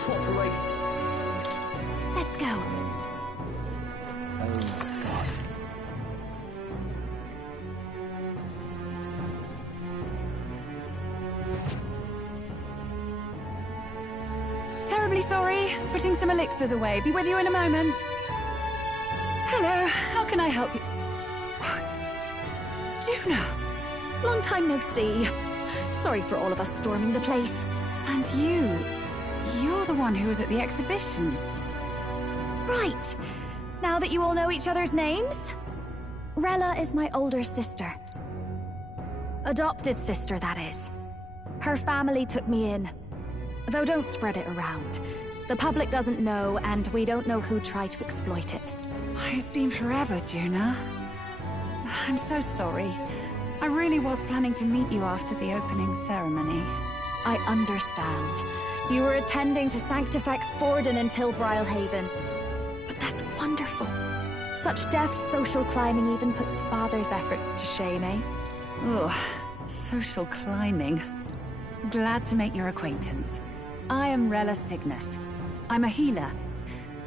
Proper races. Let's go. Oh, God. Terribly sorry. Putting some elixirs away. Be with you in a moment. Hello. How can I help you? Juna! Long time no see. Sorry for all of us storming the place. And you're the one who was at the exhibition. Right. Now that you all know each other's names, Rella is my older sister. Adopted sister, that is. Her family took me in. Though don't spread it around. The public doesn't know, and we don't know who tried to exploit it. It's been forever, Juna. I'm so sorry. I really was planning to meet you after the opening ceremony. I understand. You were attending to Sanctifex Forden until Brylehaven. But that's wonderful. Such deft social climbing even puts Father's efforts to shame, eh? Ugh, social climbing. Glad to make your acquaintance. I am Rella Cygnus. I'm a healer.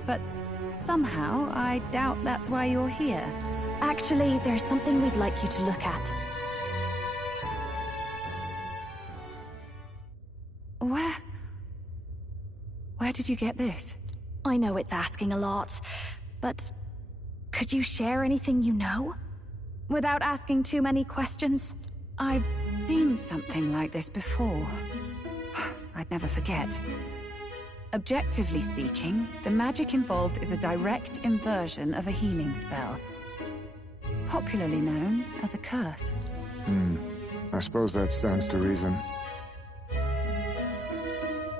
But somehow, I doubt that's why you're here. Actually, there's something we'd like you to look at. Where did you get this? I know it's asking a lot, but could you share anything you know? Without asking too many questions? I've seen something like this before. I'd never forget. Objectively speaking, the magic involved is a direct inversion of a healing spell. Popularly known as a curse. I suppose that stands to reason.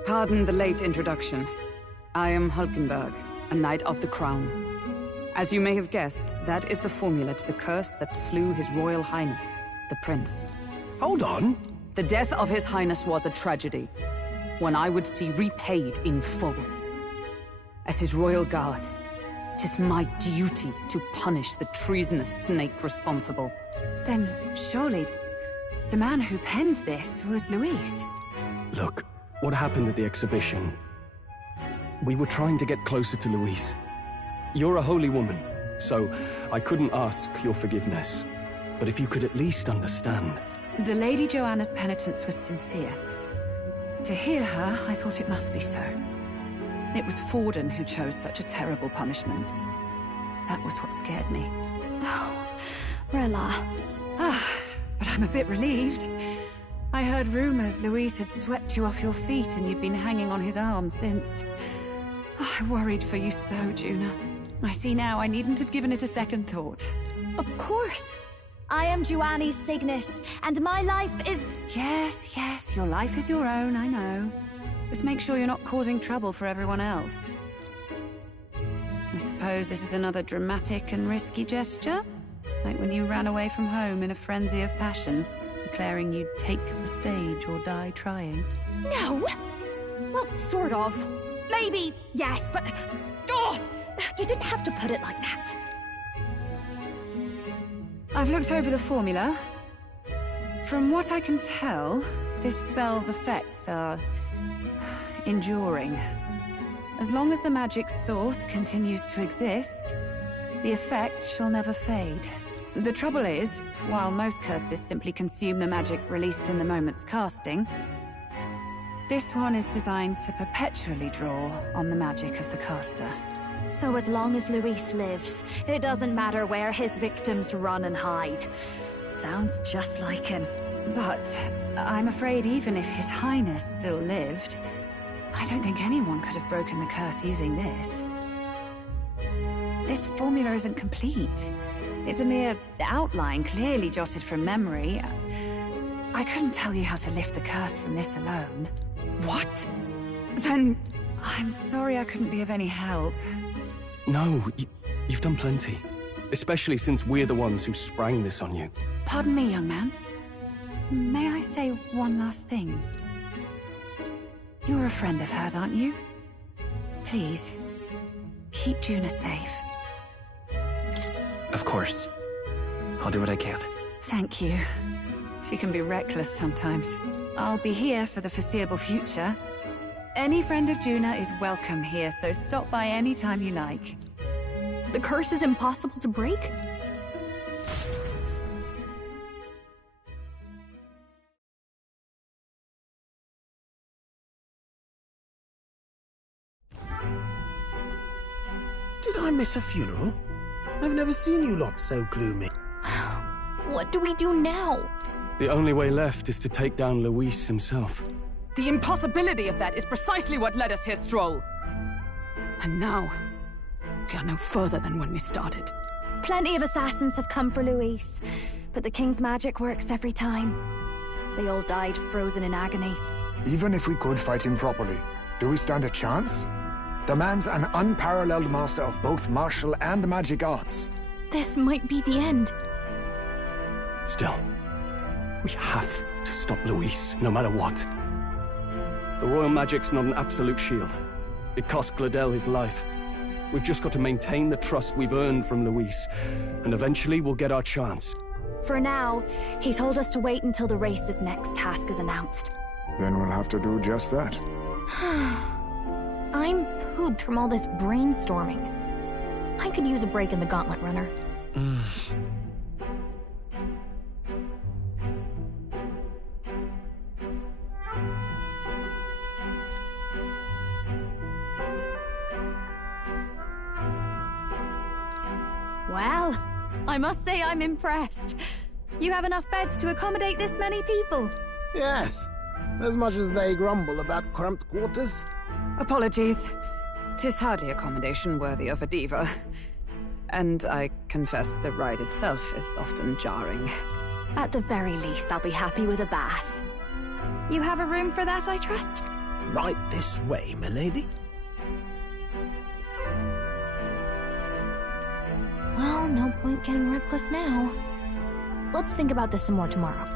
Pardon the late introduction. I am Hulkenberg, a Knight of the Crown. As you may have guessed, that is the formula to the curse that slew His Royal Highness, the Prince. Hold on. The death of His Highness was a tragedy, one I would see repaid in full. As His Royal Guard, 'tis my duty to punish the treasonous snake responsible. Then surely the man who penned this was Luis. Look, what happened at the exhibition? We were trying to get closer to Luis. You're a holy woman, so I couldn't ask your forgiveness. But if you could at least understand. The Lady Joanna's penitence was sincere. To hear her, I thought it must be so. It was Forden who chose such a terrible punishment. That was what scared me. Oh, Rella. But I'm a bit relieved. I heard rumors Luis had swept you off your feet and you'd been hanging on his arm since. I worried for you so, Juna. I see now I needn't have given it a second thought. Of course. I am Juani's Cygnus, and my life is... Yes, your life is your own, I know. Just make sure you're not causing trouble for everyone else. I suppose this is another dramatic and risky gesture? Like when you ran away from home in a frenzy of passion, declaring you'd take the stage or die trying. No! Well, sort of. Maybe, yes, but... Oh! You didn't have to put it like that. I've looked over the formula. From what I can tell, this spell's effects are enduring. As long as the magic's source continues to exist, the effect shall never fade. The trouble is, while most curses simply consume the magic released in the moment's casting, this one is designed to perpetually draw on the magic of the caster. So as long as Luis lives, it doesn't matter where his victims run and hide. Sounds just like him. But I'm afraid even if His Highness still lived, I don't think anyone could have broken the curse using this. This formula isn't complete. It's a mere outline, clearly jotted from memory. I couldn't tell you how to lift the curse from this alone. What? Then I'm sorry I couldn't be of any help. No, you've done plenty. Especially since we're the ones who sprang this on you. Pardon me, young man. May I say one last thing? You're a friend of hers, aren't you? Please, keep Juna safe. Of course. I'll do what I can. Thank you. She can be reckless sometimes. I'll be here for the foreseeable future. Any friend of Juna is welcome here, so stop by any time you like. The curse is impossible to break? Did I miss a funeral? I've never seen you lot so gloomy. What do we do now? The only way left is to take down Luis himself. The impossibility of that is precisely what led us here, Stroll. And now, we are no further than when we started. Plenty of assassins have come for Luis, but the king's magic works every time. They all died frozen in agony. Even if we could fight him properly, do we stand a chance? The man's an unparalleled master of both martial and magic arts. This might be the end. Still, we have to stop Luis, no matter what. The royal magic's not an absolute shield. It cost Gladel his life. We've just got to maintain the trust we've earned from Luis, and eventually we'll get our chance. For now, he told us to wait until the race's next task is announced. Then we'll have to do just that. I'm pooped from all this brainstorming. I could use a break in the Gauntlet Runner. Well, I must say I'm impressed. You have enough beds to accommodate this many people. Yes, as much as they grumble about cramped quarters. Apologies. 'Tis hardly accommodation worthy of a diva. And I confess the ride itself is often jarring. At the very least, I'll be happy with a bath. You have a room for that, I trust? Right this way, milady. Well, no point getting reckless now. Let's think about this some more tomorrow.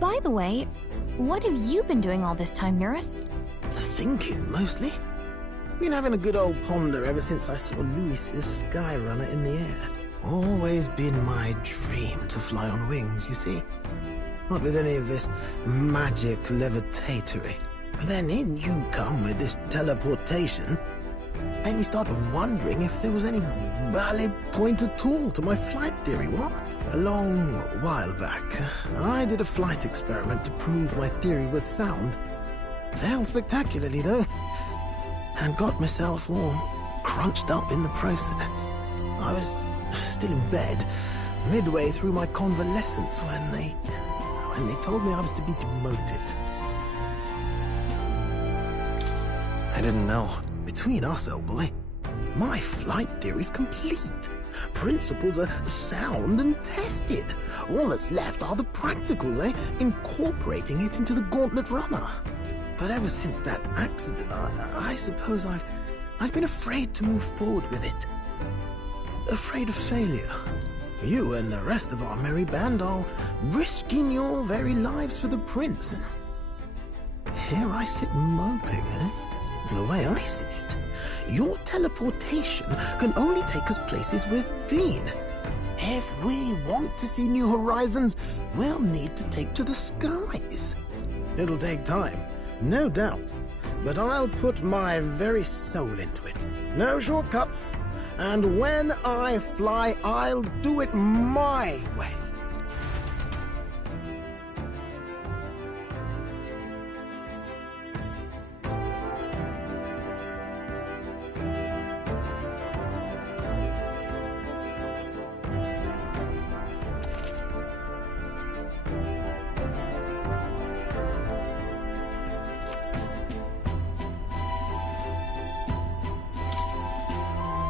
By the way, what have you been doing all this time, Eurus? Thinking, mostly. Been having a good old ponder ever since I saw Luis's Skyrunner in the air. Always been my dream to fly on wings, you see. Not with any of this magic levitatory. But then in you come with this teleportation. Made me start wondering if there was any valid point at all to my flight theory, what? A long while back, I did a flight experiment to prove my theory was sound. Failed spectacularly, though. And got myself all crunched up in the process. I was still in bed, midway through my convalescence when they told me I was to be demoted. I didn't know. Between us, old boy, my flight theory's complete. Principles are sound and tested. All that's left are the practicals, incorporating it into the Gauntlet Runner. But ever since that accident, I suppose I've been afraid to move forward with it. Afraid of failure. You and the rest of our merry band are risking your very lives for the prince. Here I sit moping, The way I see it, your teleportation can only take us places we've been. If we want to see new horizons, we'll need to take to the skies. It'll take time, no doubt, but I'll put my very soul into it. No shortcuts. And when I fly, I'll do it my way.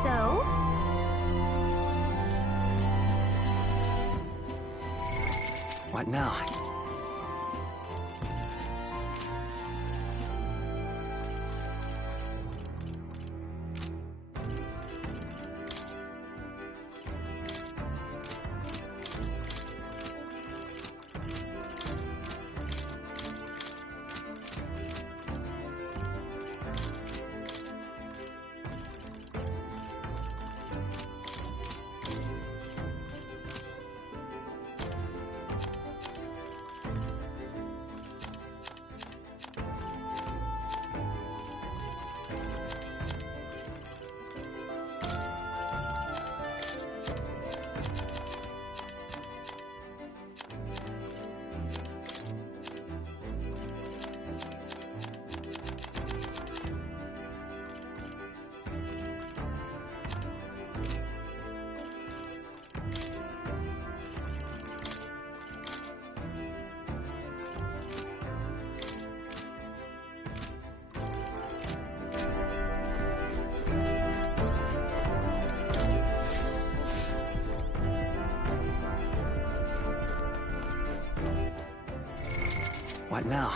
So? What now? What now?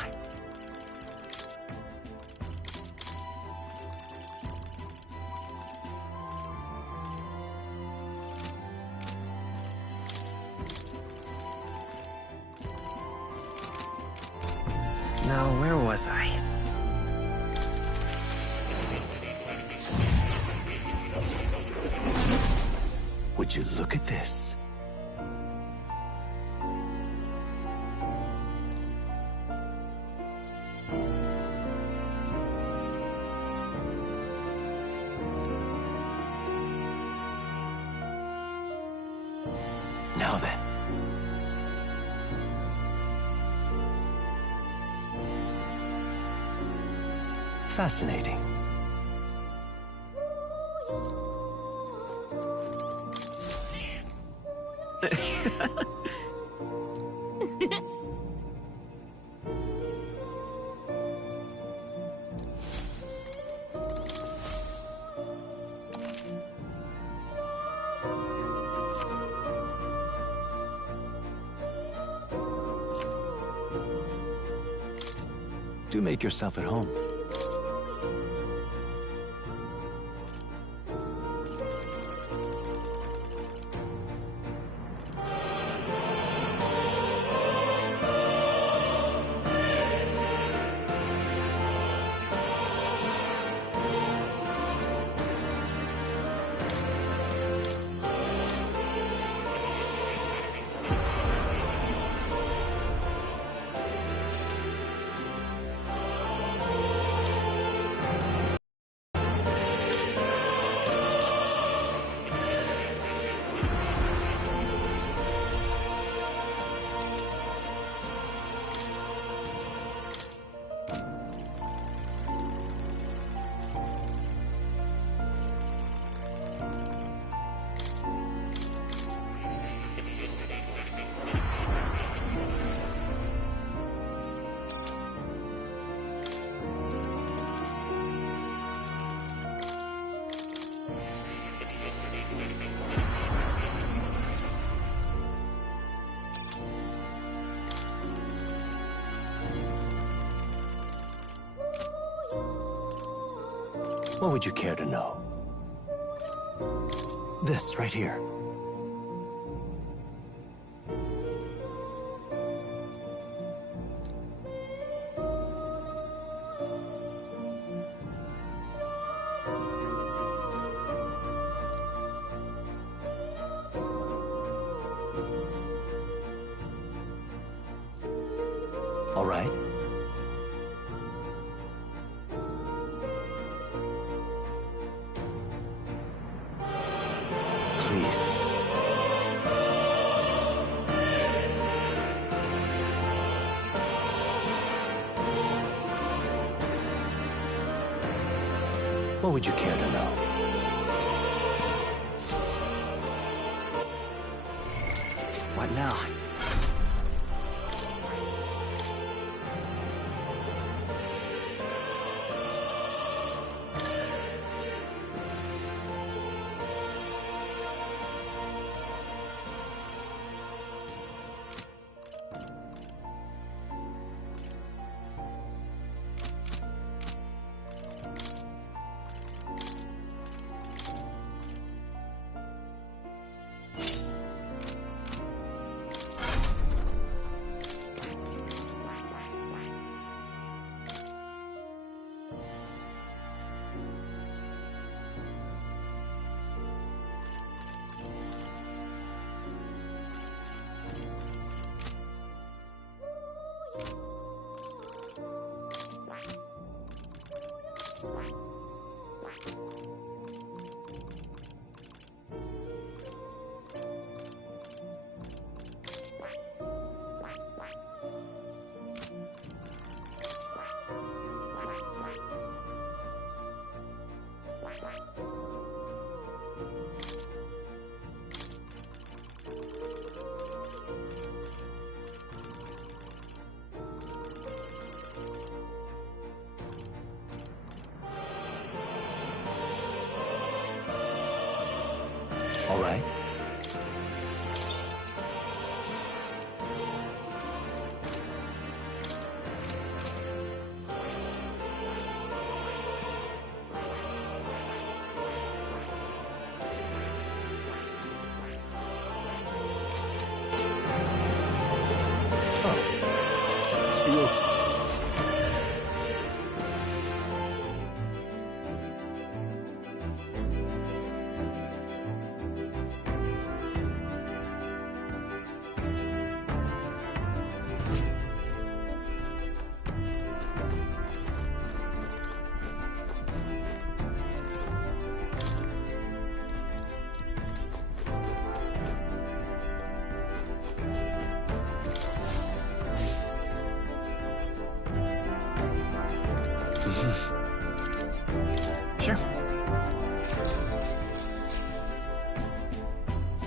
Now, where was I? Would you look at this? Now then. Fascinating. Do make yourself at home. What would you care to know? This right here. All right. Please. What would you care to know? What now?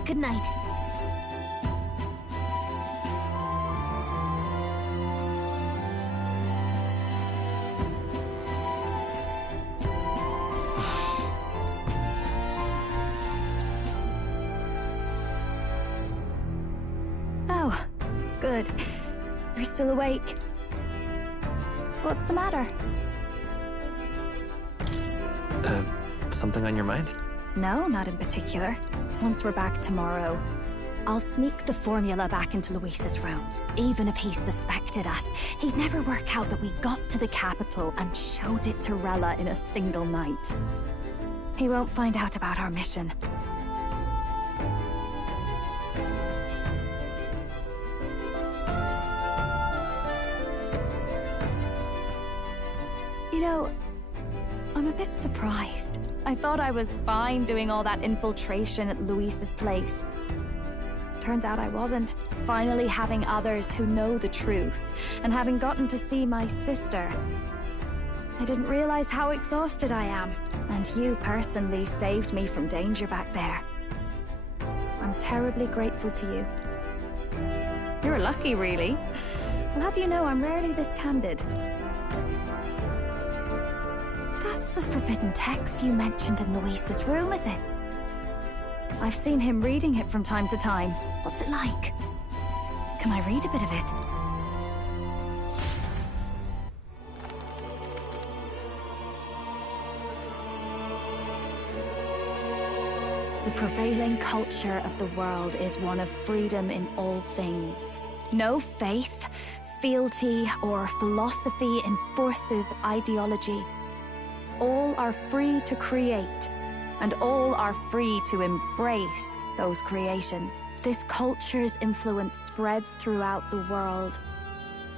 Good night. Oh, good. You're still awake. What's the matter? Something on your mind? No, not in particular. Once we're back tomorrow, I'll sneak the formula back into Luis's room. Even if he suspected us, he'd never work out that we got to the capital and showed it to Rella in a single night. He won't find out about our mission. You know, I'm a bit surprised. I thought I was fine doing all that infiltration at Luis's place. Turns out I wasn't. Finally having others who know the truth, and having gotten to see my sister. I didn't realize how exhausted I am, and you personally saved me from danger back there. I'm terribly grateful to you. You're lucky, really. I'll have you know I'm rarely this candid. That's the forbidden text you mentioned in Luis's room, is it? I've seen him reading it from time to time. What's it like? Can I read a bit of it? The prevailing culture of the world is one of freedom in all things. No faith, fealty, or philosophy enforces ideology. All are free to create, and all are free to embrace those creations. This culture's influence spreads throughout the world.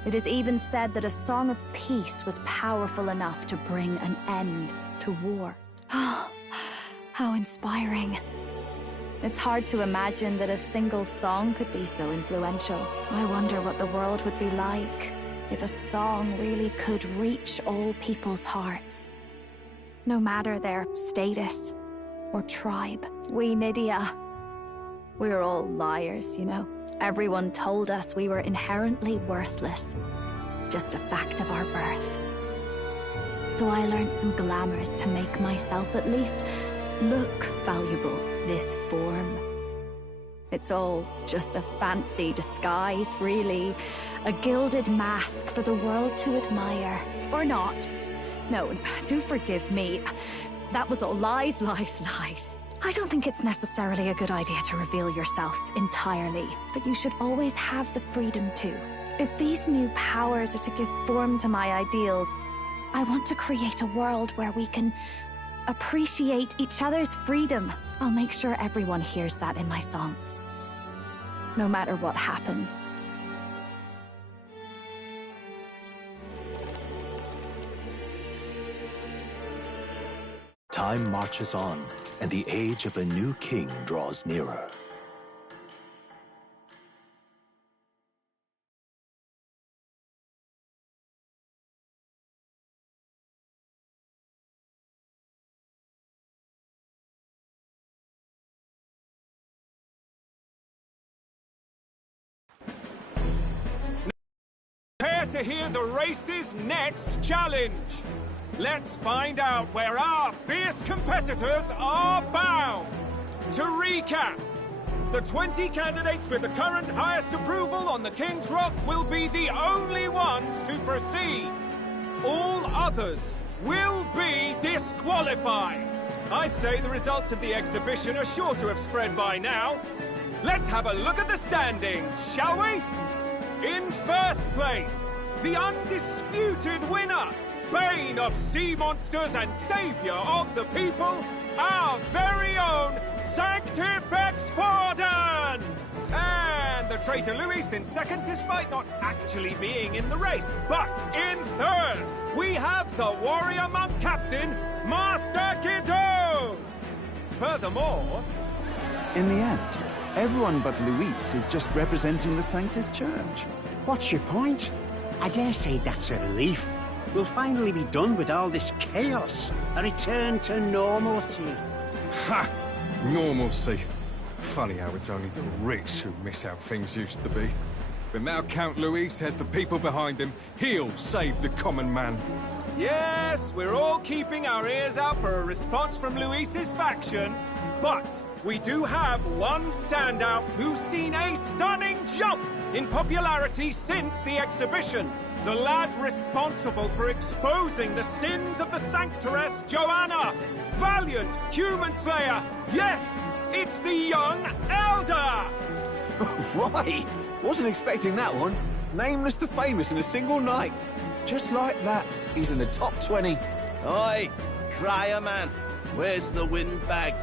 It is even said that a song of peace was powerful enough to bring an end to war. Oh, how inspiring. It's hard to imagine that a single song could be so influential. I wonder what the world would be like if a song really could reach all people's hearts. No matter their status or tribe. We Nydia, we're all liars, you know. Everyone told us we were inherently worthless. Just a fact of our birth. So I learned some glamours to make myself at least look valuable. This form. It's all just a fancy disguise, really. A gilded mask for the world to admire. Or not. No, do forgive me. That was all lies, lies, lies. I don't think it's necessarily a good idea to reveal yourself entirely, but you should always have the freedom to. If these new powers are to give form to my ideals, I want to create a world where we can appreciate each other's freedom. I'll make sure everyone hears that in my songs. No matter what happens. Time marches on, and the age of a new king draws nearer. Prepare to hear the race's next challenge. Let's find out where our fierce competitors are bound. To recap, the 20 candidates with the current highest approval on the King's Rock will be the only ones to proceed. All others will be disqualified. I'd say the results of the exhibition are sure to have spread by now. Let's have a look at the standings, shall we? In first place, the undisputed winner, Bane of sea monsters and savior of the people, our very own Sanctifex Pardon! And the traitor Luis in second, despite not actually being in the race. But in third, we have the warrior monk captain, Master Guido! Furthermore... In the end, everyone but Luis is just representing the Sanctus Church. What's your point? I dare say that's a relief. We'll finally be done with all this chaos. A return to normalcy. Ha! Normalcy. Funny how it's only the rich who miss how things used to be. But now Count Luis has the people behind him. He'll save the common man. Yes, we're all keeping our ears out for a response from Luis's faction. But we do have one standout who's seen a stunning jump in popularity since the exhibition. The lad responsible for exposing the sins of the Sanctoress Joanna. Valiant human slayer. Yes, it's the young Elder. Right! Wasn't expecting that one. Nameless to famous in a single night. Just like that, he's in the top 20. Oi, crier man, where's the windbag?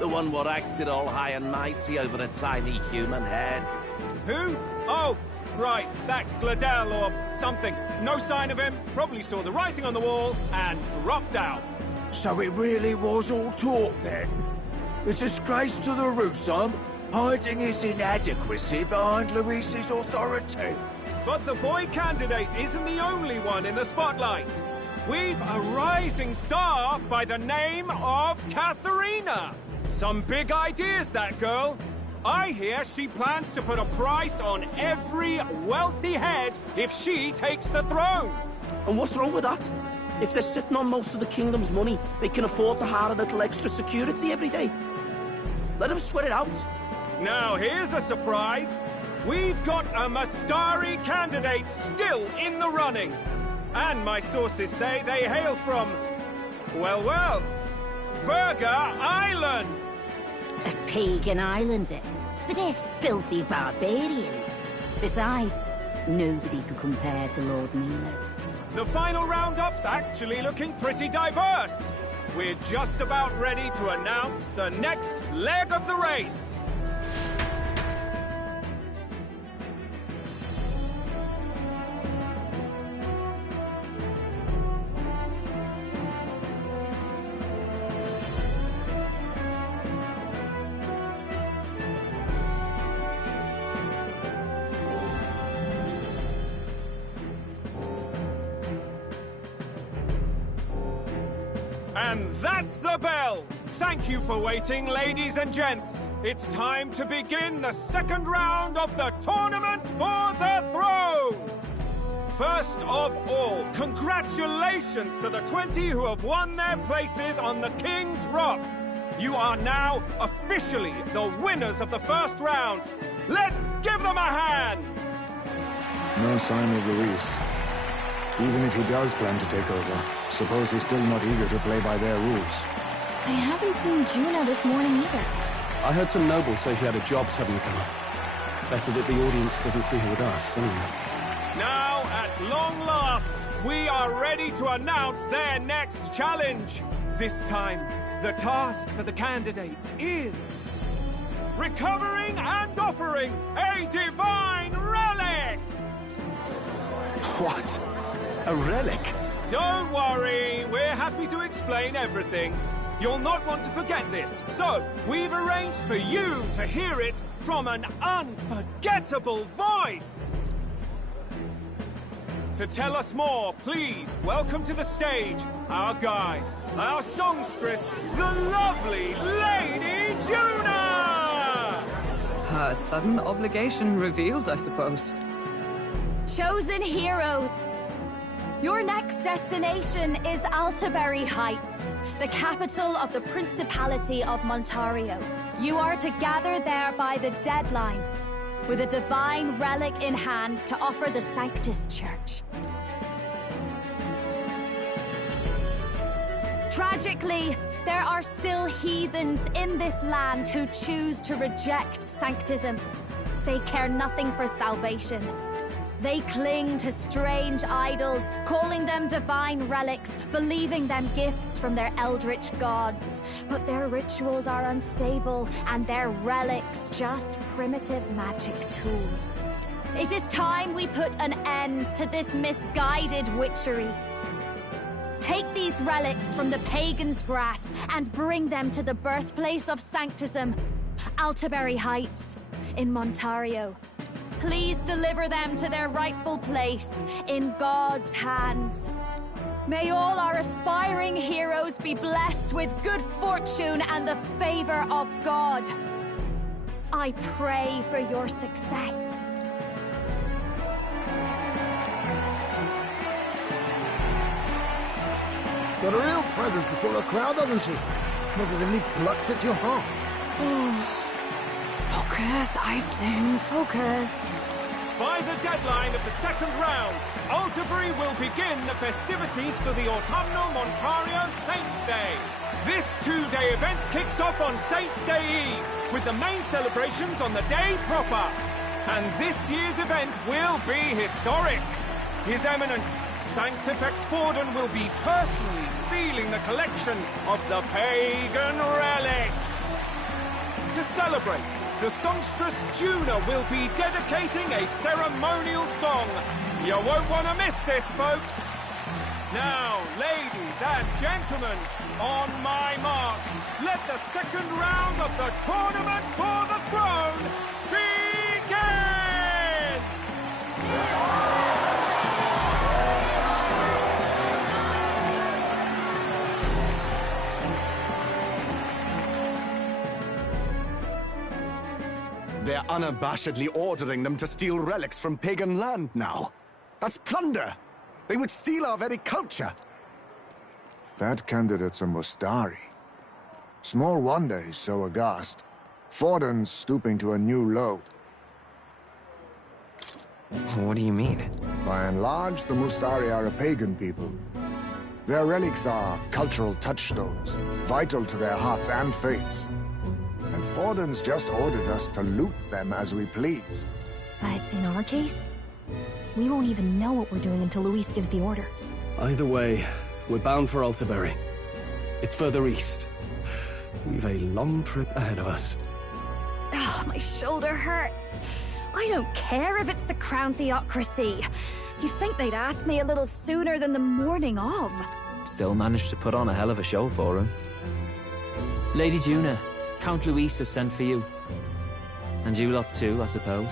The one what acted all high and mighty over a tiny human head. Who? Oh, right, that Gladel or something. No sign of him, probably saw the writing on the wall and dropped out. So it really was all talk then? A disgrace to the Russon, hiding his inadequacy behind Luis's authority. But the boy candidate isn't the only one in the spotlight. We've a rising star by the name of Katharina. Some big ideas, that girl. I hear she plans to put a price on every wealthy head if she takes the throne. And what's wrong with that? If they're sitting on most of the kingdom's money, they can afford to hire a little extra security every day. Let them sweat it out. Now here's a surprise. We've got a Mastari candidate still in the running. And my sources say they hail from, well, Verga Island. A pagan island, eh? But they're filthy barbarians. Besides, nobody could compare to Lord Milo. The final roundup's actually looking pretty diverse. We're just about ready to announce the next leg of the race. And that's the bell! Thank you for waiting, ladies and gents. It's time to begin the second round of the tournament for the throne! First of all, congratulations to the 20 who have won their places on the King's Rock. You are now officially the winners of the first round. Let's give them a hand! No sign of Luis. Even if he does plan to take over, suppose he's still not eager to play by their rules. I haven't seen Juno this morning either. I heard some nobles say she had a job suddenly come up. Better that the audience doesn't see her with us, anyway. Now, at long last, we are ready to announce their next challenge. This time, the task for the candidates is recovering and offering a divine relic! What? A relic? Don't worry, we're happy to explain everything. You'll not want to forget this, so we've arranged for you to hear it from an unforgettable voice. To tell us more, please welcome to the stage our guide, our songstress, the lovely Lady Juna! Her sudden obligation revealed, I suppose. Chosen heroes! Your next destination is Altaberry Heights, the capital of the Principality of Montario. You are to gather there by the deadline, with a divine relic in hand to offer the Sanctus Church. Tragically, there are still heathens in this land who choose to reject sanctism. They care nothing for salvation. They cling to strange idols, calling them divine relics, believing them gifts from their eldritch gods. But their rituals are unstable, and their relics just primitive magic tools. It is time we put an end to this misguided witchery. Take these relics from the pagan's grasp and bring them to the birthplace of sanctism, Altaberry Heights, in Montario. Please deliver them to their rightful place in God's hands. May all our aspiring heroes be blessed with good fortune and the favor of God. I pray for your success. Got a real presence before a crowd, doesn't she? Positively plucks at your heart. Focus, Iceland, focus. By the deadline of the second round, Alderbury will begin the festivities for the Autumnal Montario Saints' Day. This two-day event kicks off on Saints' Day Eve, with the main celebrations on the day proper. And this year's event will be historic. His Eminence, Sanctifex Forden, will be personally sealing the collection of the pagan relics. To celebrate, the songstress Juna will be dedicating a ceremonial song. You won't want to miss this, folks. Now, ladies and gentlemen, on my mark, let the second round of the Tournament for the Throne begin! They're unabashedly ordering them to steal relics from pagan land now. That's plunder! They would steal our very culture! That candidate's a Mustari. Small wonder he's so aghast. Forden's stooping to a new low. What do you mean? By and large, the Mustari are a pagan people. Their relics are cultural touchstones, vital to their hearts and faiths. And Forden's just ordered us to loot them as we please. But in our case, we won't even know what we're doing until Luis gives the order. Either way, we're bound for Alderbury. It's further east. We've a long trip ahead of us. Oh, my shoulder hurts. I don't care if it's the Crown Theocracy. You'd think they'd ask me a little sooner than the morning of. Still managed to put on a hell of a show for him. Lady Juna, Count Luis has sent for you. And you lot too, I suppose.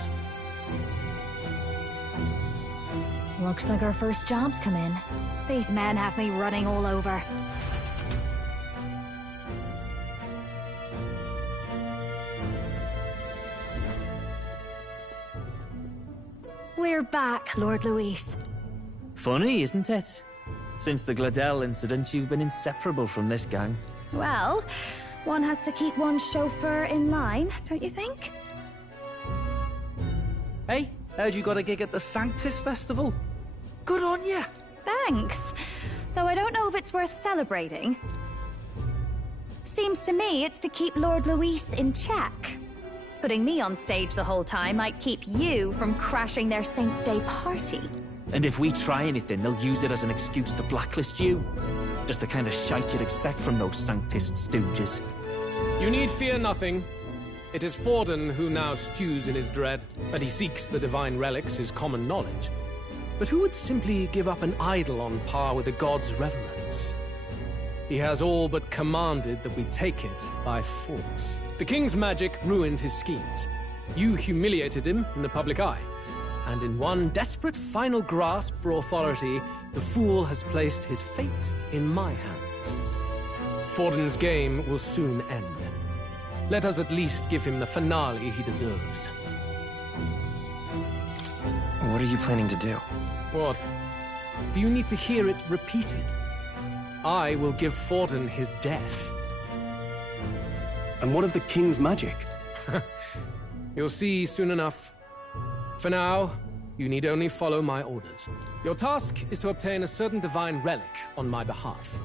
Looks like our first job's come in. These men have me running all over. We're back, Lord Luis. Funny, isn't it? Since the Gladel incident, you've been inseparable from this gang. Well, one has to keep one's chauffeur in line, don't you think? Hey, heard you got a gig at the Sanctus Festival. Good on ya! Thanks. Though I don't know if it's worth celebrating. Seems to me it's to keep Lord Luis in check. Putting me on stage the whole time might keep you from crashing their Saints' Day party. And if we try anything, they'll use it as an excuse to blacklist you. Just the kind of shite you'd expect from those Sanctist stooges. You need fear nothing. It is Forden who now stews in his dread. That he seeks the divine relics is common knowledge. But who would simply give up an idol on par with a god's reverence? He has all but commanded that we take it by force. The king's magic ruined his schemes. You humiliated him in the public eye. And in one desperate final grasp for authority, the fool has placed his fate in my hands. Forden's game will soon end. Let us at least give him the finale he deserves. What are you planning to do? What? Do you need to hear it repeated? I will give Forden his death. And what of the king's magic? You'll see soon enough. For now, you need only follow my orders. Your task is to obtain a certain divine relic on my behalf.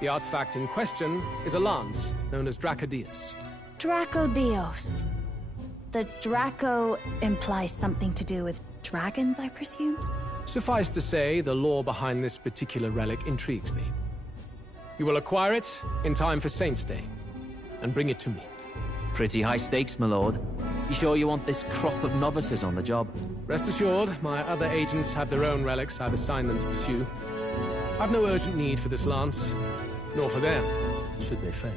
The artifact in question is a lance known as Dracodius. Dracodios. The Draco implies something to do with dragons, I presume? Suffice to say, the lore behind this particular relic intrigues me. You will acquire it in time for Saints' Day, and bring it to me. Pretty high stakes, my lord. You sure you want this crop of novices on the job? Rest assured, my other agents have their own relics I've assigned them to pursue. I've no urgent need for this lance, nor for them, should they fail.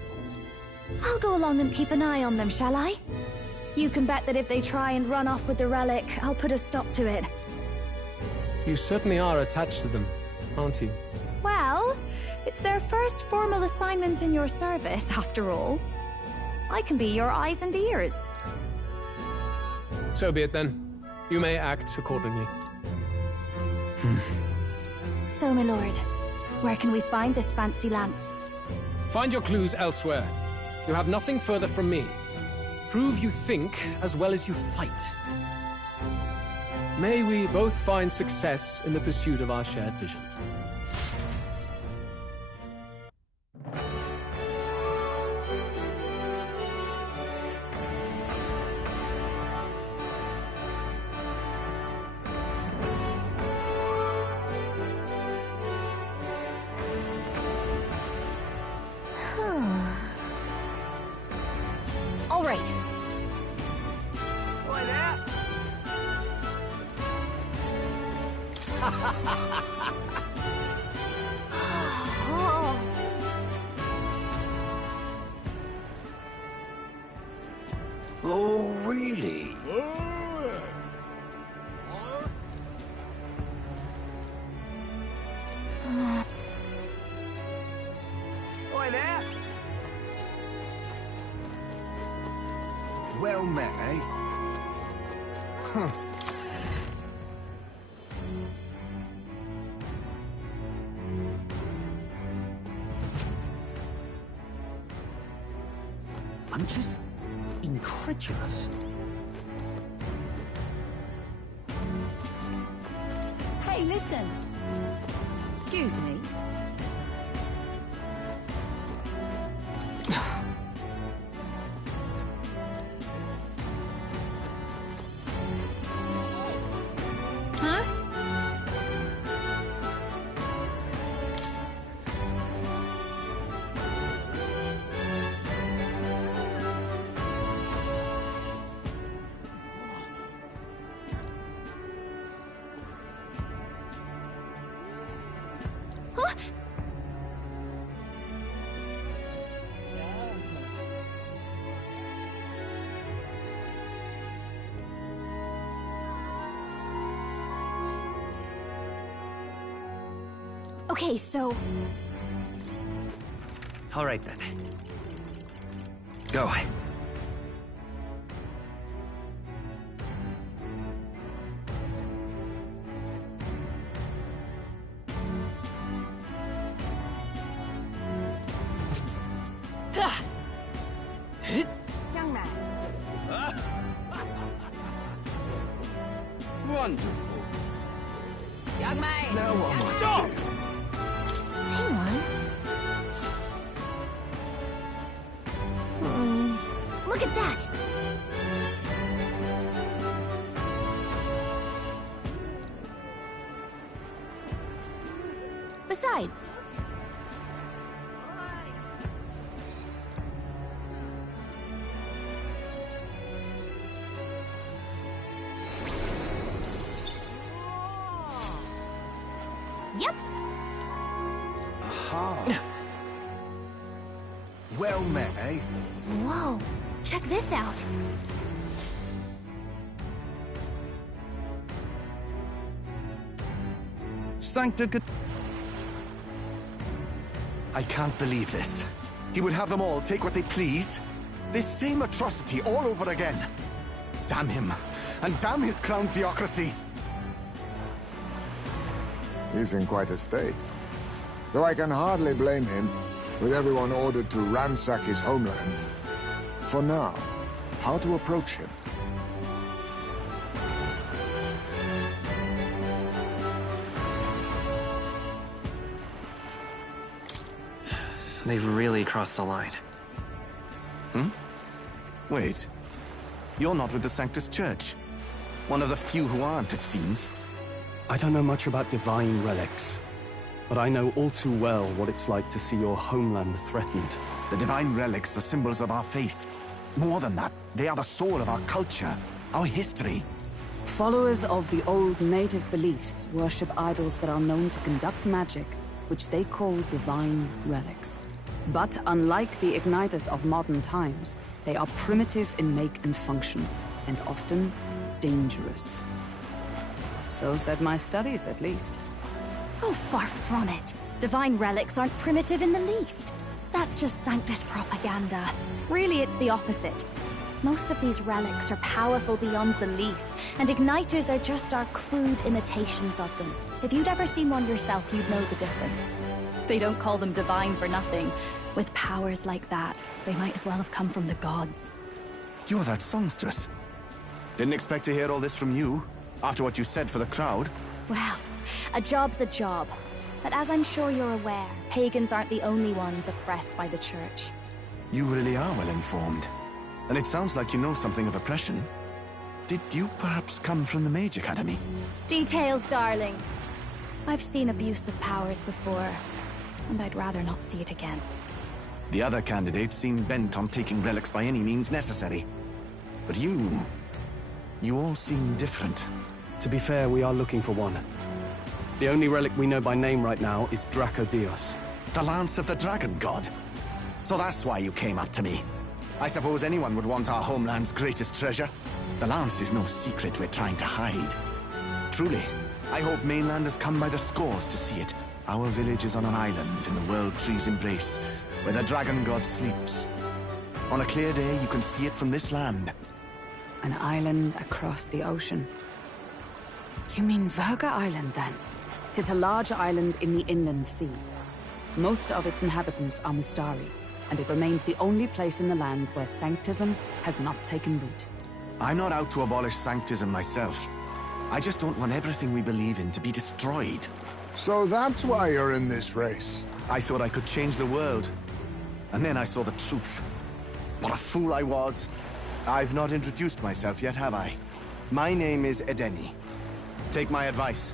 I'll go along and keep an eye on them, shall I? You can bet that if they try and run off with the relic, I'll put a stop to it. You certainly are attached to them, aren't you? Well, it's their first formal assignment in your service, after all. I can be your eyes and ears. So be it then. You may act accordingly. So, my lord, where can we find this fancy lance? Find your clues elsewhere. You have nothing further from me. Prove you think as well as you fight. May we both find success in the pursuit of our shared vision. All right. Why that? Oh, really? Why that? Well met, eh? Huh. I'm just incredulous. Hey, listen. Excuse me. Huh? Huh? Okay, so... All right, then. Go. Young man. Wonderful. Young man. Now what am I to Stop! do? Hang on. Look at that! Besides... Yep. Aha. Well met, eh? Whoa, check this out. Sancta... I can't believe this. He would have them all take what they please. This same atrocity all over again. Damn him. And damn his crown theocracy. He's in quite a state. Though I can hardly blame him, with everyone ordered to ransack his homeland. For now, how to approach him? They've really crossed the line. Wait. You're not with the Sanctus Church. One of the few who aren't, it seems. I don't know much about divine relics, but I know all too well what it's like to see your homeland threatened. The divine relics are symbols of our faith. More than that, they are the soul of our culture, our history. Followers of the old native beliefs worship idols that are known to conduct magic, which they call divine relics. But unlike the igniters of modern times, they are primitive in make and function, and often dangerous. So said my studies, at least. Oh, far from it. Divine relics aren't primitive in the least. That's just Sanctus propaganda. Really, it's the opposite. Most of these relics are powerful beyond belief, and igniters are just our crude imitations of them. If you'd ever seen one yourself, you'd know the difference. They don't call them divine for nothing. With powers like that, they might as well have come from the gods. You're that songstress. Didn't expect to hear all this from you, after what you said for the crowd. Well, a job's a job. But as I'm sure you're aware, pagans aren't the only ones oppressed by the church. You really are well informed. And it sounds like you know something of oppression. Did you perhaps come from the Mage Academy? Details, darling. I've seen abuse of powers before, and I'd rather not see it again. The other candidates seem bent on taking relics by any means necessary. But you all seem different. To be fair, we are looking for one. The only relic we know by name right now is Draco Dios. The Lance of the Dragon God. So that's why you came up to me. I suppose anyone would want our homeland's greatest treasure. The Lance is no secret we're trying to hide. Truly, I hope mainlanders come by the scores to see it. Our village is on an island in the World Tree's embrace, where the Dragon God sleeps. On a clear day, you can see it from this land. An island across the ocean. You mean Verga Island, then? 'Tis a large island in the inland sea. Most of its inhabitants are Mustari, and it remains the only place in the land where Sanctism has not taken root. I'm not out to abolish Sanctism myself. I just don't want everything we believe in to be destroyed. So that's why you're in this race. I thought I could change the world. And then I saw the truth. What a fool I was. I've not introduced myself yet, have I? My name is Edeni. Take my advice.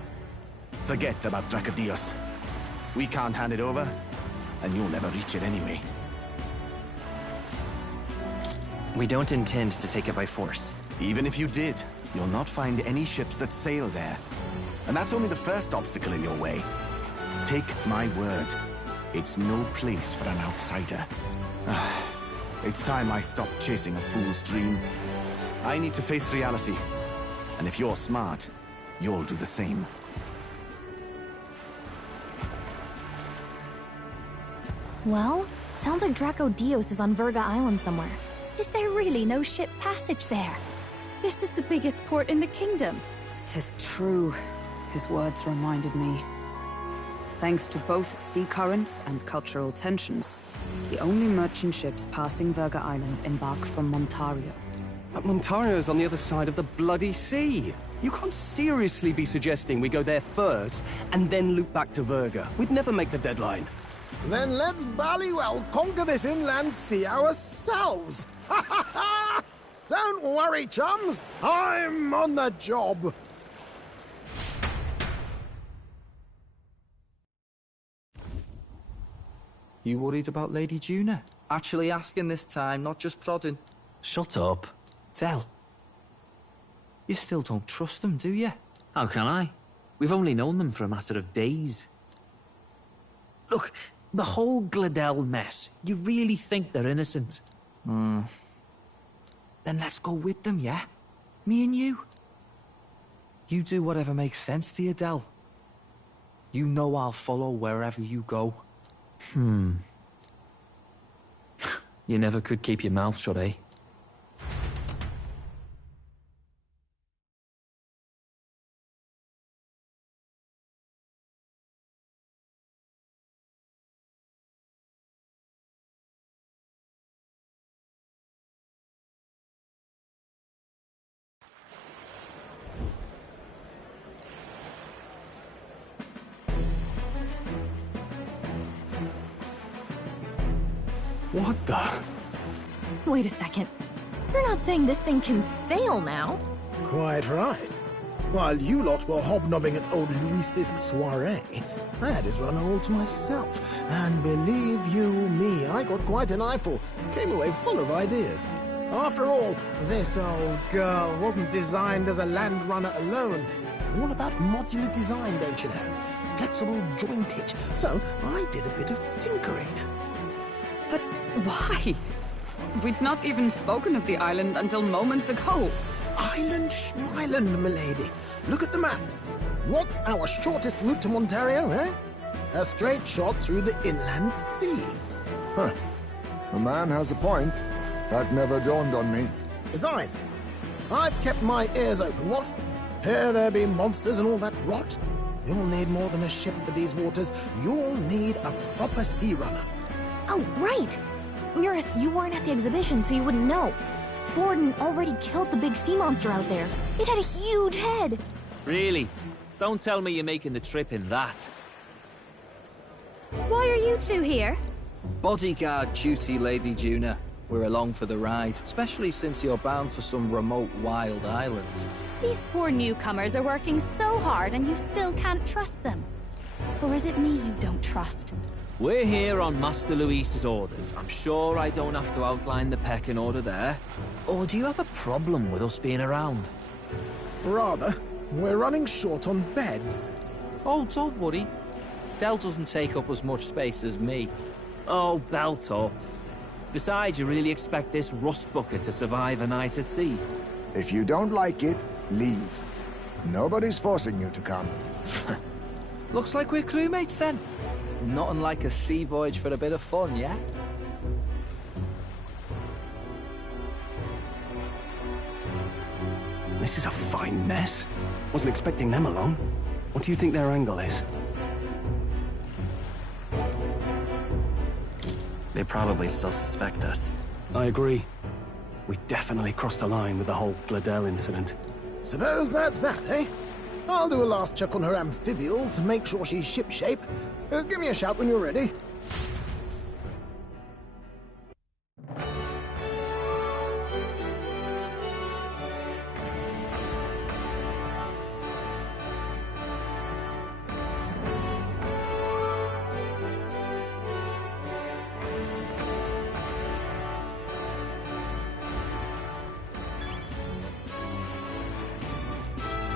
Forget about Draco Dios. We can't hand it over, and you'll never reach it anyway. We don't intend to take it by force. Even if you did, you'll not find any ships that sail there. And that's only the first obstacle in your way. Take my word. It's no place for an outsider. It's time I stopped chasing a fool's dream. I need to face reality. And if you're smart, you'll do the same. Well, sounds like Draco Dios is on Verga Island somewhere. Is there really no ship passage there? This is the biggest port in the kingdom. 'Tis true. His words reminded me. Thanks to both sea currents and cultural tensions, the only merchant ships passing Verga Island embark from Montario. But Montario's on the other side of the bloody sea. You can't seriously be suggesting we go there first and then loop back to Verga. We'd never make the deadline. Then let's bally well conquer this inland sea ourselves! Ha ha ha! Don't worry, chums! I'm on the job! You worried about Lady Juna? Actually asking this time, not just prodding. Shut up. Tell. You still don't trust them, do you? How can I? We've only known them for a matter of days. Look, the whole Gladell mess, you really think they're innocent? Then let's go with them, yeah? Me and you. You do whatever makes sense to you, Del. You know I'll follow wherever you go. You never could keep your mouth shut, eh? What the? Wait a second. You're not saying this thing can sail now? Quite right. While you lot were hobnobbing at old Luis's soiree, I had his run all to myself. And believe you me, I got quite an eyeful. Came away full of ideas. After all, this old girl wasn't designed as a land runner alone. All about modular design, don't you know? Flexible jointage. So I did a bit of tinkering. But why? We'd not even spoken of the island until moments ago. Island schmeiland, milady. Look at the map. What's our shortest route to Montario, eh? A straight shot through the inland sea. Huh. The man has a point. That never dawned on me. Besides, I've kept my ears open, what? Here there be monsters and all that rot. You'll need more than a ship for these waters. You'll need a proper sea runner. Oh, right! Eurus, you weren't at the exhibition, so you wouldn't know. Forden already killed the big sea monster out there. It had a huge head. Really? Don't tell me you're making the trip in that. Why are you two here? Bodyguard duty, Lady Juna. We're along for the ride, especially since you're bound for some remote wild island. These poor newcomers are working so hard and you still can't trust them. Or is it me you don't trust? We're here on Master Luis's orders. I'm sure I don't have to outline the pecking order there. Or do you have a problem with us being around? Rather. We're running short on beds. Oh, don't worry. Del doesn't take up as much space as me. Oh, belt up. Besides, you really expect this rust bucket to survive a night at sea? If you don't like it, leave. Nobody's forcing you to come. Looks like we're crewmates then. Not unlike a sea voyage for a bit of fun, yeah? This is a fine mess. Wasn't expecting them along. What do you think their angle is? They probably still suspect us. I agree. We definitely crossed a line with the whole Gladel incident. Suppose that's that, eh? I'll do a last check on her amphibials, make sure she's shipshape. Give me a shout when you're ready.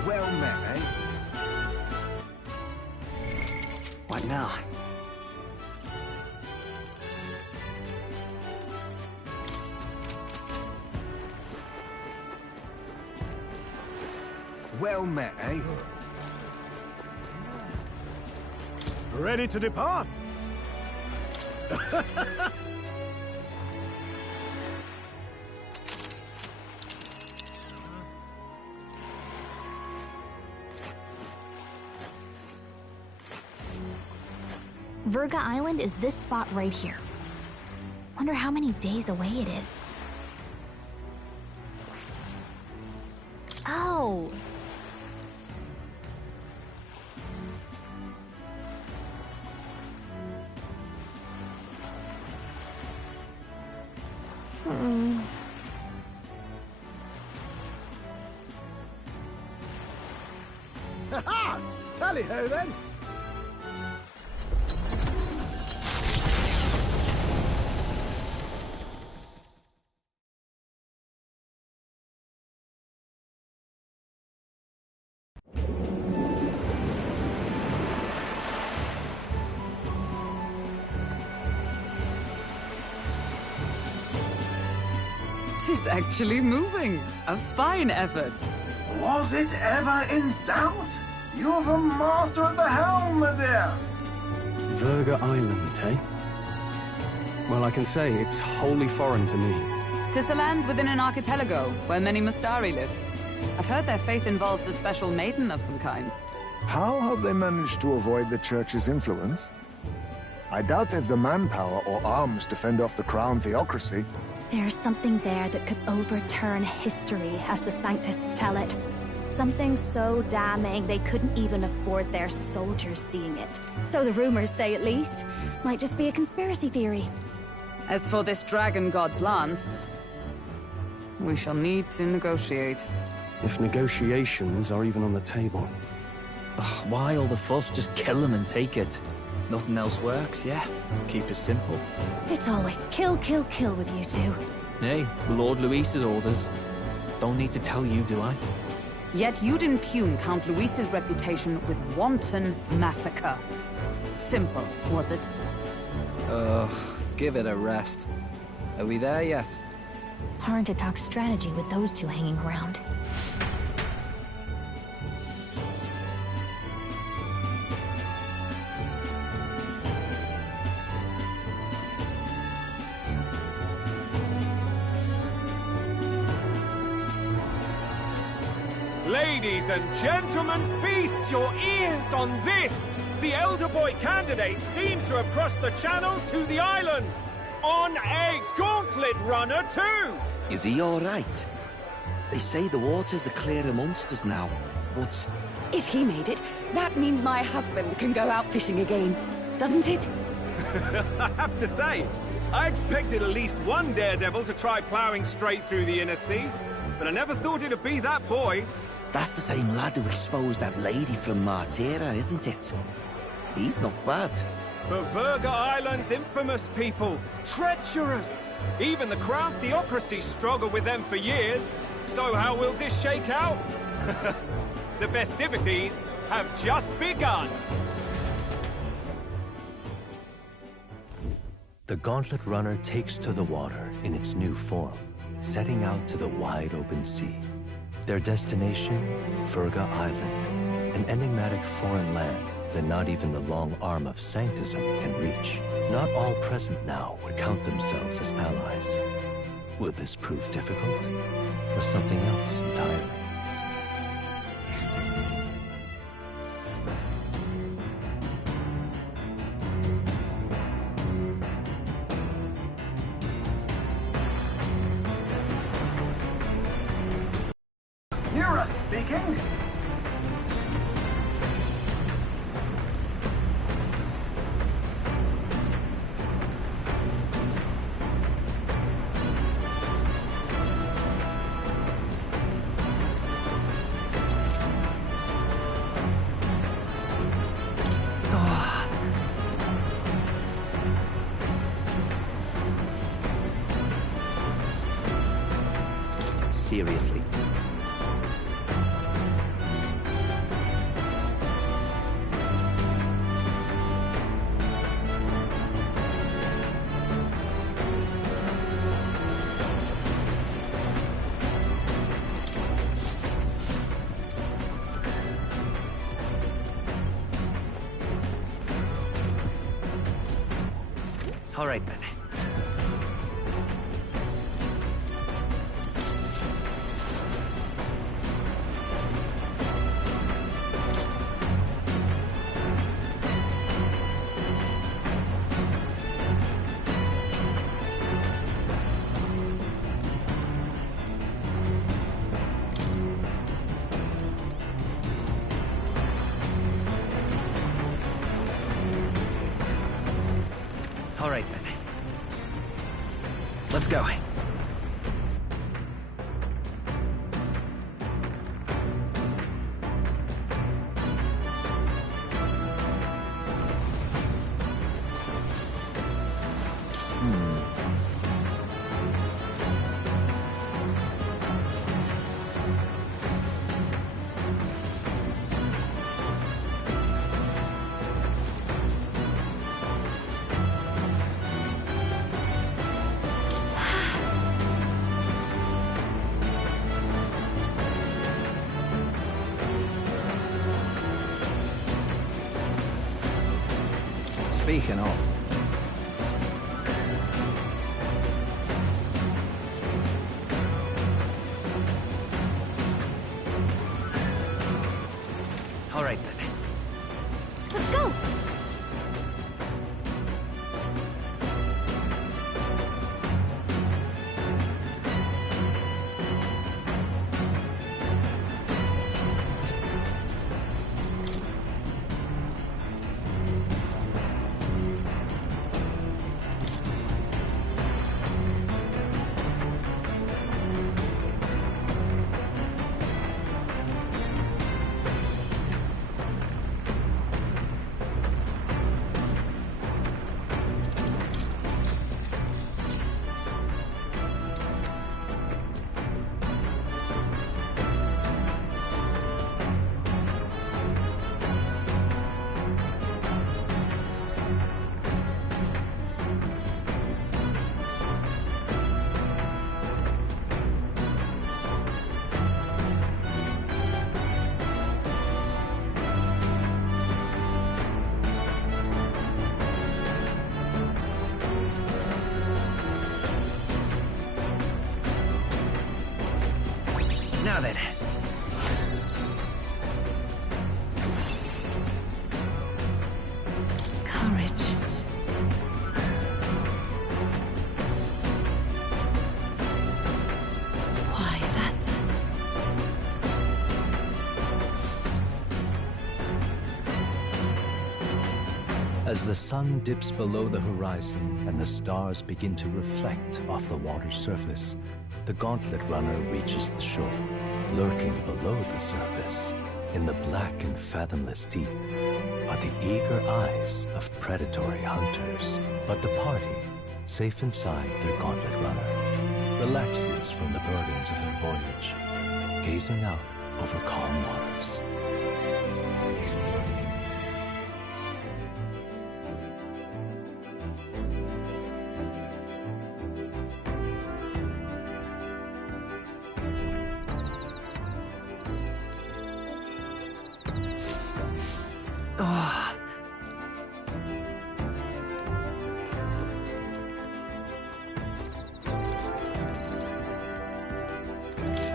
Well met, eh? What now? Well met, eh? Ready to depart? Virga Island is this spot right here. Wonder how many days away it is. Oh. Ha-ha! Tally-ho then! Tis actually moving. A fine effort. Was it ever in doubt? You're the master at the helm, my dear. Virga Island, eh? Well, I can say it's wholly foreign to me. Tis a land within an archipelago where many Mustari live. I've heard their faith involves a special maiden of some kind. How have they managed to avoid the Church's influence? I doubt they've the manpower or arms to fend off the crown theocracy. There's something there that could overturn history, as the Sanctists tell it. Something so damning they couldn't even afford their soldiers seeing it. So the rumors say, at least. Might just be a conspiracy theory. As for this dragon god's lance, we shall need to negotiate. If negotiations are even on the table. Ugh, why all the fuss? Just kill them and take it. Nothing else works, yeah? Keep it simple. It's always kill, kill, kill with you two. Hey, Lord Luis's orders. Don't need to tell you, do I? Yet you'd impugn Count Luis's reputation with wanton massacre. Simple, was it? Ugh, give it a rest. Are we there yet? Hard to talk strategy with those two hanging around. Ladies and gentlemen, feast your ears on this! The elder boy candidate seems to have crossed the channel to the island! On a gauntlet runner, too! Is he all right? They say the waters are clear amongst us now, but... If he made it, that means my husband can go out fishing again, doesn't it? I have to say, I expected at least one daredevil to try ploughing straight through the inner sea, but I never thought it'd be that boy. That's the same lad who exposed that lady from Martira, isn't it? He's not bad. But Virga Island's infamous people. Treacherous! Even the Crown Theocracy struggled with them for years. So how will this shake out? The festivities have just begun. The Gauntlet Runner takes to the water in its new form, setting out to the wide open sea. Their destination, Virga Island, an enigmatic foreign land that not even the long arm of Sanctism can reach. Not all present now would count themselves as allies. Will this prove difficult, or something else entirely? Nira speaking. Seriously. All right, then. All right, then. Let's go. Speaking of... All right, then. Let's go! Now then. As the sun dips below the horizon and the stars begin to reflect off the water's surface, the Gauntlet Runner reaches the shore. Lurking below the surface, in the black and fathomless deep, are the eager eyes of predatory hunters. But the party, safe inside their Gauntlet Runner, relaxes from the burdens of their voyage, gazing out over calm waters.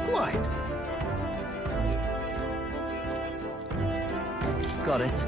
Quite. Got it.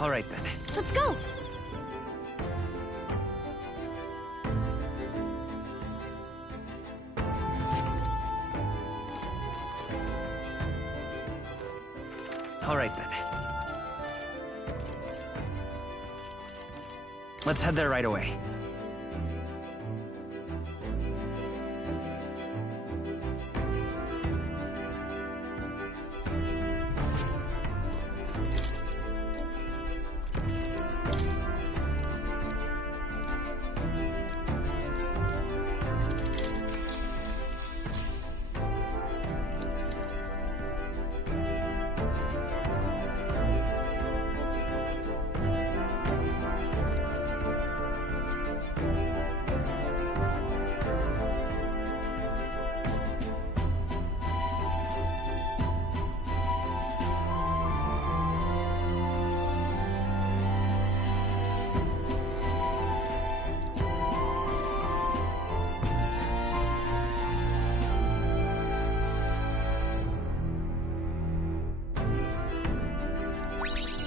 All right, then. Let's go! All right, then. Let's head there right away.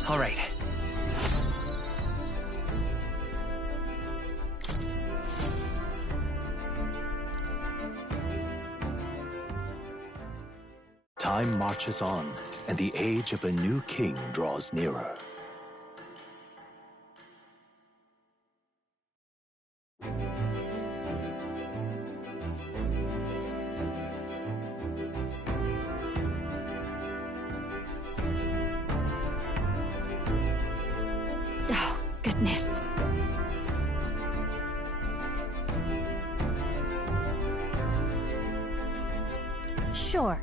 All right. Time marches on, and the age of a new king draws nearer. Oh, goodness. Sure.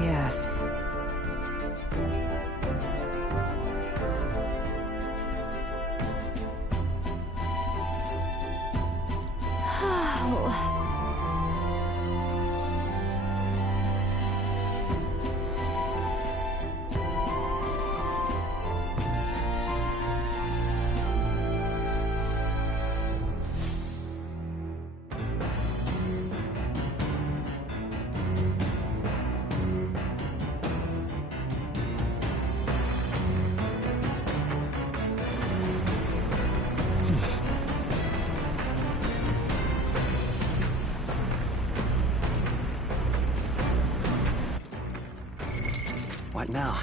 Yes. Oh. What now?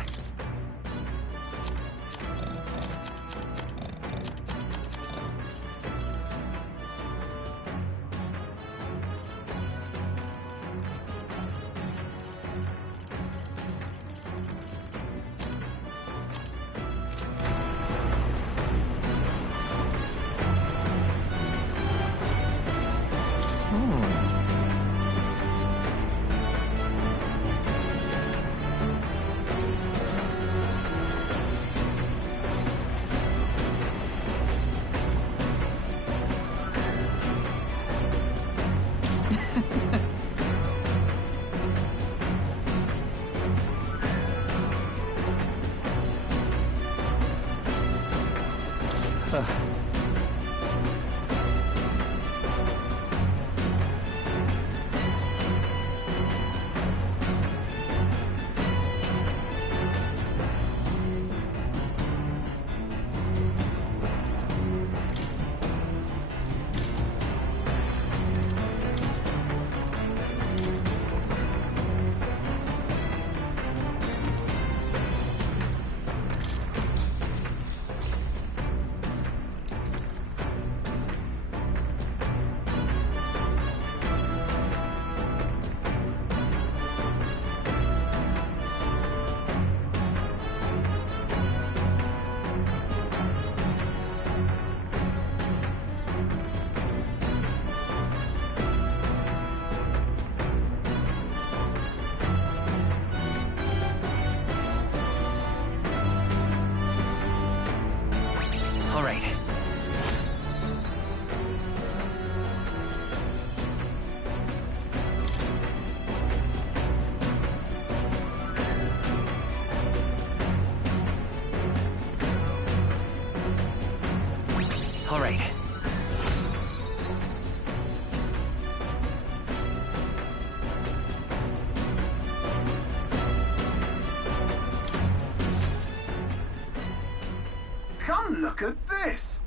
All right. All right. Come look at this!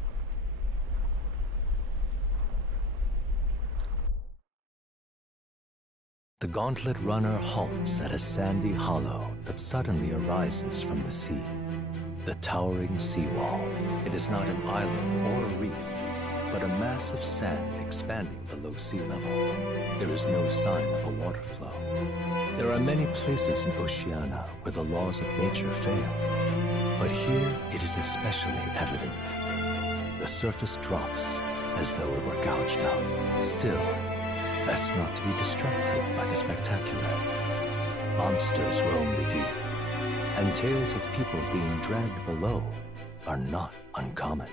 The Gauntlet Runner halts at a sandy hollow that suddenly arises from the sea. The towering seawall. It is not an island or a reef, but a mass of sand expanding below sea level. There is no sign of a water flow. There are many places in Oceania where the laws of nature fail, but here it is especially evident. The surface drops as though it were gouged out. Still, best not to be distracted by the spectacular. Monsters roam the deep, and tales of people being dragged below are not uncommon.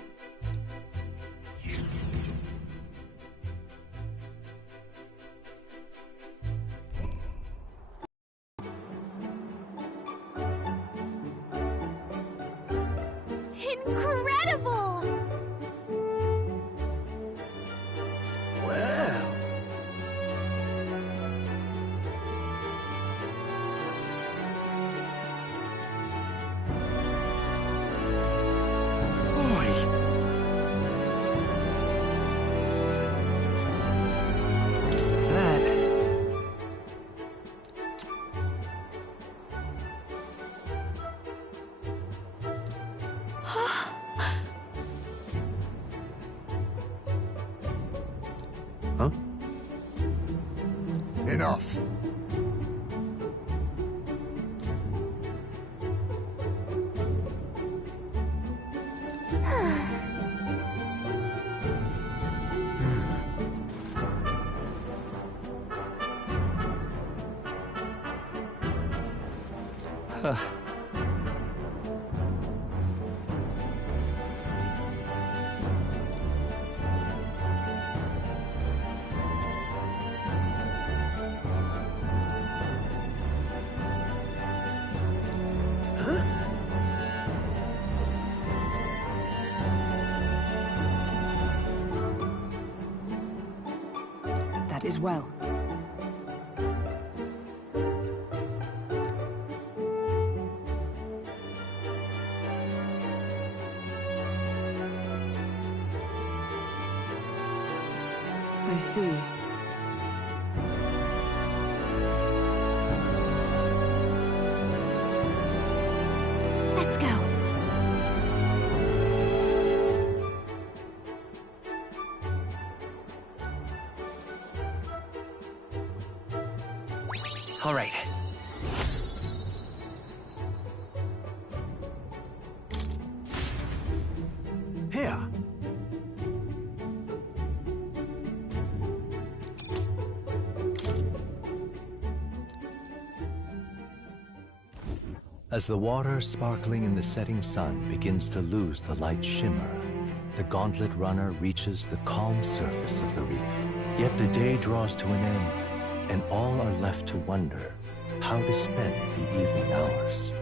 Incredible! Well. Huh? Enough. Huh. That is well. I see. Let's go. All right. Here. As the water sparkling in the setting sun begins to lose the light shimmer, the Gauntlet Runner reaches the calm surface of the reef. Yet the day draws to an end, and all are left to wonder how to spend the evening hours.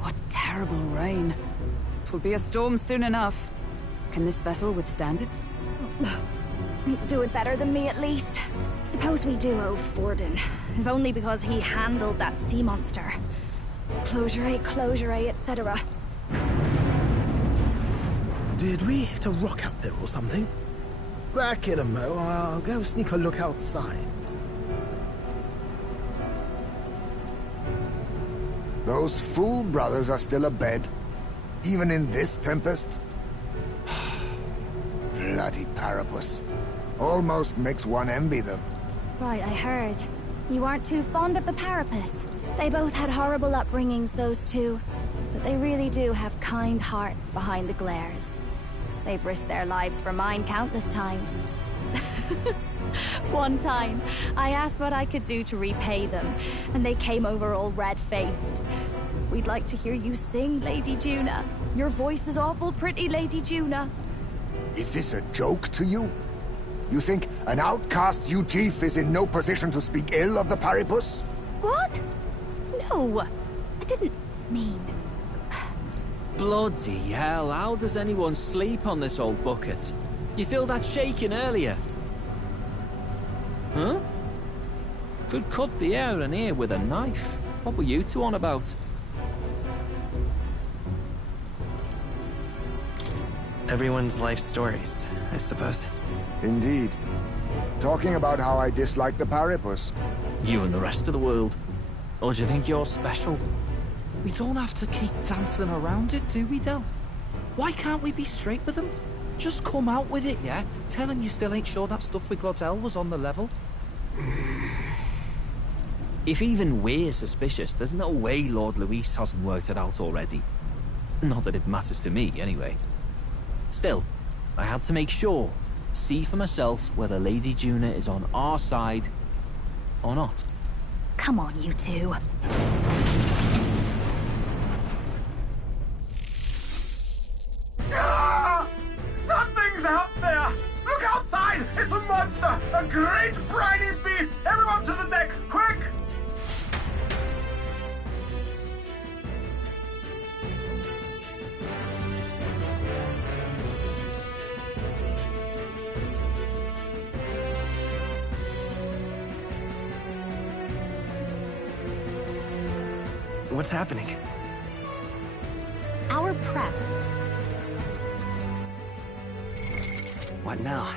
What terrible rain. 'Twill be a storm soon enough. Can this vessel withstand it? Let's do it better than me, at least. Suppose we do owe Forden, if only because he handled that sea monster. Closure, etc. Did we hit a rock out there or something? Back in a mo, I'll go sneak a look outside. Those fool brothers are still abed, even in this tempest? Bloody Parapus. Almost makes one envy them. Right, I heard. You aren't too fond of the Parapus. They both had horrible upbringings, those two. But they really do have kind hearts behind the glares. They've risked their lives for mine countless times. One time, I asked what I could do to repay them, and they came over all red-faced. We'd like to hear you sing, Lady Juna. Your voice is awful pretty, Lady Juna. Is this a joke to you? You think an outcast Ujief is in no position to speak ill of the Paripus? What? No, I didn't mean... Bloody hell, how does anyone sleep on this old bucket? You feel that shaking earlier? Huh? Could cut the air in here with a knife. What were you two on about? Everyone's life stories, I suppose. Indeed. Talking about how I dislike the Paripus. You and the rest of the world. Or do you think you're special? We don't have to keep dancing around it, do we, Del? Why can't we be straight with them? Just come out with it, yeah? Tell him you still ain't sure that stuff with Glodell was on the level. If even we're suspicious, there's no way Lord Luis hasn't worked it out already. Not that it matters to me, anyway. Still, I had to make sure, see for myself whether Lady Juna is on our side or not. Come on, you two. Ah! Something's out there! Look outside! It's a monster! A great briny beast! Everyone to the deck, quick! What's happening? Our prep. What now?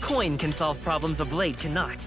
Coin can solve problems a blade cannot.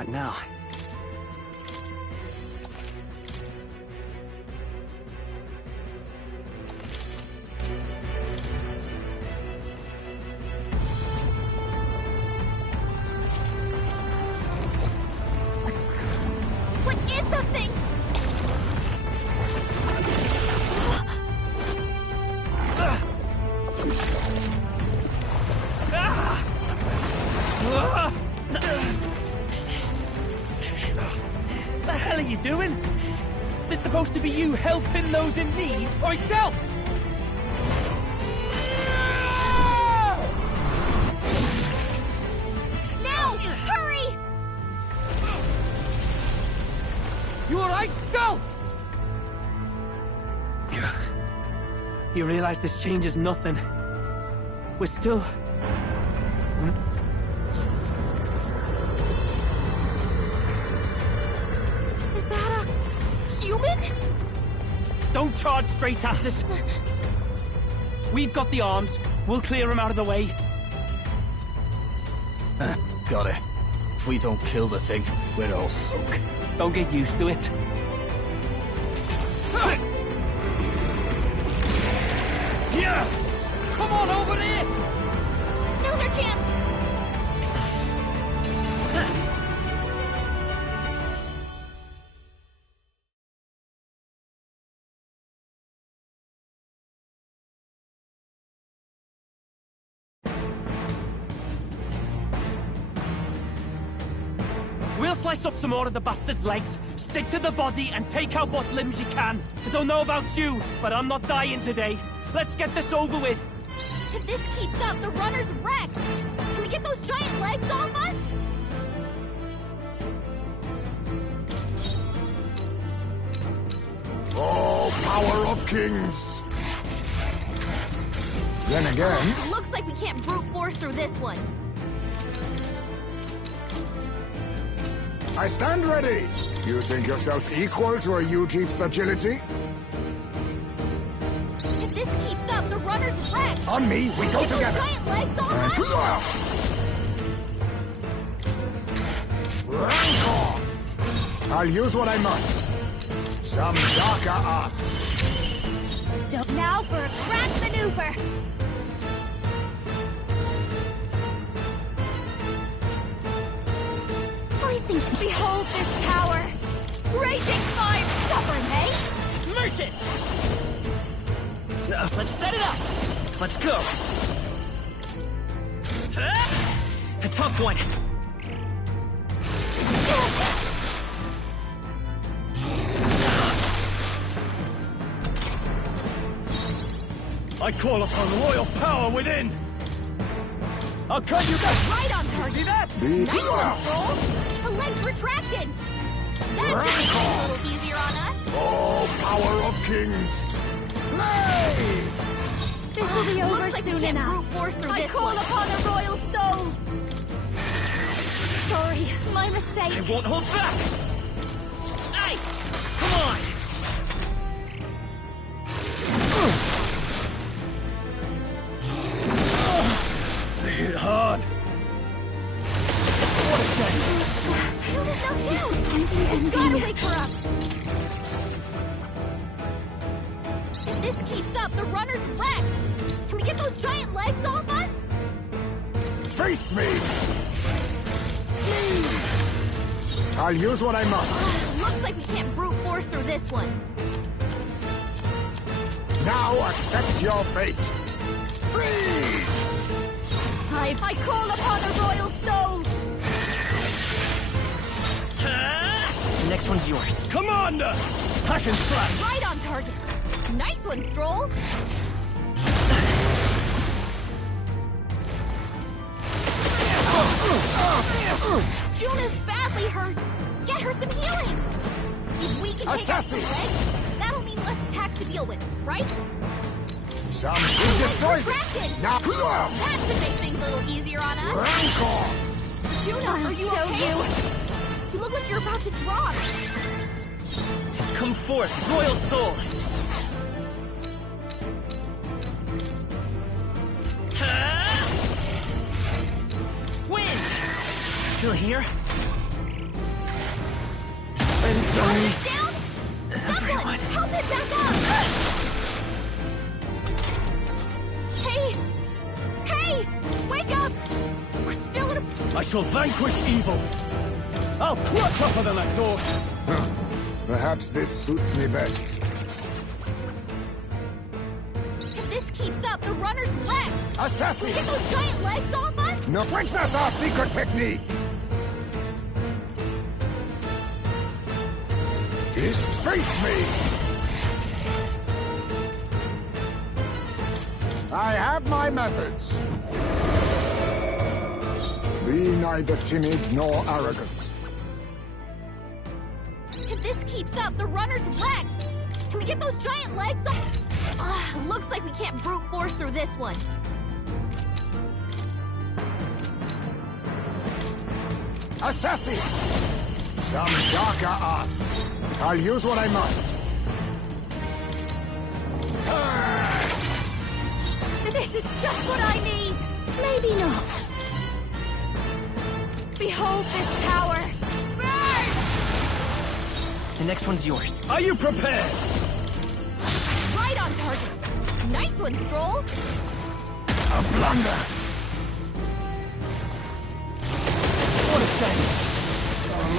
What now? What is that thing? The hell are you doing? This supposed to be you helping those in need. Oi, tell! Now! Hurry! You alright, Del? You realize this changes nothing. We're still... Is that a human? Don't charge straight at it. We've got the arms. We'll clear him out of the way. Got it. If we don't kill the thing, we're all sunk. Don't get used to it. Yeah! Come on over there! Now's our chance! We'll slice up some more of the bastard's legs, stick to the body, and take out what limbs you can. I don't know about you, but I'm not dying today. Let's get this over with. If this keeps up, the runner's wrecked! Can we get those giant legs off us? Oh, power of kings! Then again... Looks like we can't brute force through this one. I stand ready! You think yourself equal to a Ujief's agility? If this keeps up, the runner's wrecked! On me, we go Get together! those giant legs off us! Rancor! I'll use what I must. Some darker arts. Now for a grand maneuver! I think... Behold this tower! Raging fire stubborn, eh? Merchant! Let's set it up! Let's go! A tough one! I call upon royal power within! I'll cut you back! Right on target! See that? Nice one, Stroll! The legs retracted! That should make things a little easier on us! Oh, power of kings! Blaze! This will be over Looks like soon we can't enough. brute force through I this call one. upon a royal soul! Sorry, my mistake. I won't hold back! Nice! Come on! They hit hard. What a shame. Shield is knocked down! We've gotta wake her up! If this keeps up, the runner's wrecked! Can we get those giant legs off us? Face me! I'll use what I must. Looks like we can't brute force through this one. Now accept your fate. Freeze! I call upon a royal soul! Next one's yours. Commander! Hack and slash! Right on target! Nice one, Stroll! Juna's badly hurt! Get her some healing! If we can take out some legs, that'll mean less attacks to deal with, right? Some who destroys Retracted! Now, That should make things a little easier on us! Rancor! Juna, are you okay? You look like you're about to drop! It's come forth, royal soul! Wind! Still here? insane. Down? Someone, help him back up! Hey! Hey! Wake up! We're still in a... I shall vanquish evil. Oh, quite tougher than I thought. Perhaps this suits me best. If this keeps up, the runner's wrecked! Assassin! Can we get those giant legs off us? No, witness our secret technique! Face me! I have my methods. Be neither timid nor arrogant. If this keeps up, the runner's wrecked! Can we get those giant legs off? Looks like we can't brute force through this one. Assassin! Some darker arts. I'll use what I must. This is just what I need! Maybe not. Behold this power! Burn! The next one's yours. Are you prepared? Right on target! Nice one, Stroll! A blunder! What a shame!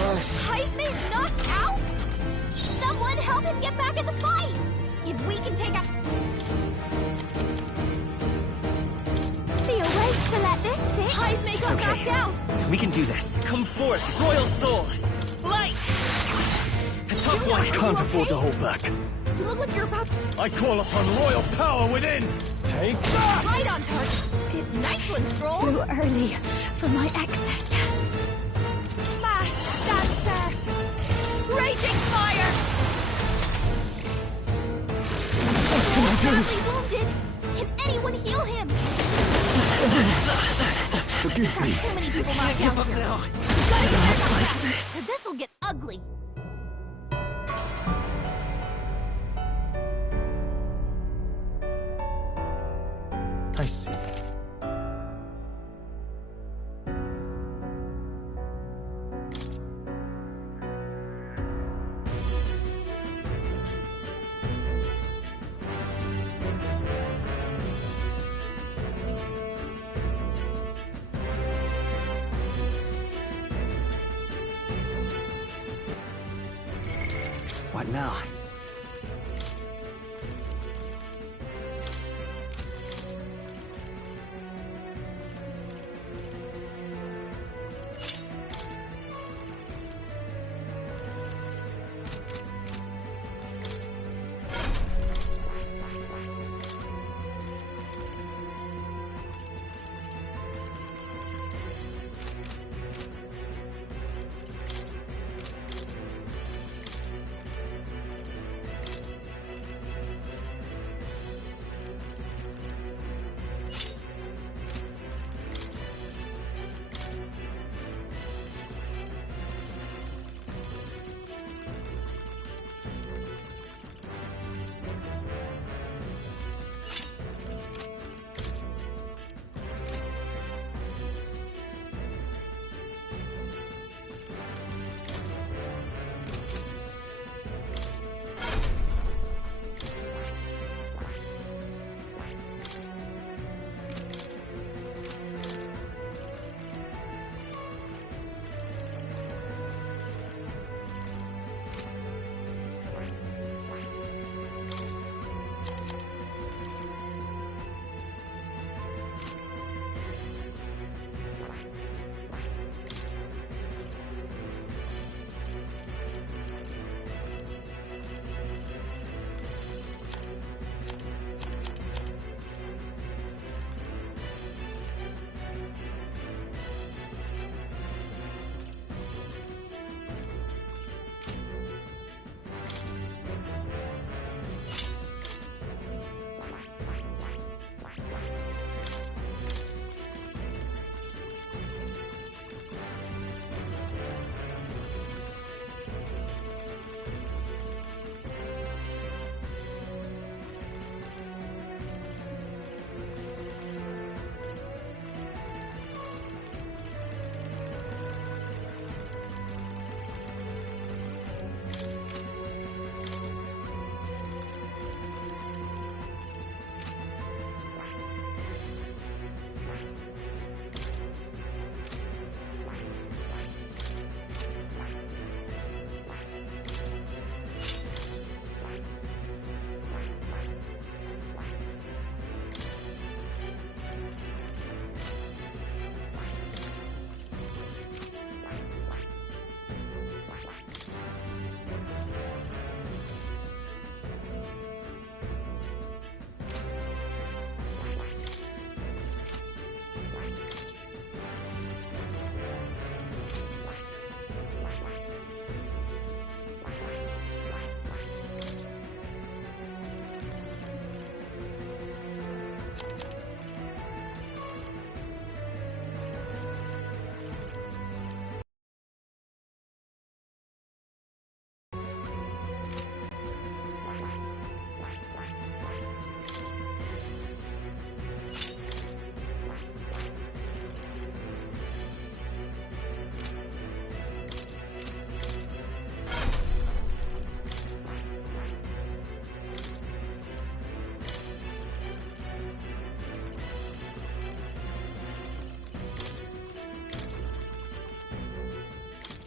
Heisman's knocked out? Someone help him get back in the fight! If we can take out... Be a waste to let this sit. Heisman got knocked out! We can do this. Come forth, Royal Soul! Light! A tough one! I can't afford to hold back. You look like you're about to... I call upon royal power within! Take that! Right on target! It's nice one, Stroll! too early for my exit. Mass Dancer! Raging fire! He's badly wounded! Can anyone heal him? Forgive me. Too many people knocked down here. Now. Gotta get back on track, or this'll get ugly. I see. What now?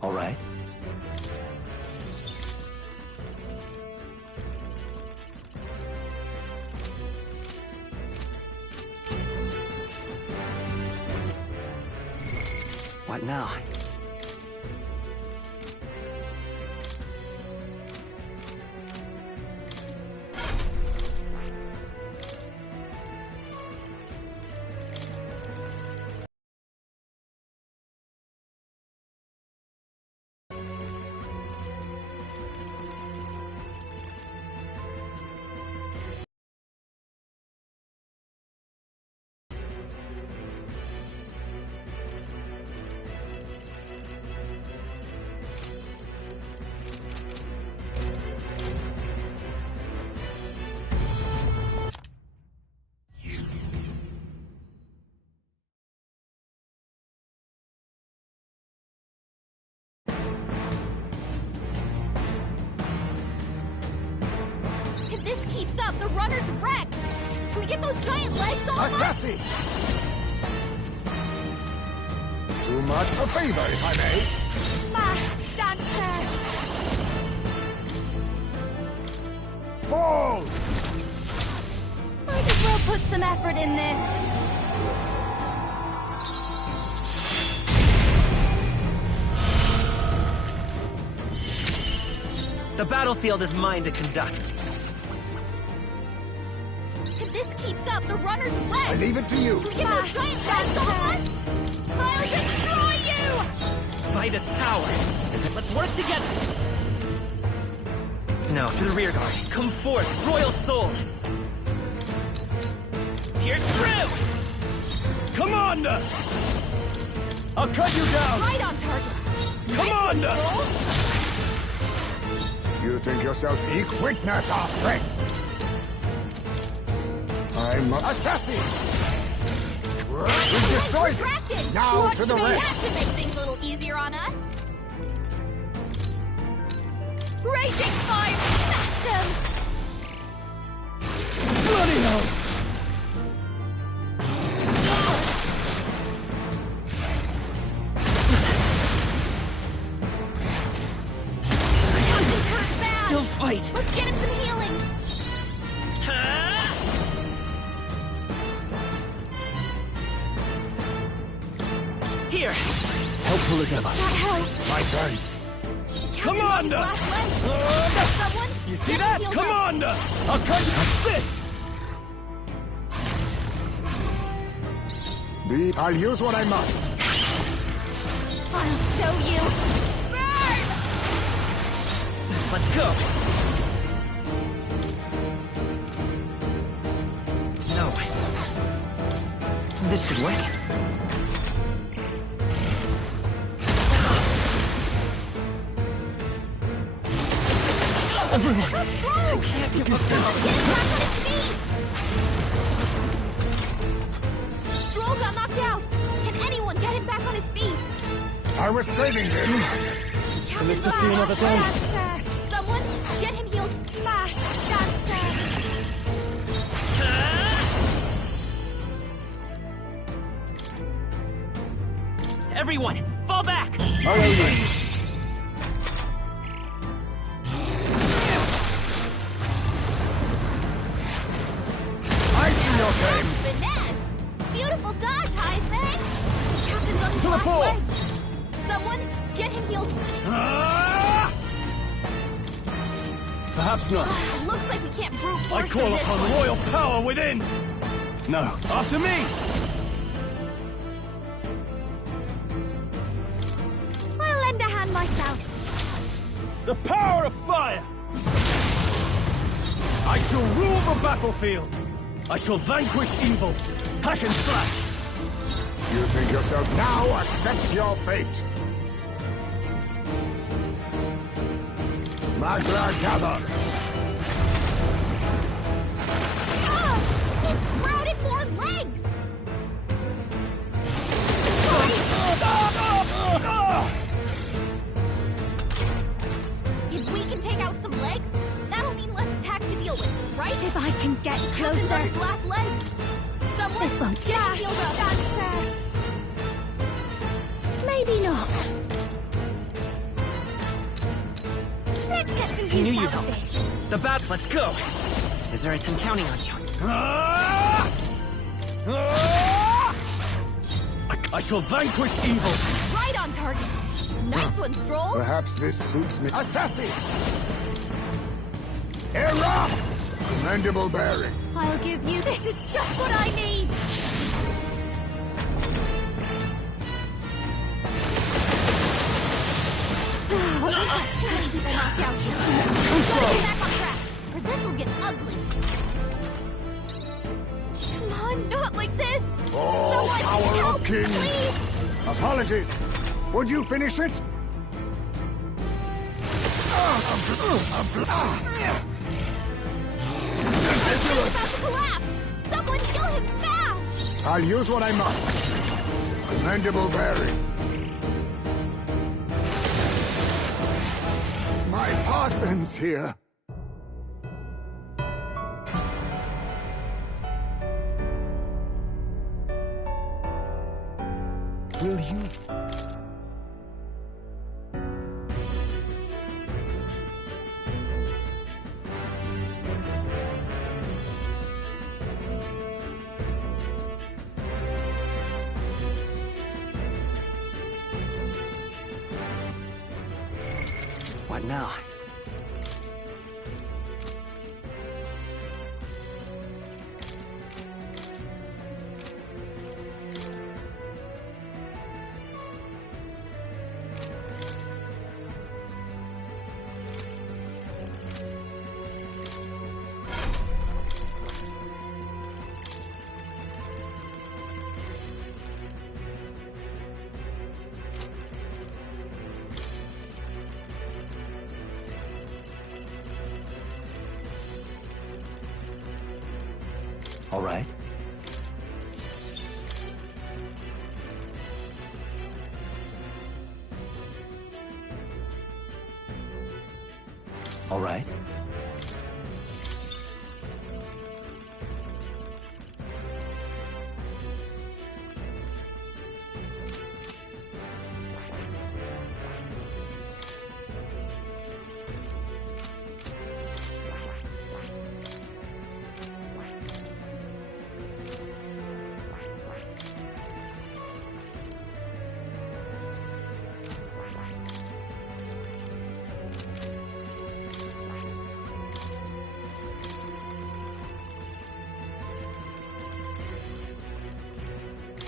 All right. What now? If this keeps up, the runner's wrecked! Can we get those giant legs off? Assassin! Too much a favor, if I may. Masked dancer! Fall! Might as well put some effort in this. The battlefield is mine to conduct. If this keeps up, the runner's wrecked! I leave it to you. Can we get those giant legs off us? I'll destroy you! Fight is power. Let's work together. No, to the rear guard. Come forth, royal soul. You're through! Commander! I'll cut you down! Right on target. Commander! You think yourself weak? Witness our strength! I'm assassin! We've destroyed it! Now Watch to the me. rest! That should make things a little easier on us. Raging fire! Smash them! Bloody hell! Still fight! Let's get him some healing! Here! Helpful as ever. That helps! My friends! Commander! Someone? You see that? Commander! I'll cut you this! I'll use what I must. I'll show you! Burn! Let's go! No. This should work. Everyone! I can't give up now! Get him back on his feet! Stroll got knocked out! Can anyone get him back on his feet? I was saving this! Live to see another day! Someone, get him healed! Fast! Dancer! Everyone, fall back! Follow me! Finesse! Beautiful dodge, Heisman! Captain's on his To the last fore! legs! Someone, get him healed! Perhaps not. Looks like we can't brute force I call this upon one. royal power within! No, after me! I'll lend a hand myself. The power of fire! I shall rule the battlefield! I shall vanquish evil! Hack and slash! You think yourself now? Accept your fate! Magla gather! Ah! It sprouted more legs! If we can take out some legs, that'll mean less attacks to deal with, right? If I can get Captain's on closer. his last legs! Someone, This won't get him last. healed up! Dancer. Maybe not. Get some I knew use you'd out help. of this. The bat, let's go. Is there anything counting on you? I shall vanquish evil. Right on target. Nice one, Stroll. Perhaps this suits me. Assassin! Erupt! Commendable bearing. I'll give you. This is just what I need. Too many people knocked out here. Gotta get back on track, or this will get ugly. Come on, not like this. Oh, Someone power help, of kings! please. Apologies. Would you finish it? He's about to collapse. Someone kill him fast. I'll use what I must. Commendable bearing. My path ends here. Will you? What now? All right. All right.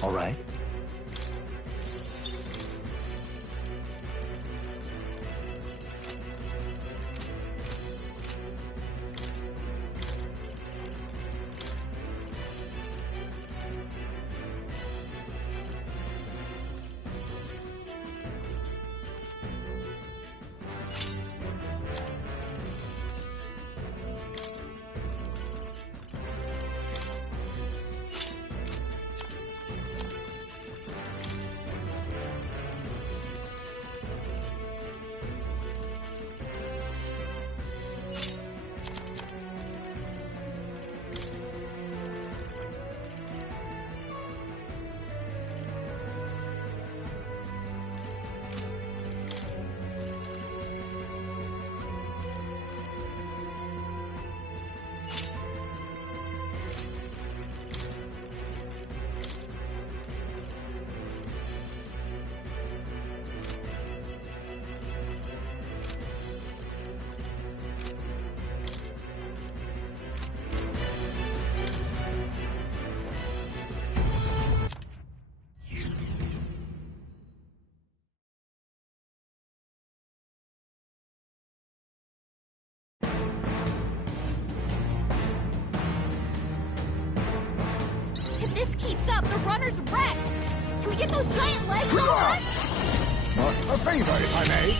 All right. If this keeps up, the runner's wrecked. Can we get those giant legs on? Ask a favor, if I may.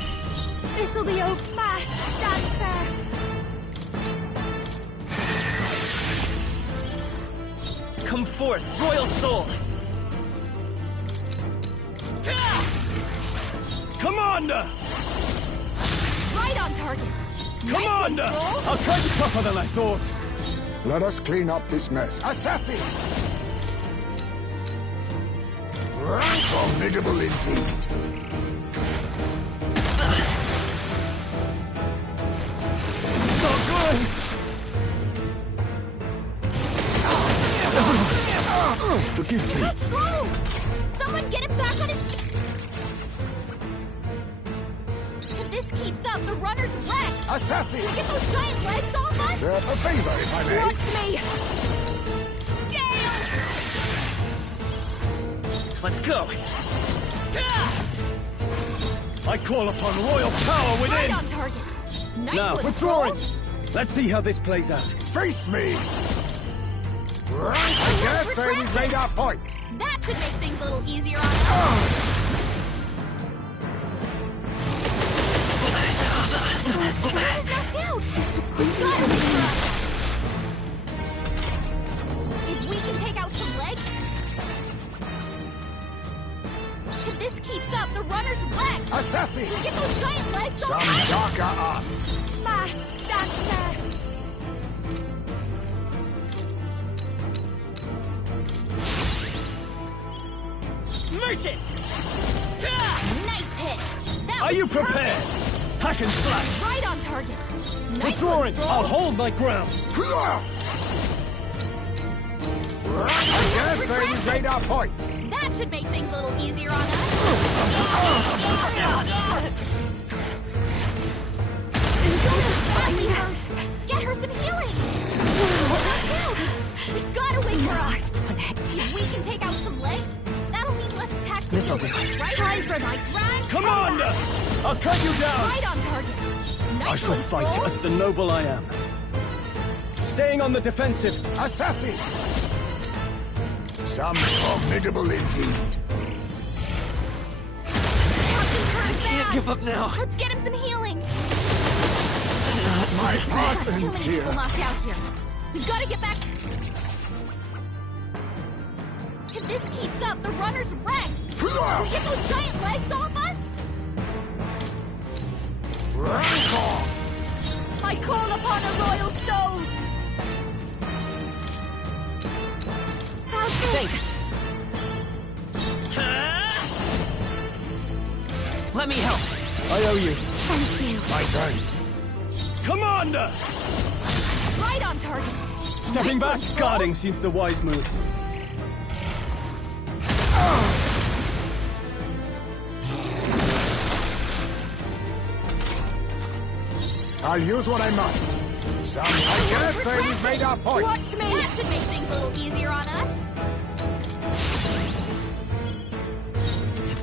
This'll be a fast dancer. Come forth, royal soul! Commander! Right on target. Commander! Nice one, Stroll. I'll try you tougher than I thought. Let us clean up this mess. Assassin! Formidable indeed. Forgive me. That's strong! Someone get him back on his... If this keeps up, the runner's wrecked! Assassin! Get those giant legs off us! A favor, if I may. Watch me! Gale! Let's go. I call upon royal power within! Right on target! Nice Now, one, withdrawing! Troll. Let's see how this plays out. Face me! Right, I dare say we've made our point. That should make things a little easier on us. He's knocked out! We've got to wait for us! If we can take out some legs... If this keeps up, the runner's wrecked! Assassin! Get those giant legs Some off us! darker arts. Masked dancer! Merchant! Nice hit! That Are was you prepared? perfect. Hack and slash! Right on target! Nice Withdrawing! one, I'll Stroll. hold my ground! I dare say we've made our point. That should make things a little easier on us. Badly hurt. Get her some healing. We gotta wait for us. If we can take out some legs, that'll mean less attacks. This'll do. Right? Time for my grand Commander! I'll cut you down! Right on target. Nice I shall one, fight Stroll. as the noble I am. Staying on the defensive. Assassin! Some formidable indeed. Can't give up now. Let's get him some healing. My Too Parsons many here. people knocked out here. We've got to get back. If this keeps up, the runner's wrecked. Can we get those giant legs off us? I call upon a royal soul. Thanks. Let me help. I owe you. Thank you. My thanks. Commander! Right on target. Stepping back, guarding seems the wise move. I'll use what I must. I dare say we've made our point. Watch me. That should make things a little easier on us.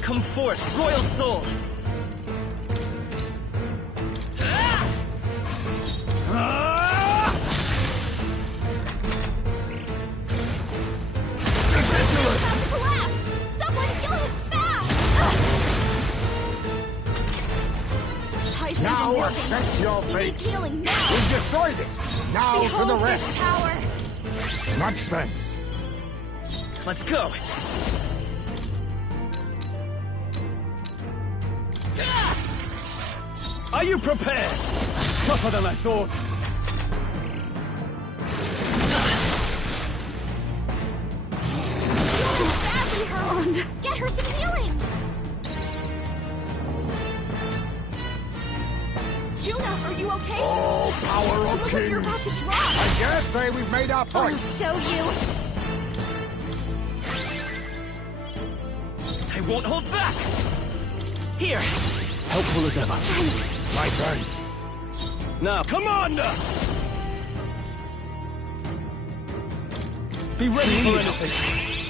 Come forth, royal soul. Now accept your fate. We've destroyed it. Now to the rest. Power. Much thanks. Let's go. Are you prepared? Tougher than I thought. Badly hurt. Get her some healing. Juna, are you okay? Oh, power of Look like you're about to kings. drop. I dare say we've made our point. I'll show you. I won't hold back. Here. Helpful as ever. My thanks. Now, Commander! Be ready for anything.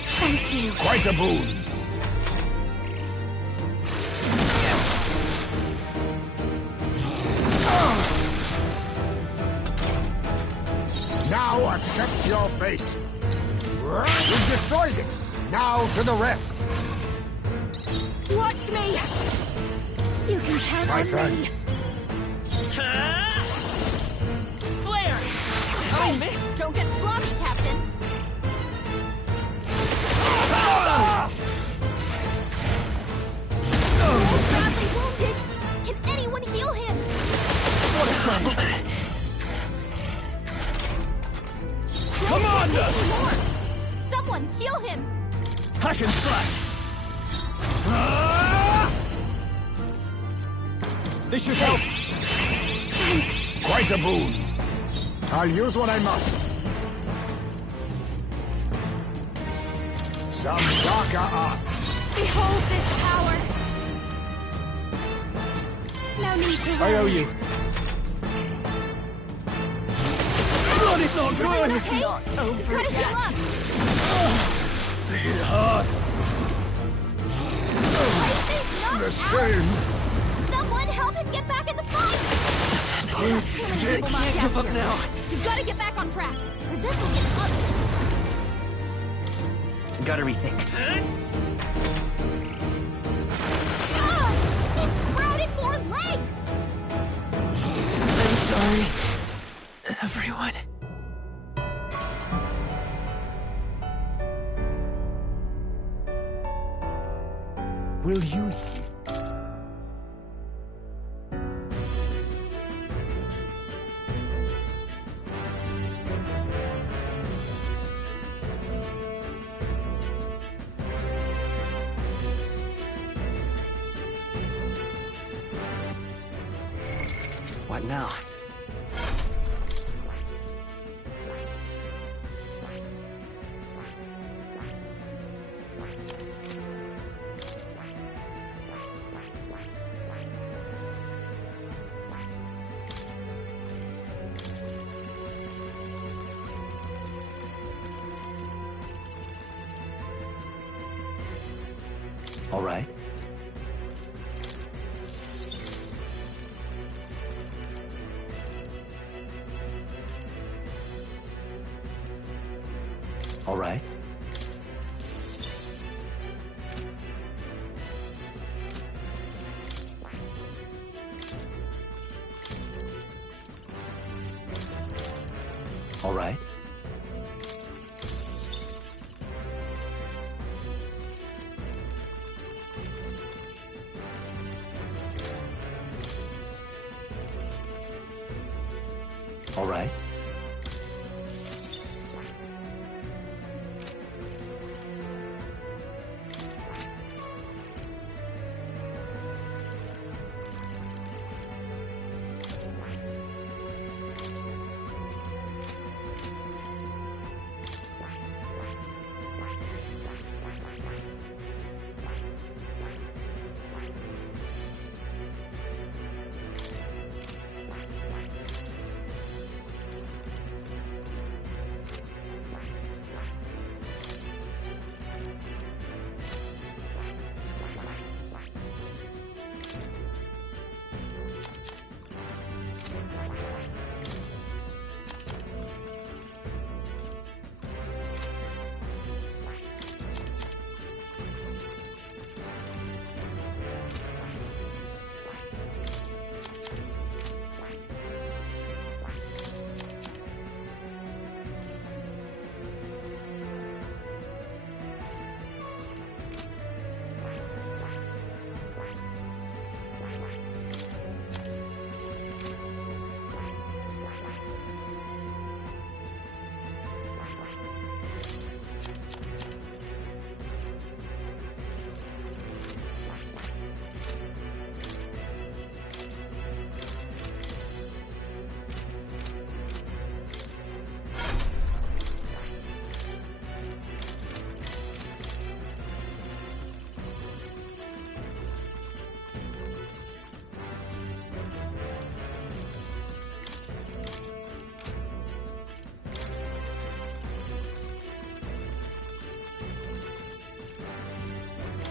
Thank you. Quite a boon. Now accept your fate. We've destroyed it. Now to the rest. Watch me. You can count My on thanks. Flare! I missed. Don't get sloppy, Captain. He's badly wounded. Can anyone heal him? What a shame. Commander! Someone heal him. Hack and slash. This should help. Thanks. Quite a boon. I'll use what I must. Some darker arts. Behold this power! No need to I owe worry. you. Blood is not good! Okay? Over Gotta heal up! Hit hard. The shame. Someone help him get back in the fight! Can't give up now. You've got to get back on track, or this will get ugly. Gotta rethink. Ah! It sprouted more legs! I'm sorry, everyone. Will you... What now? All right. All right. All right. All right.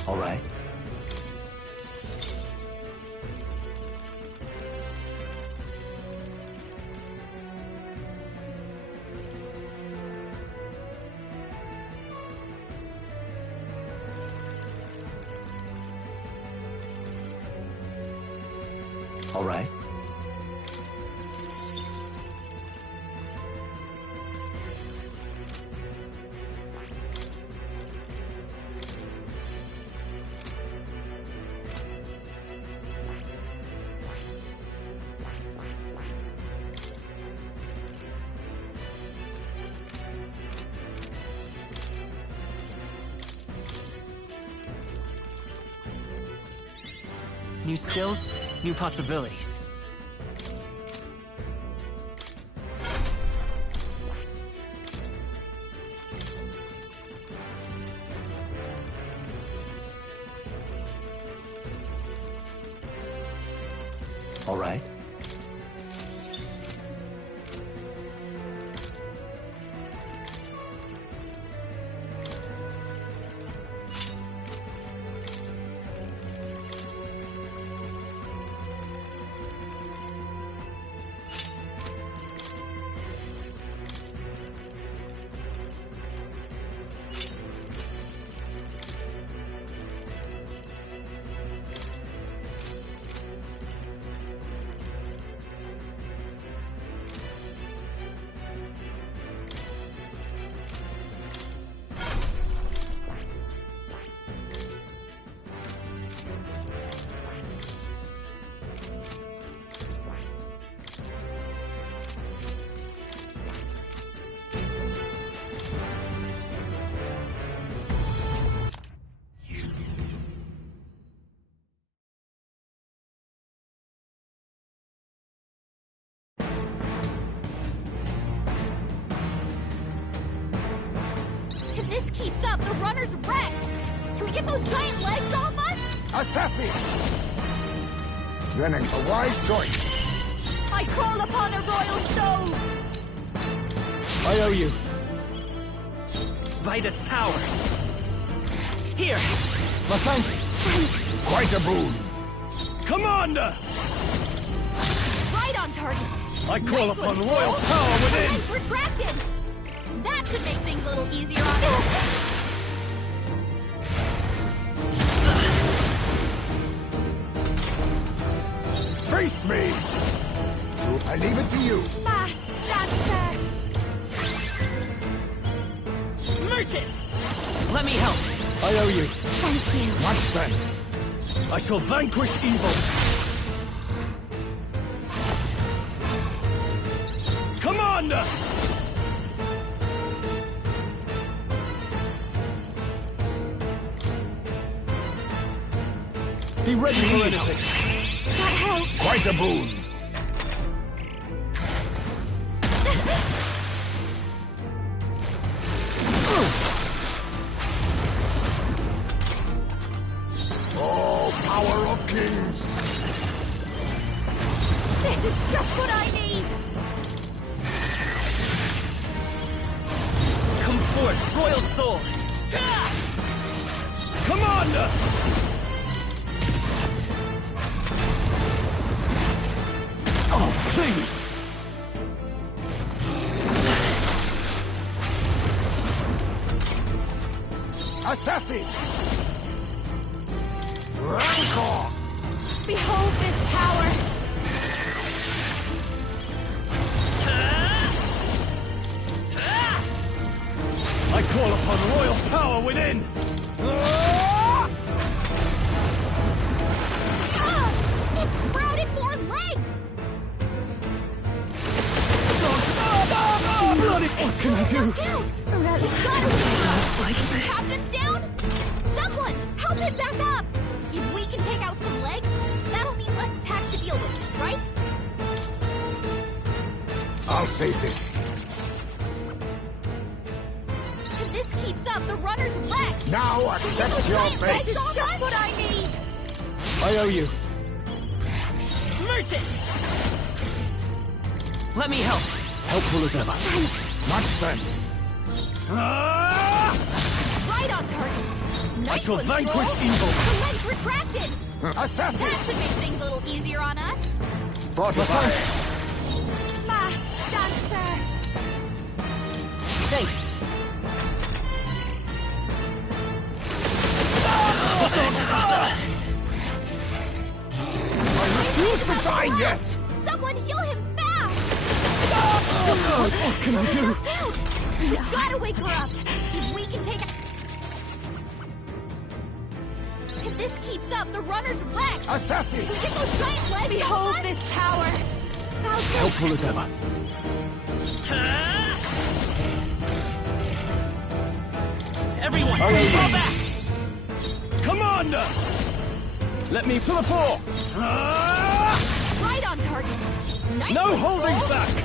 All right. All right. New skills, new possibilities. keeps up, the runner's wrecked! Can we get those giant legs off us? Assassin! Then a wise choice. I call upon a royal soul! I owe you. Vitus power. Here! My thanks. Quite a boon. Commander! Right on target! I call Nice upon one, royal Scroll. power The within! legs retracted! That should make things a little easier on us. Face me! I leave it to you. Mask dancer! Merchant! Let me help. I owe you. Thank you. Much thanks. I shall vanquish evil. Commander! Be ready for anything. That helps. Quite a boon. Oh, power of kings! This is just what I need! Come forth, royal soul. Commander! Oh, please! Assassin! Rancor! Behold this power! I call upon royal power within! It sprouted more legs! Bloody! What can I do? Relic gotta wake up! Captain's down? Someone, help him back up! If we can take out some legs, that'll mean less attacks to deal with, right? I'll save this. If this keeps up, the runner's wrecked! Now accept your fate. This is just what I need! I owe you. Merchant! Let me help. Helpful as ever. Much thanks. Right on target! Nice I shall one, vanquish Scroll. evil. The legs retracted! Assassin! That should make things a little easier on us. Fortify! Mask dancer! Thanks. I refuse to die yet! Someone heal him fast! What can I do? Dude! You gotta wake her up! If we can take... If this keeps up, the runner's wrecked! Assassin! We get those giant legs! Behold this power! Helpful as ever. Everyone, I owe you. fall back! Commander! Let me to the fore! Right on target! Nice No one, holding Scroll. back! The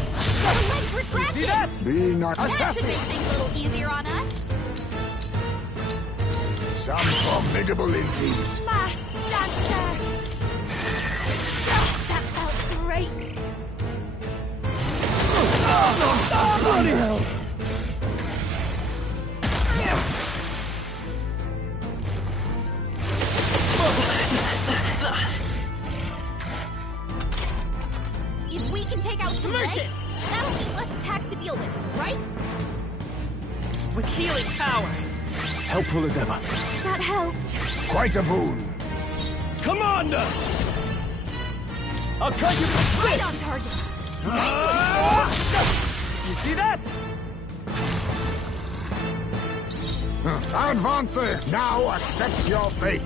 legs retracted! See that? Be not That should assassin! make things a little easier on us. Some formidable indeed. Mask dancer! That felt great! Bloody hell! If we can take out some legs, Merchant! that'll mean less attacks to deal with, right? With healing power. Helpful as ever. That helped! Quite a boon. Commander! I'll cut you with Right this! on target! Nice one, You see that? Advance! Now accept your fate.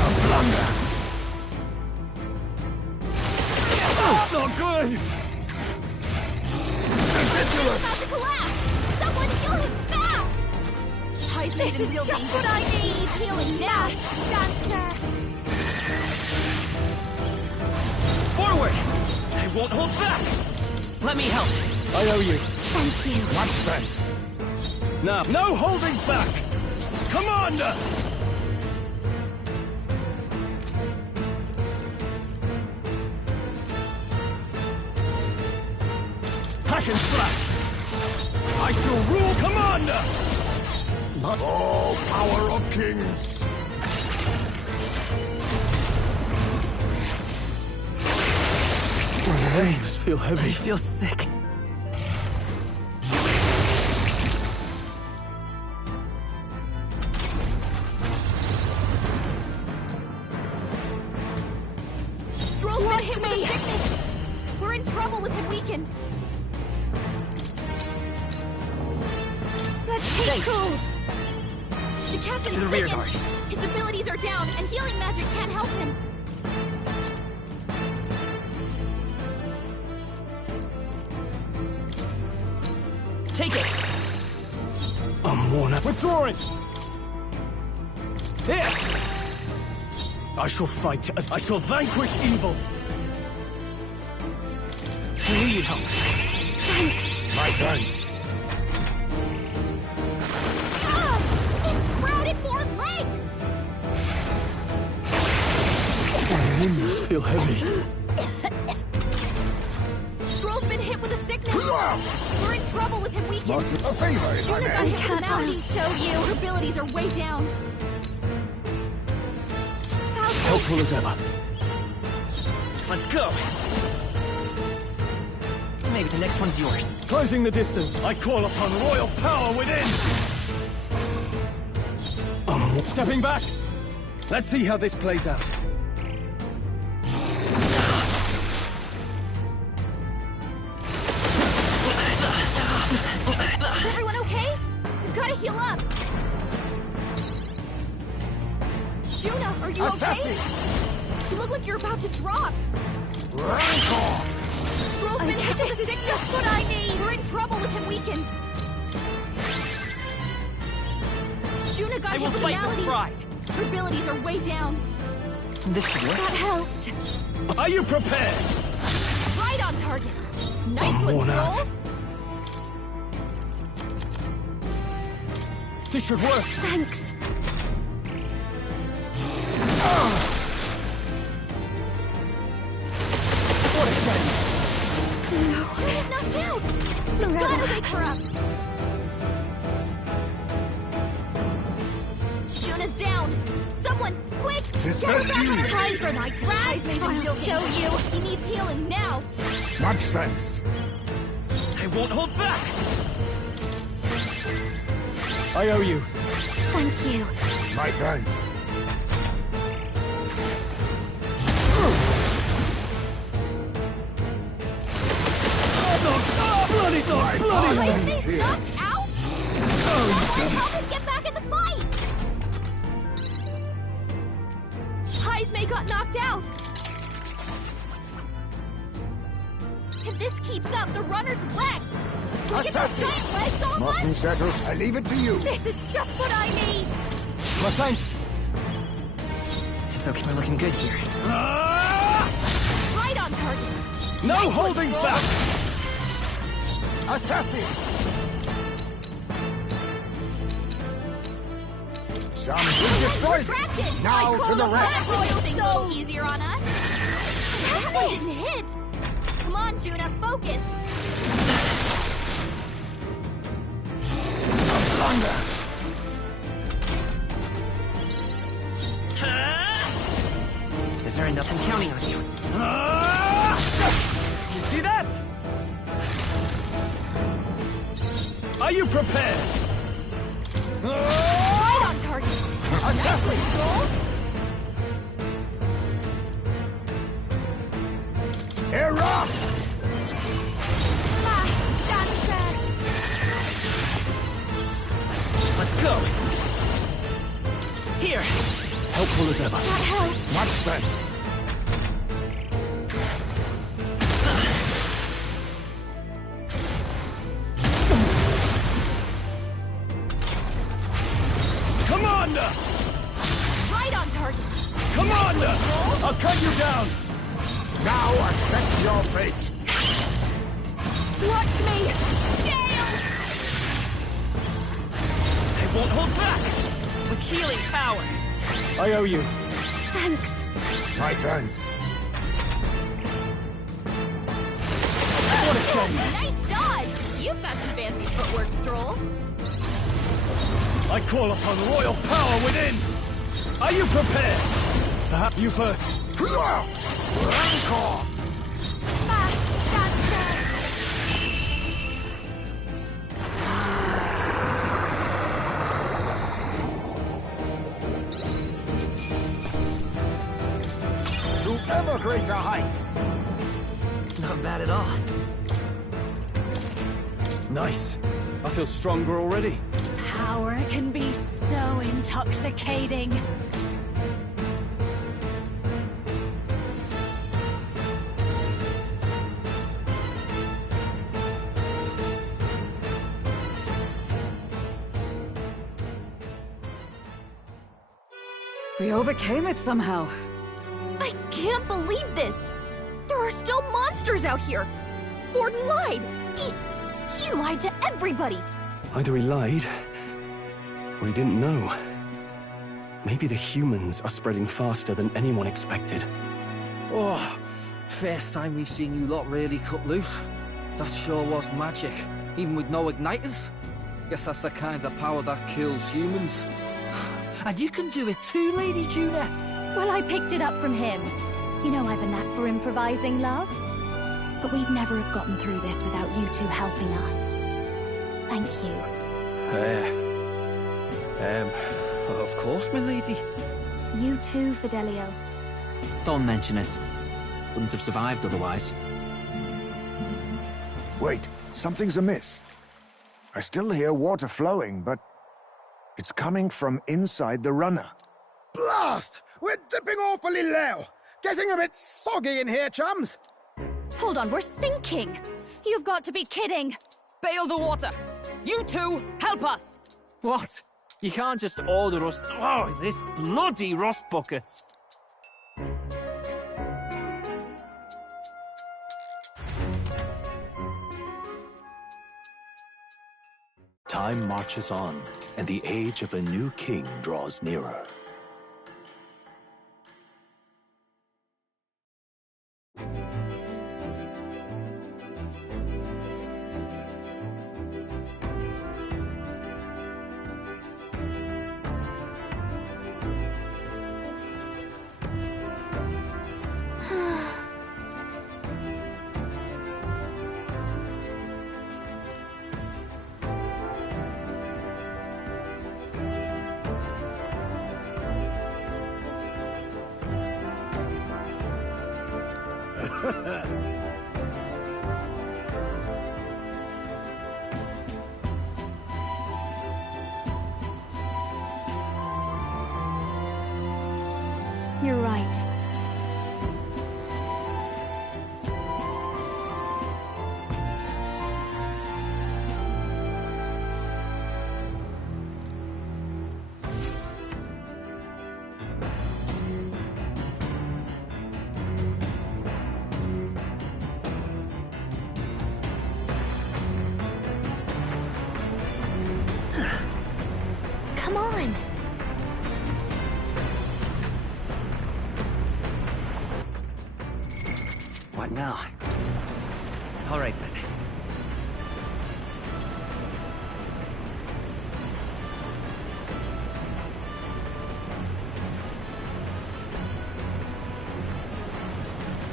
A blunder. Not good! Ridiculous! about to collapse! Someone heal him fast! High speed This and is heal just beam. what I need! Keep healing now! Mask dancer! Forward! I won't hold back! Let me help. I owe you. Thank you. Much thanks. Now, no holding back! Commander! Hack and slash! I shall rule Commander! Oh, power of kings! My legs feel heavy. I feel sick. Stroll's been hit with a sickness. We're in trouble with him weakened. Let's stay cool. The captain's To the rear sickened. guard. His abilities are down, and healing magic can't help him. Take it! I'm worn out. Withdrawing! Here! I shall fight as I shall vanquish evil! I knew you'd help. Thanks. My thanks. Ah! It sprouted more legs! My limbs feel heavy. Stroll's been hit with a sickness. We're in trouble with him weakened. A favor, if I Juna got may. hit with a malady. Show you. Her abilities are way down. Helpful as ever. Let's go! Maybe the next one's yours. Closing the distance, I call upon royal power within! Stepping back! Let's see how this plays out. Is everyone okay? We've got to heal up. Juna, are you okay? You look like you're about to drop. Stroll's been hit with a sickness. Just what I need. We're in trouble with him weakened. Juna got I hit will with a fight with malady. pride. Her abilities are way down. This should work. That helped. Are you prepared? Right on target. Nice I'm one, worn out. Stroll. This should work. Thanks. What a shame. No. Juna's knocked out. We've got to wake her up. Juna's down. Someone, quick! Tis Get her best back on her used. feet. For my Rise made him feel show you. He needs healing now. Much thanks. I won't hold back! I owe you. Thank you. My thanks. Bloody dog! Bloody My dog! thanks here. Knocked out? Someone help him get back in the fight! Heismay got knocked out. If this keeps up, the runner's wrecked. Can we get those Assassin. giant legs off Mustn't us? settle. I leave it to you. This is just what I need. My thanks. It's okay, we're looking good here. Right on target. No Nice one, holding Stroll. back! Assassin. Some good destroyed. Retracted. Now I to the call rest. That royal so easier on us. That one didn't hit. Come on, Juna, focus. Blunder. Is there enough? I'm counting on you. You see that? Are you prepared? Right on target. Nicely, Stroll. Erupt! Let's go! Here! Helpful as ever. That helped. Much thanks. Commander! Right on target. Commander! I'll cut you down! Now accept your fate. Watch me. Yay! hold back! With healing power! I owe you. Thanks. My thanks. What a shame. Nice dodge! You've got some fancy footwork, Stroll. I call upon royal power within! Are you prepared? Perhaps you first. Rancor! To ever greater heights! Not bad at all. Nice. I feel stronger already. Power can be so intoxicating. We overcame it somehow. I can't believe this! There are still monsters out here! Forden lied! He lied to everybody! Either he lied, or he didn't know. Maybe the humans are spreading faster than anyone expected. Oh, first time we've seen you lot really cut loose. That sure was magic, even with no igniters. Guess that's the kind of power that kills humans. And you can do it too, Lady Juna. Well, I picked it up from him. You know I've a knack for improvising, love. But we'd never have gotten through this without you two helping us. Thank you. Of course, my lady. You too, Fidelio. Don't mention it. Wouldn't have survived otherwise. Wait, something's amiss. I still hear water flowing, but it's coming from inside the runner. Blast! We're dipping awfully low. Getting a bit soggy in here, chums. Hold on, we're sinking. You've got to be kidding. Bail the water! You two, help us! What? You can't just order us... Oh, this bloody rust buckets! Time marches on, and the age of a new king draws nearer. You're right. Come on. What now? All right, then.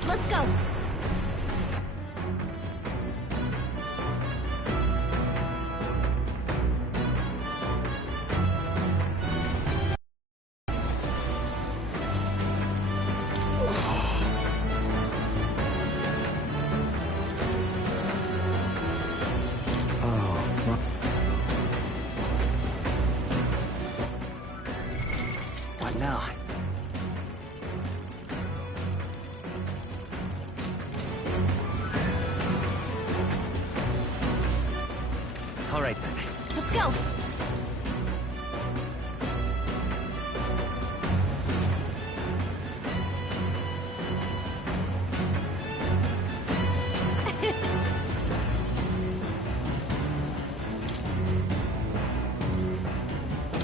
Let's go! What now? All right, then. Let's go!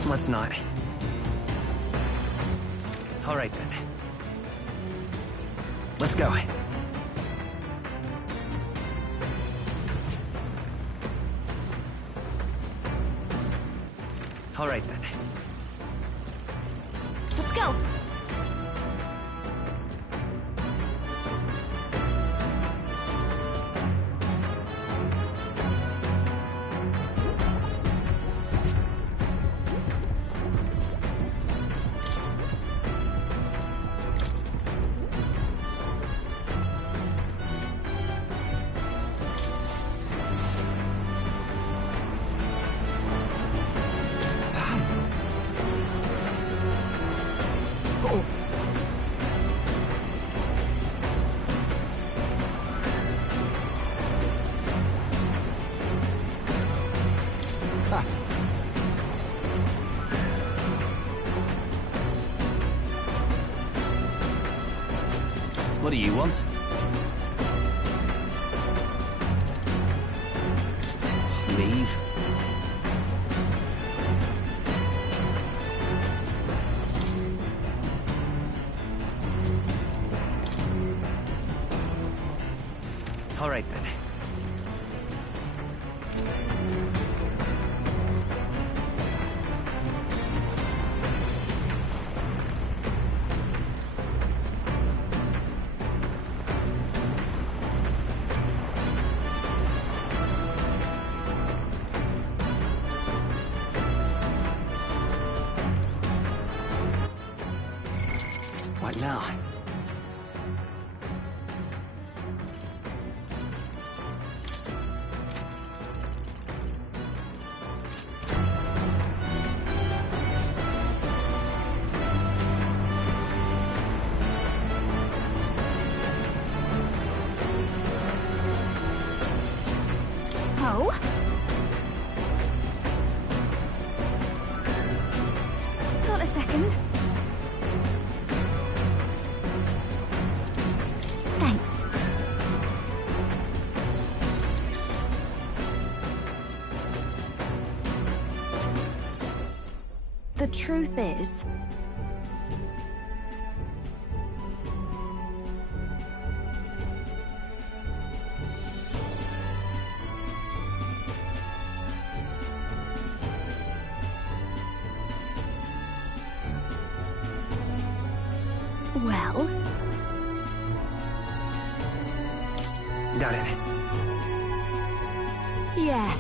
Let's not. All right, then. Let's go. All right, then. Let's go. What do you want? Leave. All right, then. What now? Oh? Got a second? Thanks. The truth is, well, Got it. yeah.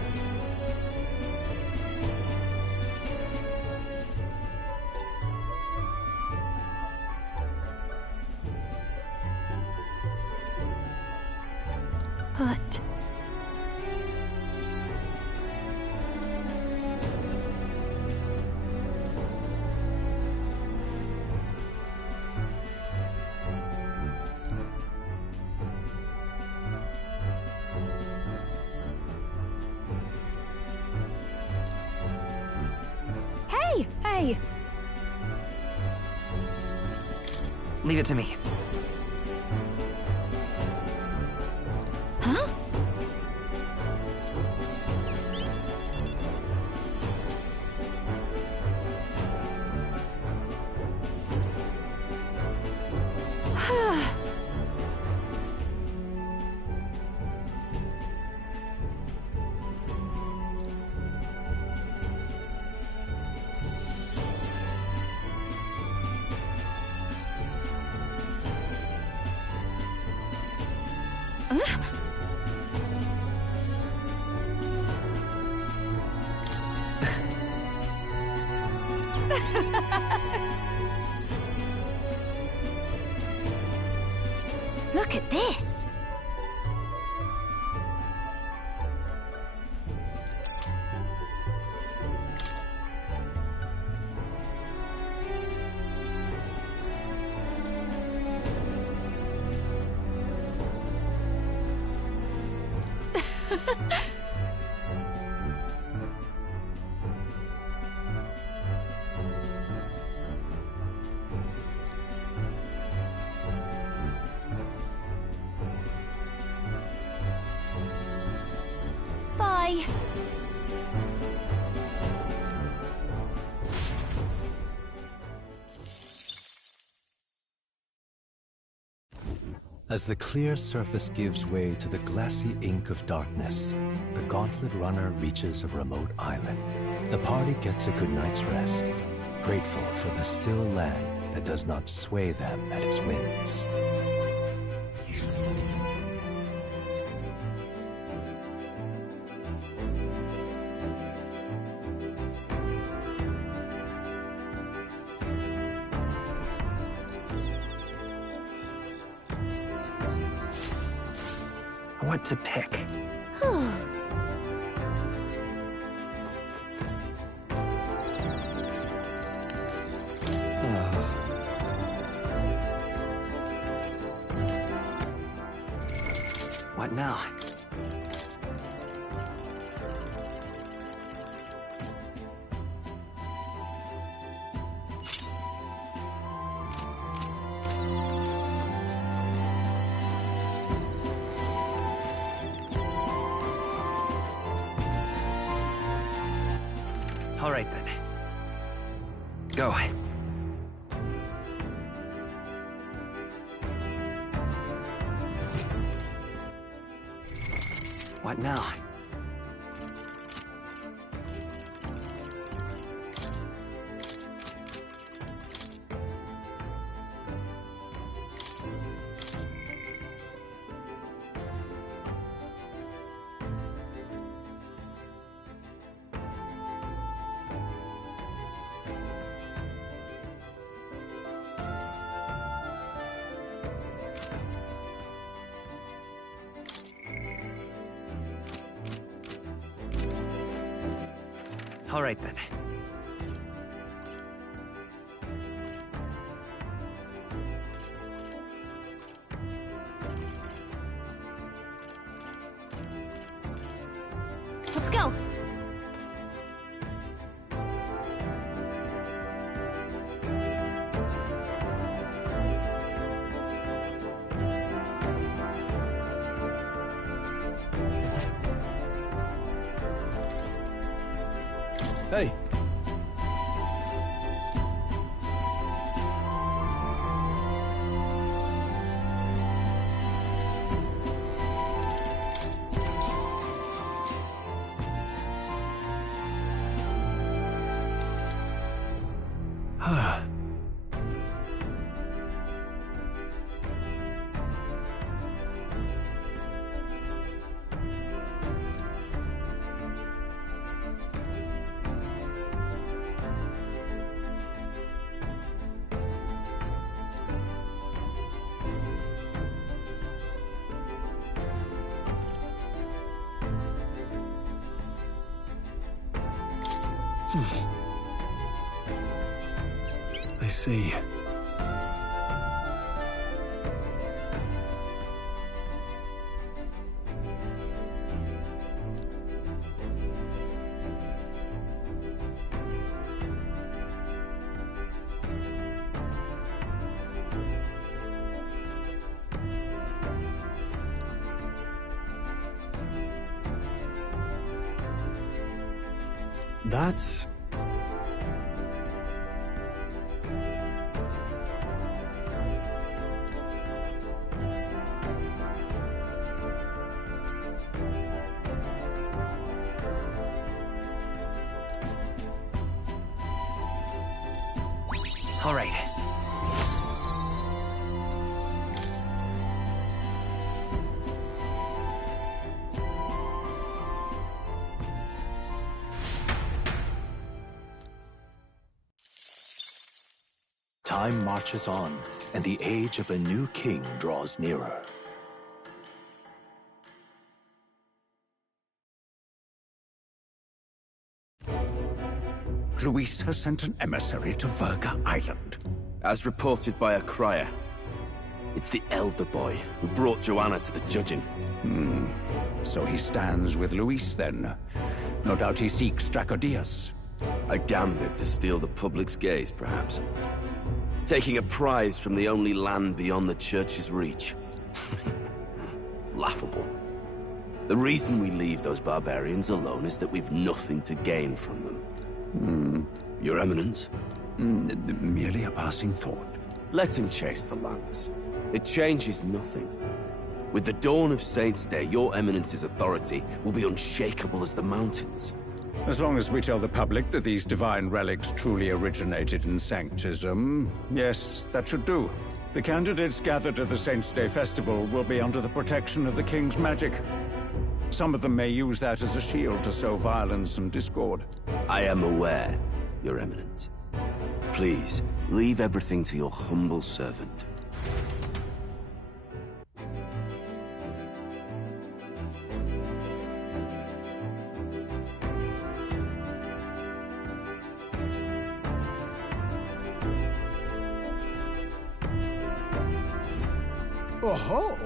But hey! Leave it to me. Huh? Look at this! Bye. As the clear surface gives way to the glassy ink of darkness, the gauntlet runner reaches a remote island. The party gets a good night's rest, grateful for the still land that does not sway them at its whims. What to pick? What now? All right, then. Go. What now? All right, then. Let's go. Hey. I see. That's... All right. Time marches on, and the age of a new king draws nearer. Luis has sent an emissary to Verga Island. As reported by a crier. It's the elder boy who brought Joanna to the judging. So he stands with Luis, then. No doubt he seeks Dracodius. A gambit to steal the public's gaze, perhaps. Taking a prize from the only land beyond the church's reach. Laughable. The reason we leave those barbarians alone is that we've nothing to gain from them. Your Eminence? Merely a passing thought. Let him chase the lance. It changes nothing. With the dawn of Saints' Day, your Eminence's authority will be unshakable as the mountains. As long as we tell the public that these divine relics truly originated in Sanctism, yes, that should do. The candidates gathered at the Saints' Day Festival will be under the protection of the King's magic. Some of them may use that as a shield to sow violence and discord. I am aware, Your Eminence. Please, leave everything to your humble servant. Oh-ho!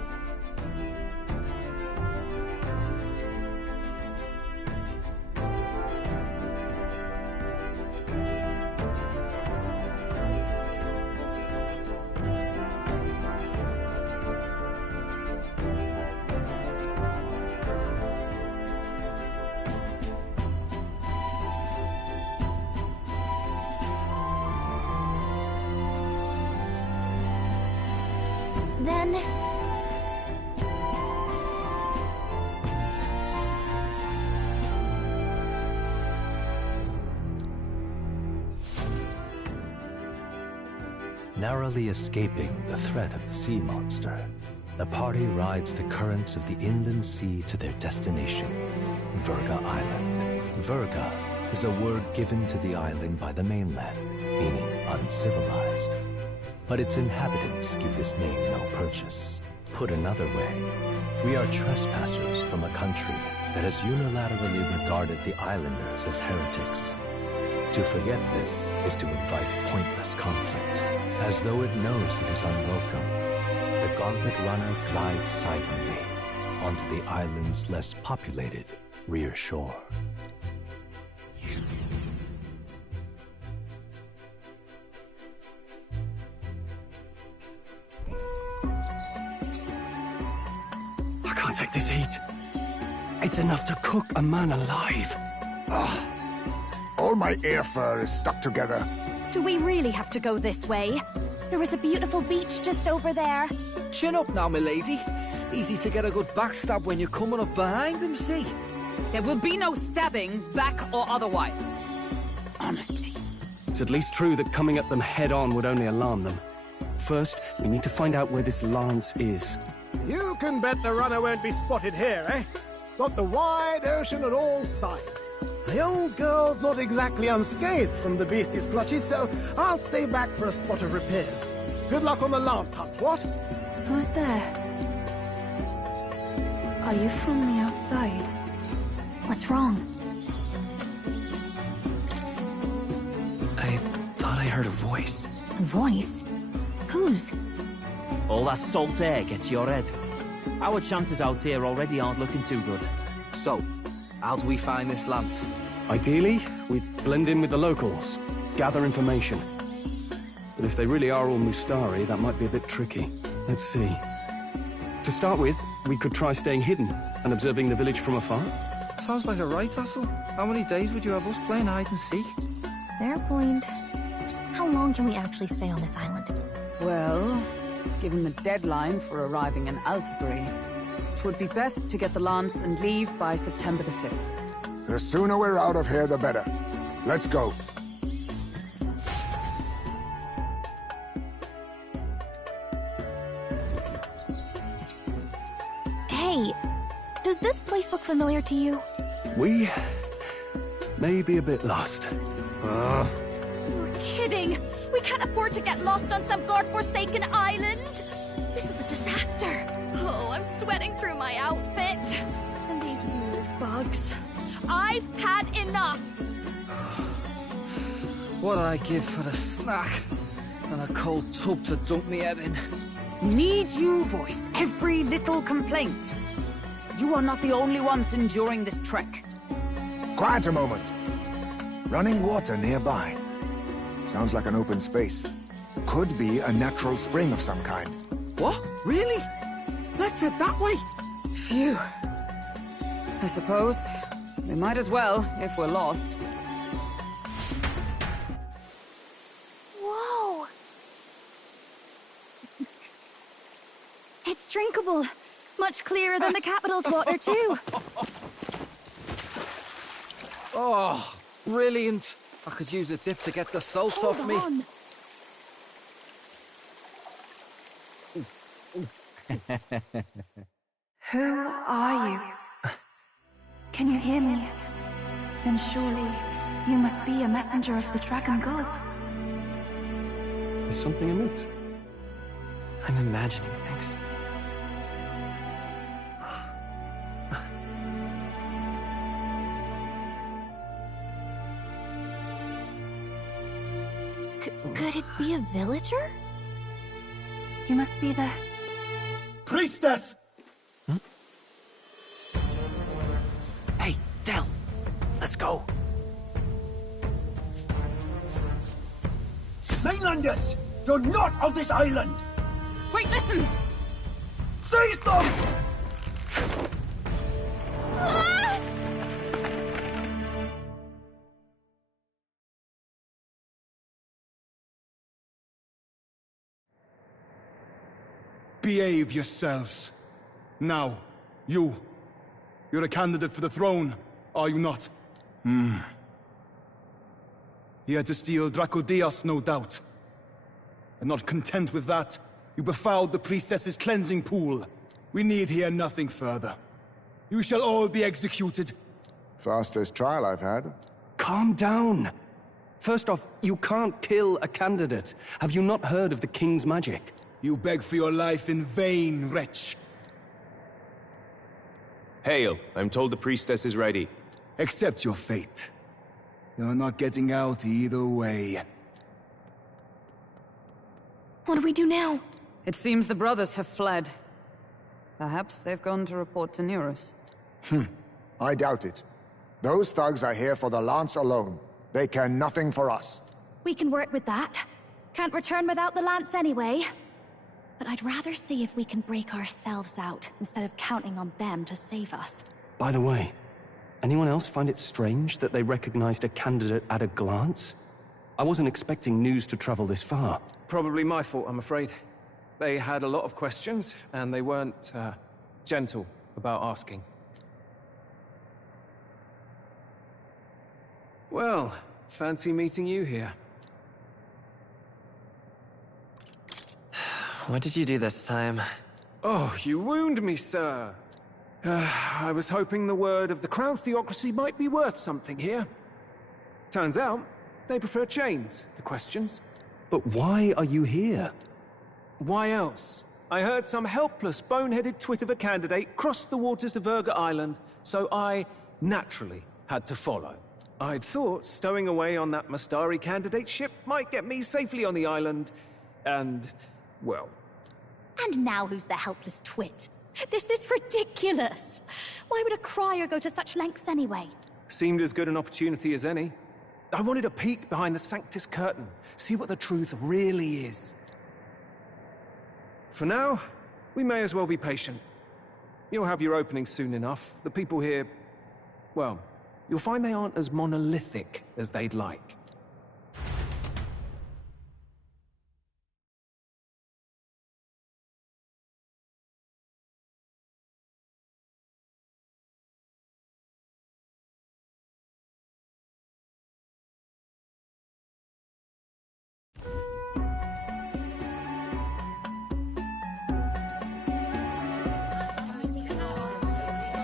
Then... Narrowly escaping the threat of the sea monster, the party rides the currents of the inland sea to their destination, Verga Island. Verga is a word given to the island by the mainland, meaning uncivilized. But its inhabitants give this name no purchase. Put another way, we are trespassers from a country that has unilaterally regarded the islanders as heretics. To forget this is to invite pointless conflict, as though it knows it is unwelcome. The Gauntlet Runner glides silently onto the island's less populated rear shore. I can't take this heat. It's enough to cook a man alive. Ugh. All my air fur is stuck together. Do we really have to go this way? There was a beautiful beach just over there. Chin up now, milady. Easy to get a good backstab when you're coming up behind him, see? There will be no stabbing, back or otherwise. Honestly. It's at least true that coming at them head-on would only alarm them. First, we need to find out where this lance is. You can bet the runner won't be spotted here, eh? Got the wide ocean on all sides. The old girl's not exactly unscathed from the beastie's clutches, so I'll stay back for a spot of repairs. Good luck on the lance hunt, what? Who's there? Are you from the outside? What's wrong? I thought I heard a voice. A voice? Whose? All that salt air gets your head. Our chances out here already aren't looking too good. So, how do we find this lance? Ideally, we blend in with the locals, gather information. But if they really are all Mustari, that might be a bit tricky. Let's see. To start with, we could try staying hidden and observing the village from afar. Sounds like a right hustle. How many days would you have us playing hide and seek? Fair point. How long can we actually stay on this island? Well, given the deadline for arriving in Altabury, it would be best to get the lance and leave by September the 5th. The sooner we're out of here, the better. Let's go. Hey, does this place look familiar to you? We may be a bit lost. You're kidding! We can't afford to get lost on some godforsaken island! This is a disaster! Oh, I'm sweating through my outfit. And these weird bugs. I've had enough! What I give for a snack and a cold tub to dump me head in. Need you voice every little complaint? You are not the only ones enduring this trek. Quiet a moment. Running water nearby. Sounds like an open space. Could be a natural spring of some kind. What? Really? Let's head that way. Phew. I suppose we might as well if we're lost. Whoa! drinkable. Much clearer than the capital's water, too. Oh, brilliant. I could use a dip to get the salt off me. Who are you? Can you hear me? Then surely you must be a messenger of the Dragon God. Is something amiss? I'm imagining things. Could it be a villager? You must be the... Priestess! Hey, Del, let's go. Mainlanders! You're not of this island! Wait, listen! Seize them! Behave yourselves. Now, you're a candidate for the throne, are you not? Here to steal Dracodios, no doubt. And not content with that, you befouled the priestess's cleansing pool. We need hear nothing further. You shall all be executed. Fastest trial I've had. Calm down. First off, you can't kill a candidate. Have you not heard of the king's magic? You beg for your life in vain, wretch. Hail, I'm told the priestess is ready. Accept your fate. You're not getting out either way. What do we do now? It seems the brothers have fled. Perhaps they've gone to report to Neurus. I doubt it. Those thugs are here for the lance alone. They care nothing for us. We can work with that. Can't return without the lance anyway. But I'd rather see if we can break ourselves out, instead of counting on them to save us. By the way, anyone else find it strange that they recognized a candidate at a glance? I wasn't expecting news to travel this far. Probably my fault, I'm afraid. They had a lot of questions, and they weren't, gentle about asking. Well, fancy meeting you here. What did you do this time? Oh, you wound me, sir. I was hoping the word of the Crown Theocracy might be worth something here. Turns out, they prefer chains to questions. But why are you here? Why else? I heard some helpless, boneheaded twit of a candidate crossed the waters of Urga Island, so I, naturally, had to follow. I'd thought stowing away on that Mastari candidate ship might get me safely on the island, and, well... And now who's the helpless twit? This is ridiculous! Why would a crier go to such lengths anyway? Seemed as good an opportunity as any. I wanted a peek behind the Sanctus curtain, see what the truth really is. For now, we may as well be patient. You'll have your opening soon enough. The people here, well, you'll find they aren't as monolithic as they'd like.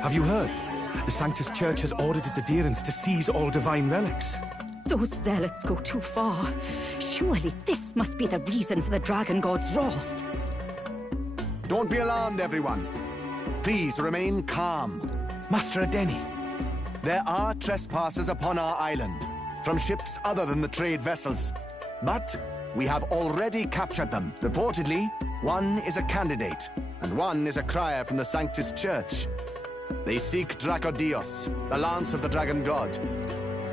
Have you heard? The Sanctus Church has ordered its adherents to seize all divine relics. Those zealots go too far. Surely this must be the reason for the Dragon God's wrath. Don't be alarmed, everyone. Please remain calm. Master Adeni. There are trespassers upon our island, from ships other than the trade vessels. But we have already captured them. Reportedly, one is a candidate, and one is a crier from the Sanctus Church. They seek Dracodios, the lance of the Dragon God.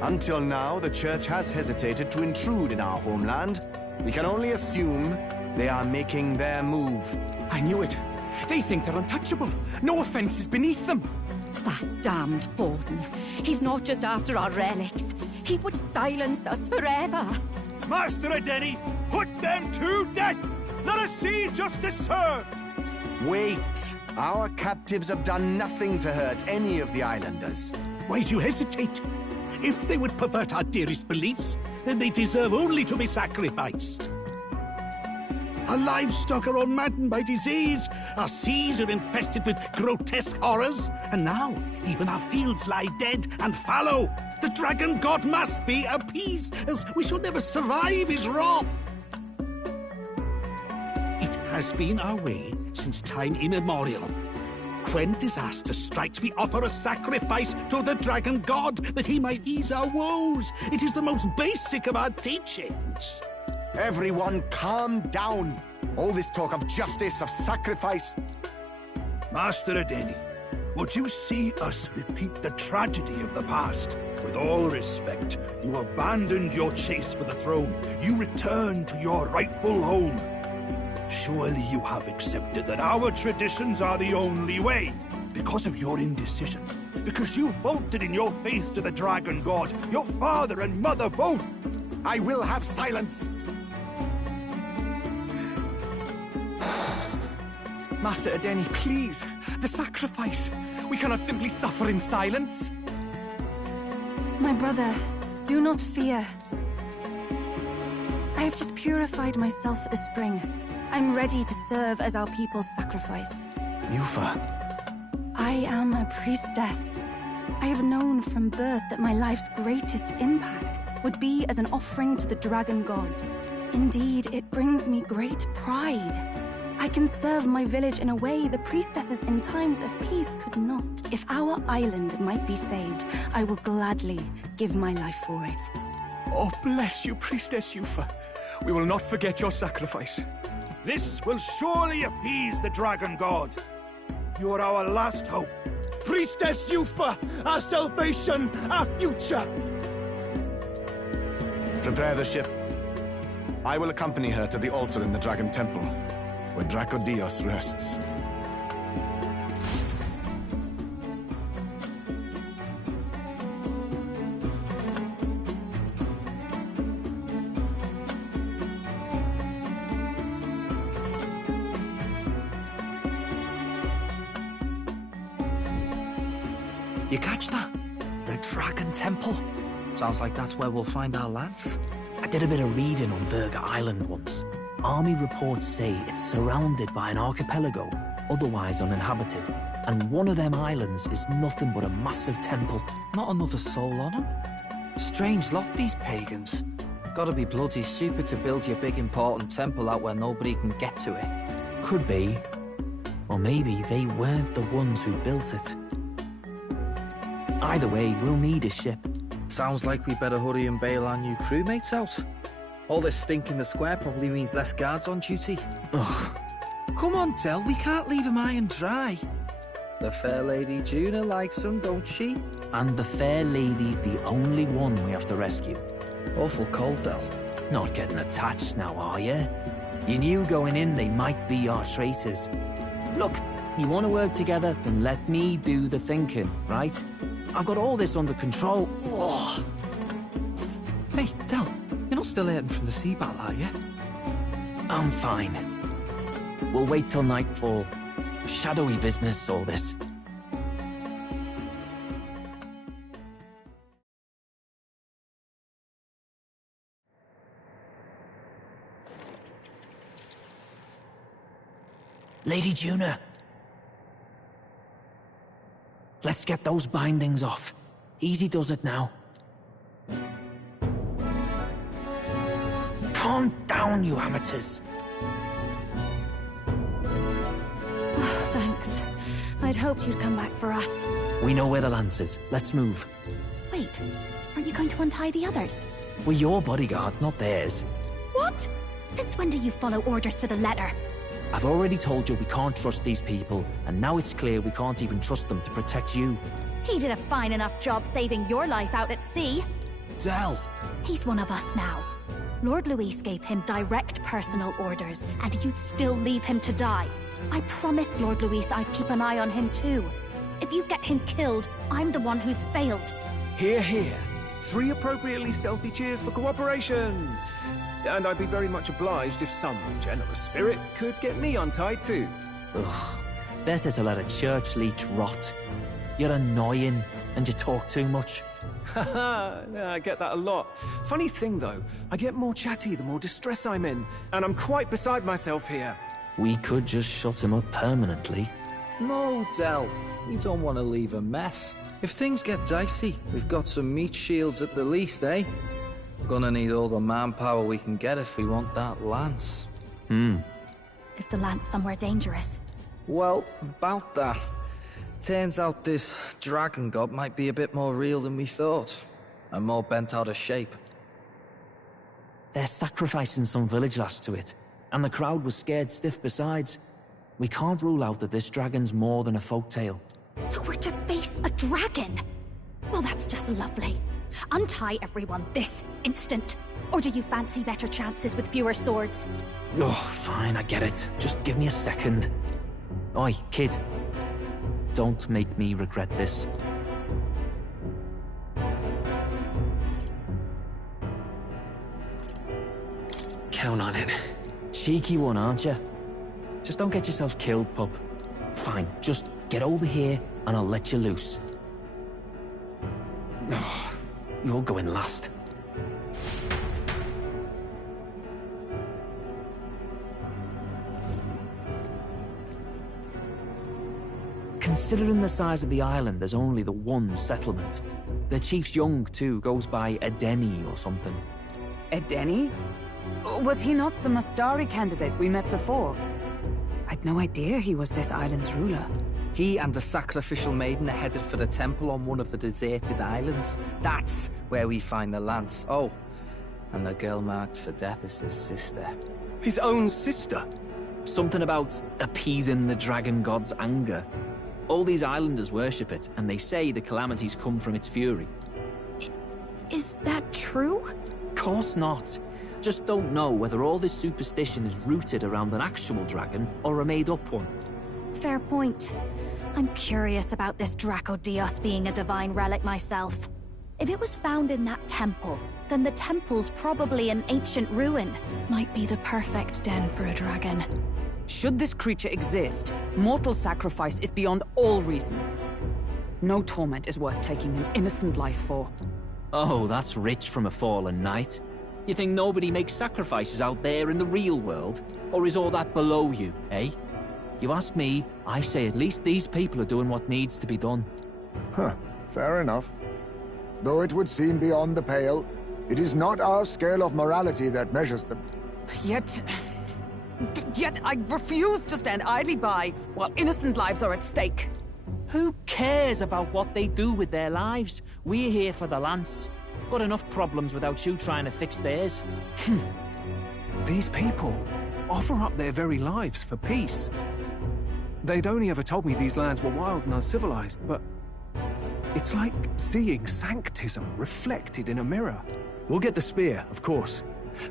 Until now, the Church has hesitated to intrude in our homeland. We can only assume they are making their move. I knew it. They think they're untouchable. No offense is beneath them. That damned Borden. He's not just after our relics. He would silence us forever. Master Adeni, put them to death! Let us see justice served! Wait! Our captives have done nothing to hurt any of the islanders. Why do you hesitate? If they would pervert our dearest beliefs, then they deserve only to be sacrificed. Our livestock are all maddened by disease, our seas are infested with grotesque horrors, and now even our fields lie dead and fallow. The dragon god must be appeased, else we shall never survive his wrath. It has been our way since time immemorial. When disaster strikes, we offer a sacrifice to the dragon god that he might ease our woes. It is the most basic of our teachings. Everyone calm down. All this talk of justice, of sacrifice. Master Adeni, would you see us repeat the tragedy of the past? With all respect, you abandoned your chase for the throne. You returned to your rightful home. Surely you have accepted that our traditions are the only way. Because of your indecision. Because you faltered in your faith to the dragon god. Your father and mother both. I will have silence. Master Adeni, please. The sacrifice. We cannot simply suffer in silence. My brother, do not fear. I have just purified myself for the spring. I'm ready to serve as our people's sacrifice. Yufa. I am a priestess. I have known from birth that my life's greatest impact would be as an offering to the dragon god. Indeed, it brings me great pride. I can serve my village in a way the priestesses in times of peace could not. If our island might be saved, I will gladly give my life for it. Oh, bless you, Priestess Yufa. We will not forget your sacrifice. This will surely appease the dragon god. You are our last hope. Priestess Yufa, our salvation, our future. Prepare the ship. I will accompany her to the altar in the Dragon Temple, where Dracodios rests. You catch that? The Dragon Temple. Sounds like that's where we'll find our lads. I did a bit of reading on Verga Island once. Army reports say it's surrounded by an archipelago, otherwise uninhabited. And one of them islands is nothing but a massive temple. Not another soul on them. Strange lot, these pagans. Gotta be bloody stupid to build your big important temple out where nobody can get to it. Could be. Or maybe they weren't the ones who built it. Either way, we'll need a ship. Sounds like we better hurry and bail our new crewmates out. All this stink in the square probably means less guards on duty. Ugh. Come on, Del, we can't leave him high and dry. The fair lady Juna likes him, don't she? And the fair lady's the only one we have to rescue. Awful cold, Del. Not getting attached now, are you? You knew going in they might be our traitors. Look, you want to work together, then let me do the thinking, right? I've got all this under control. Oh. Hey, Del, you're not still hurting from the sea battle, are you? I'm fine. We'll wait till nightfall. Shadowy business, all this. Lady Juna. Let's get those bindings off. Easy does it now. Calm down, you amateurs. Oh, thanks. I'd hoped you'd come back for us. We know where the lance is. Let's move. Wait, aren't you going to untie the others? We're your bodyguards, not theirs. What? Since when do you follow orders to the letter? I've already told you we can't trust these people, and now it's clear we can't even trust them to protect you. He did a fine enough job saving your life out at sea. Del! He's one of us now. Lord Luis gave him direct personal orders, and you'd still leave him to die. I promised Lord Luis I'd keep an eye on him too. If you get him killed, I'm the one who's failed. Hear, hear. 3 appropriately stealthy cheers for cooperation. And I'd be very much obliged if some generous spirit could get me untied too. Ugh. Better to let a church leech rot. You're annoying, and you talk too much. Haha, yeah, I get that a lot. Funny thing though, I get more chatty the more distress I'm in, and I'm quite beside myself here. We could just shut him up permanently. No, Del. We don't want to leave a mess. If things get dicey, we've got some meat shields at the least, eh? Gonna need all the manpower we can get if we want that lance. Is the lance somewhere dangerous? Well, about that. Turns out this dragon god might be a bit more real than we thought, and more bent out of shape. They're sacrificing some village lass to it, and the crowd was scared stiff besides. We can't rule out that this dragon's more than a folktale. So we're to face a dragon? Well, that's just lovely. Untie everyone this instant. Or do you fancy better chances with fewer swords? Oh, fine, I get it. Just give me a second. Oi, kid. Don't make me regret this. Count on it. Cheeky one, aren't you? Just don't get yourself killed, pup. Fine, just get over here and I'll let you loose. Oh, you're going last. Considering the size of the island, there's only the one settlement. The chief's young, too, goes by Edeni or something. Edeni? Was he not the Mastari candidate we met before? I'd no idea he was this island's ruler. He and the sacrificial maiden are headed for the temple on one of the deserted islands. That's where we find the lance. Oh, and the girl marked for death is his sister. His own sister? Something about appeasing the dragon god's anger. All these islanders worship it, and they say the calamities come from its fury. Is that true? Course not. Just don't know whether all this superstition is rooted around an actual dragon or a made-up one. Fair point. I'm curious about this Draco Dios being a divine relic myself. If it was found in that temple, then the temple's probably an ancient ruin. Might be the perfect den for a dragon. Should this creature exist, mortal sacrifice is beyond all reason. No torment is worth taking an innocent life for. Oh, that's rich from a fallen knight. You think nobody makes sacrifices out there in the real world? Or is all that below you, eh? You ask me, I say at least these people are doing what needs to be done. Huh, fair enough. Though it would seem beyond the pale, it is not our scale of morality that measures them. Yet I refuse to stand idly by while innocent lives are at stake. Who cares about what they do with their lives? We're here for the lance. Got enough problems without you trying to fix theirs. These people offer up their very lives for peace. They'd only ever told me these lands were wild and uncivilized, but it's like seeing sanctism reflected in a mirror. We'll get the spear, of course,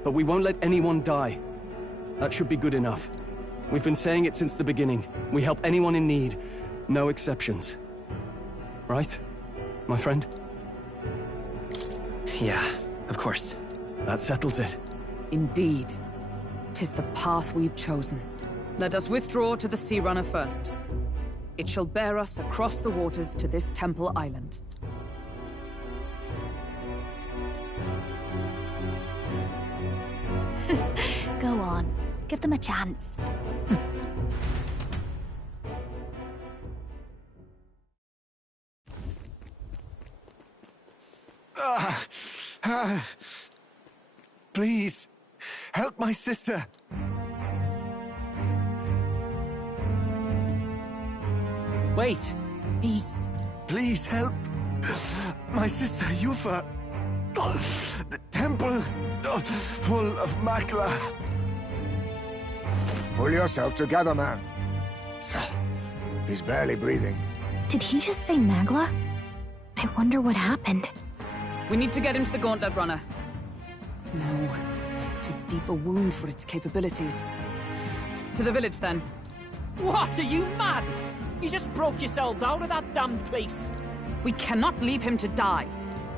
but we won't let anyone die. That should be good enough. We've been saying it since the beginning. We help anyone in need. No exceptions. Right, my friend? Yeah, of course. That settles it. Indeed. 'Tis the path we've chosen. Let us withdraw to the Sea Runner first. It shall bear us across the waters to this temple island. Go on. Give them a chance. Please, help my sister. Wait, he's... Please help. My sister, Yufa. The temple, full of Makla. Pull yourself together, man. He's barely breathing. Did he just say Magla? I wonder what happened. We need to get him to the Gauntlet Runner. No, it is too deep a wound for its capabilities. To the village, then. What, are you mad? You just broke yourselves out of that damned place. We cannot leave him to die.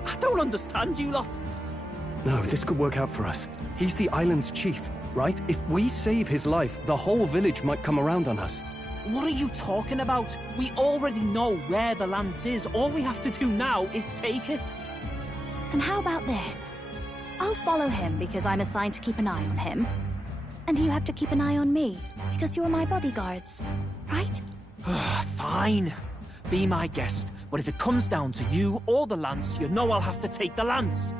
I don't understand you lot. No, this could work out for us. He's the island's chief, right? If we save his life, the whole village might come around on us. What are you talking about? We already know where the lance is. All we have to do now is take it. And how about this? I'll follow him because I'm assigned to keep an eye on him. And you have to keep an eye on me because you're my bodyguards, right? Fine. Be my guest. But if it comes down to you or the lance, you know I'll have to take the lance.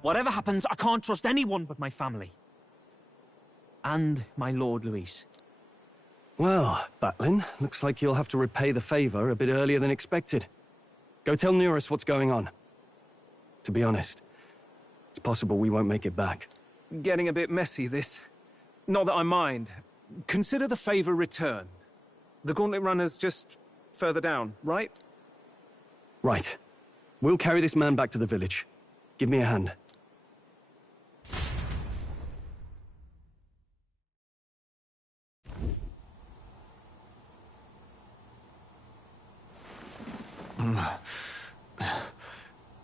Whatever happens, I can't trust anyone but my family. And my Lord Luis. Well, Batlin, looks like you'll have to repay the favor a bit earlier than expected. Go tell Neurus what's going on. To be honest, it's possible we won't make it back. Getting a bit messy, this. Not that I mind. Consider the favor returned. The Gauntlet Runner's just further down, right? Right. We'll carry this man back to the village. Give me a hand.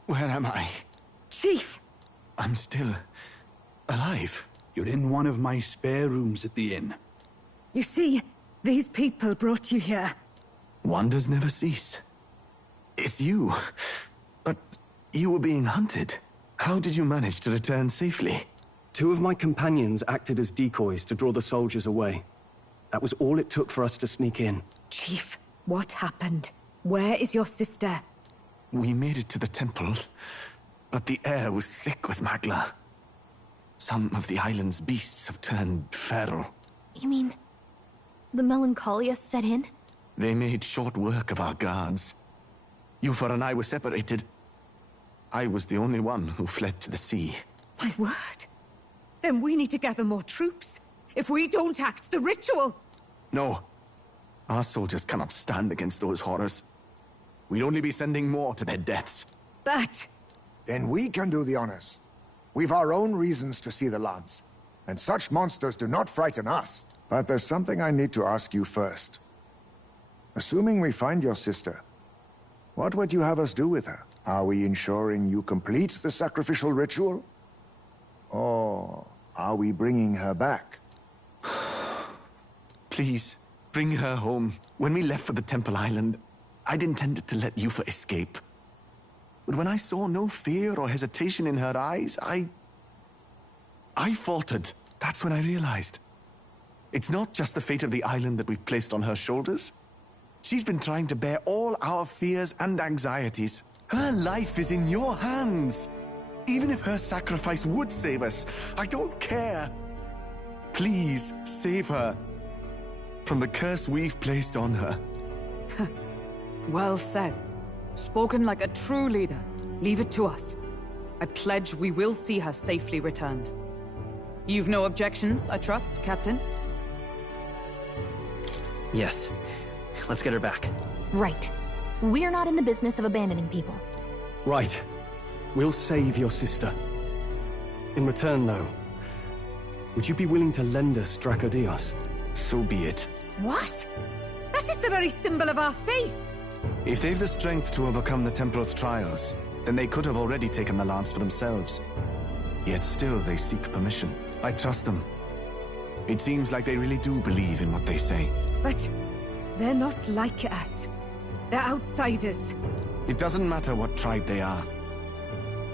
Where am I? Chief! I'm still alive. You're in one of my spare rooms at the inn. You see, these people brought you here. Wonders never cease. It's you. But you were being hunted. How did you manage to return safely? 2 of my companions acted as decoys to draw the soldiers away. That was all it took for us to sneak in. Chief, what happened? Where is your sister? We made it to the temple, but the air was thick with magla. Some of the island's beasts have turned feral. You mean... the melancholia set in? They made short work of our guards. Yufa and I were separated. I was the only one who fled to the sea. My word. Then we need to gather more troops. If we don't act, the ritual... No. Our soldiers cannot stand against those horrors. We'd only be sending more to their deaths. But... Then we can do the honors. We've our own reasons to see the lance. And such monsters do not frighten us. But there's something I need to ask you first. Assuming we find your sister, what would you have us do with her? Are we ensuring you complete the sacrificial ritual? Or are we bringing her back? Please, bring her home. When we left for the Temple Island, I'd intended to let Yufa escape. But when I saw no fear or hesitation in her eyes, I faltered. That's when I realized. It's not just the fate of the island that we've placed on her shoulders. She's been trying to bear all our fears and anxieties. Her life is in your hands. Even if her sacrifice would save us, I don't care. Please, save her from the curse we've placed on her. Well said. Spoken like a true leader. Leave it to us. I pledge we will see her safely returned. You've no objections, I trust, Captain? Yes. Let's get her back. Right. We're not in the business of abandoning people. Right. We'll save your sister. In return, though, would you be willing to lend us Dracodios? So be it. What? That is the very symbol of our faith! If they've the strength to overcome the Templars' trials, then they could have already taken the lance for themselves. Yet still they seek permission. I trust them. It seems like they really do believe in what they say. But they're not like us. They're outsiders. It doesn't matter what tribe they are.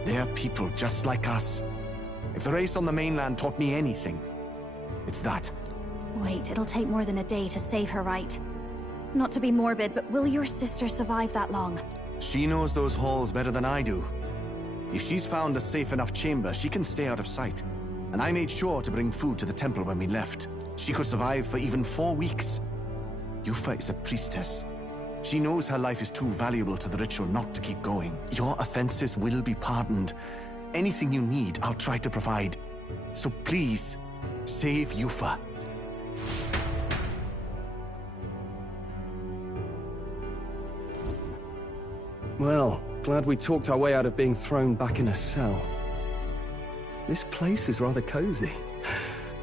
They're people just like us. If the race on the mainland taught me anything, it's that. Wait, it'll take more than a day to save her, right? Not to be morbid, but will your sister survive that long? She knows those halls better than I do. If she's found a safe enough chamber, she can stay out of sight. And I made sure to bring food to the temple when we left. She could survive for even 4 weeks. Yufa is a priestess. She knows her life is too valuable to the ritual not to keep going. Your offenses will be pardoned. Anything you need, I'll try to provide. So please, save Yufa. Well, glad we talked our way out of being thrown back in a cell. This place is rather cozy,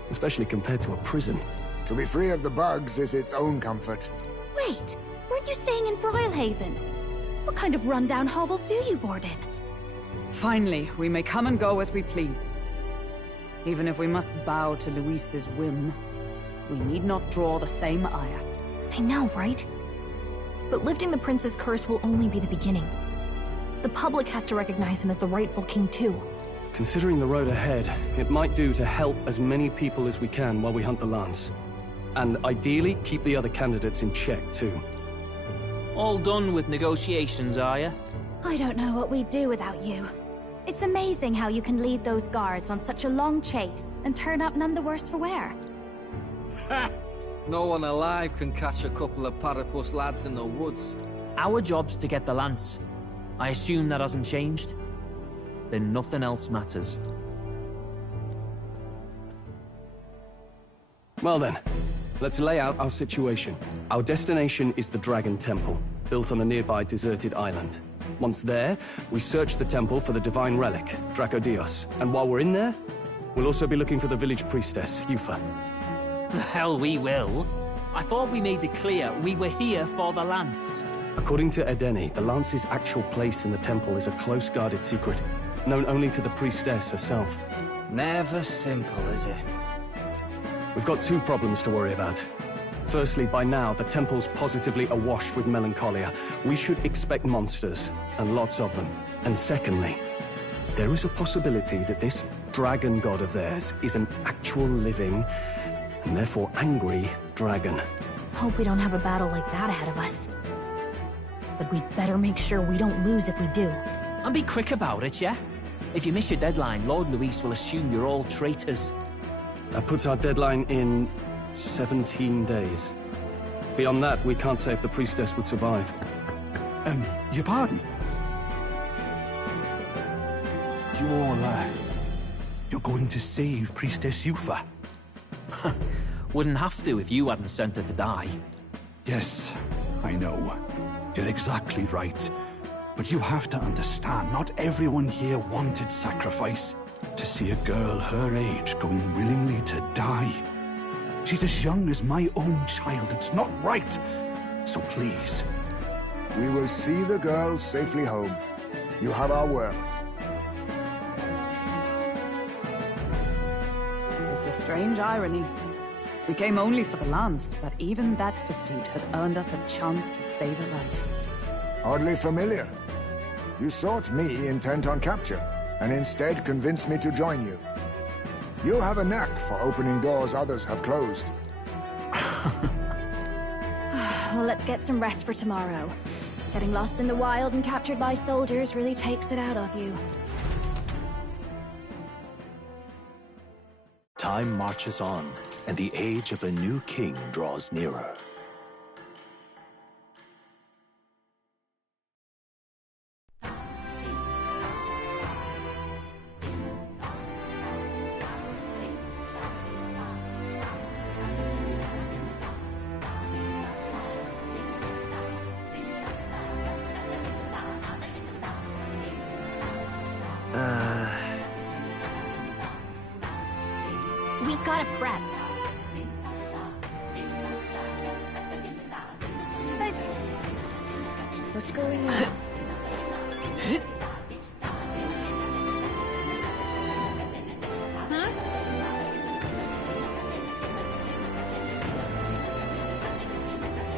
especially compared to a prison. To be free of the bugs is its own comfort. Wait, weren't you staying in Broilhaven? What kind of rundown hovels do you board in? Finally, we may come and go as we please. Even if we must bow to Luis's whim, we need not draw the same ire. I know, right? But lifting the prince's curse will only be the beginning. The public has to recognize him as the rightful king too. Considering the road ahead, it might do to help as many people as we can while we hunt the Lance. And ideally, keep the other candidates in check too. All done with negotiations, are you? I don't know what we'd do without you. It's amazing how you can lead those guards on such a long chase and turn up none the worse for wear. No one alive can catch a couple of platypus lads in the woods. Our job's to get the Lance. I assume that hasn't changed? Then nothing else matters. Well then, let's lay out our situation. Our destination is the Dragon Temple, built on a nearby deserted island. Once there, we search the temple for the divine relic, Dracodios. And while we're in there, we'll also be looking for the village priestess, Yufa. The hell we will. I thought we made it clear we were here for the Lance. According to Edeni, the Lance's actual place in the temple is a close-guarded secret, known only to the priestess herself. Never simple, is it? We've got two problems to worry about. Firstly, by now, the temple's positively awash with melancholia. We should expect monsters, and lots of them. And secondly, there is a possibility that this dragon god of theirs is an actual living, and therefore angry, dragon. Hope we don't have a battle like that ahead of us. But we'd better make sure we don't lose if we do. And be quick about it, yeah? If you miss your deadline, Lord Luis will assume you're all traitors. That puts our deadline in 17 days. Beyond that, we can't say if the priestess would survive. Your pardon? You all, you're going to save Priestess Yufa? Wouldn't have to if you hadn't sent her to die. Yes, I know. You're exactly right. But you have to understand, not everyone here wanted sacrifice. To see a girl her age going willingly to die. She's as young as my own child. It's not right. So please. We will see the girl safely home. You have our word. Tis a strange irony. We came only for the Lance, but even that pursuit has earned us a chance to save a life. Oddly familiar. You sought me intent on capture, and instead convinced me to join you. You have a knack for opening doors others have closed. Well, let's get some rest for tomorrow. Getting lost in the wild and captured by soldiers really takes it out of you. Time marches on, and the age of a new king draws nearer. We gotta prep. But... what's going on?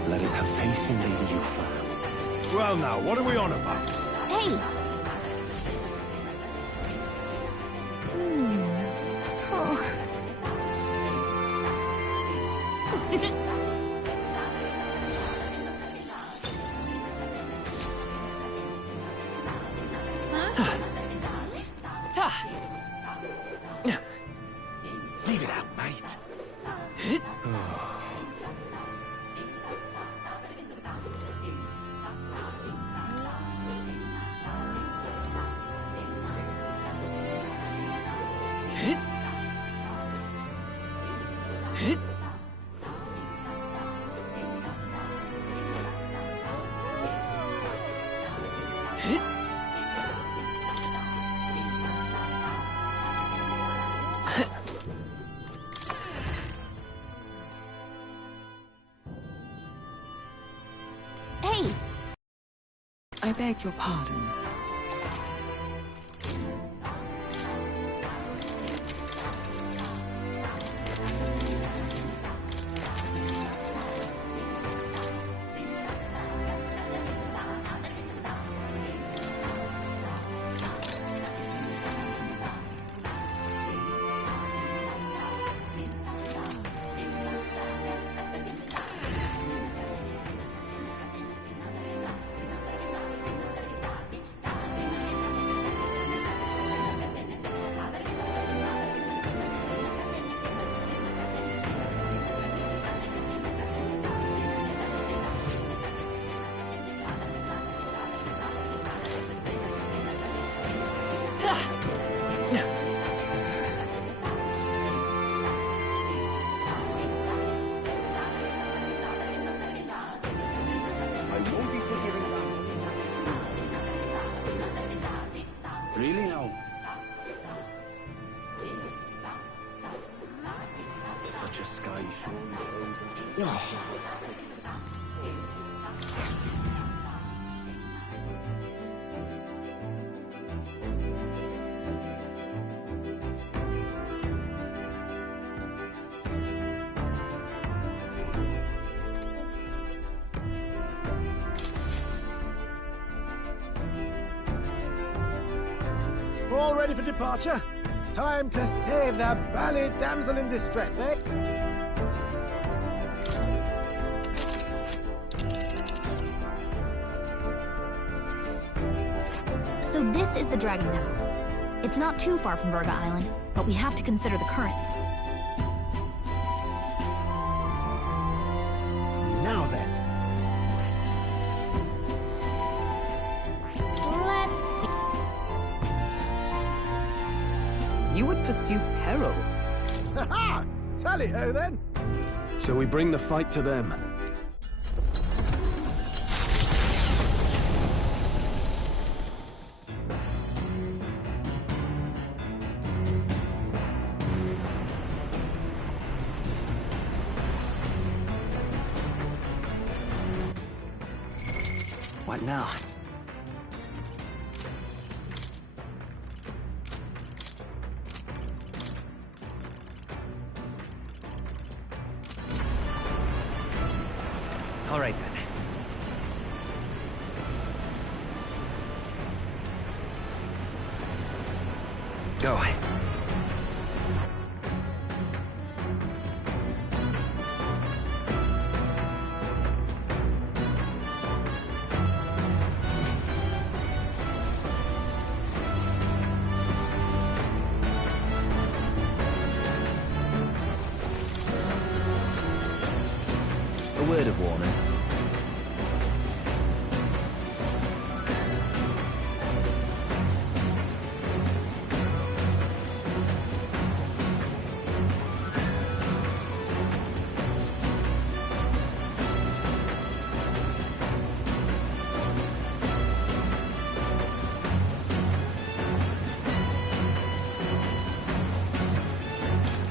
Let us have faith in Lady Yufa. Well now, what are we on about? Hey! Oh. Leave it out, mate. Hey! I beg your pardon. Such a sky surely shows. All ready for departure? Time to save the bally damsel in distress, eh? So this is the Dragon Temple. It's not too far from Virga Island, but we have to consider the currents. Now then. Let's see. You would pursue peril? Ha-ha! Tally-ho, then! So we bring the fight to them. What now? All right, then. Go. A word of warning.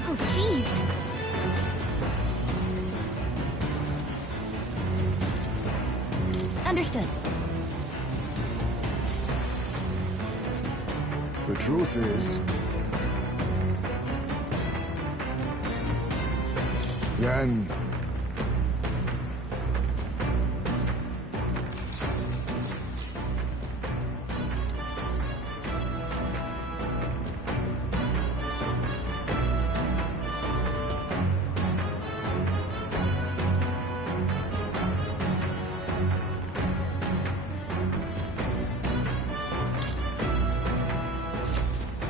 Oh, jeez. Understood. The truth is... Then...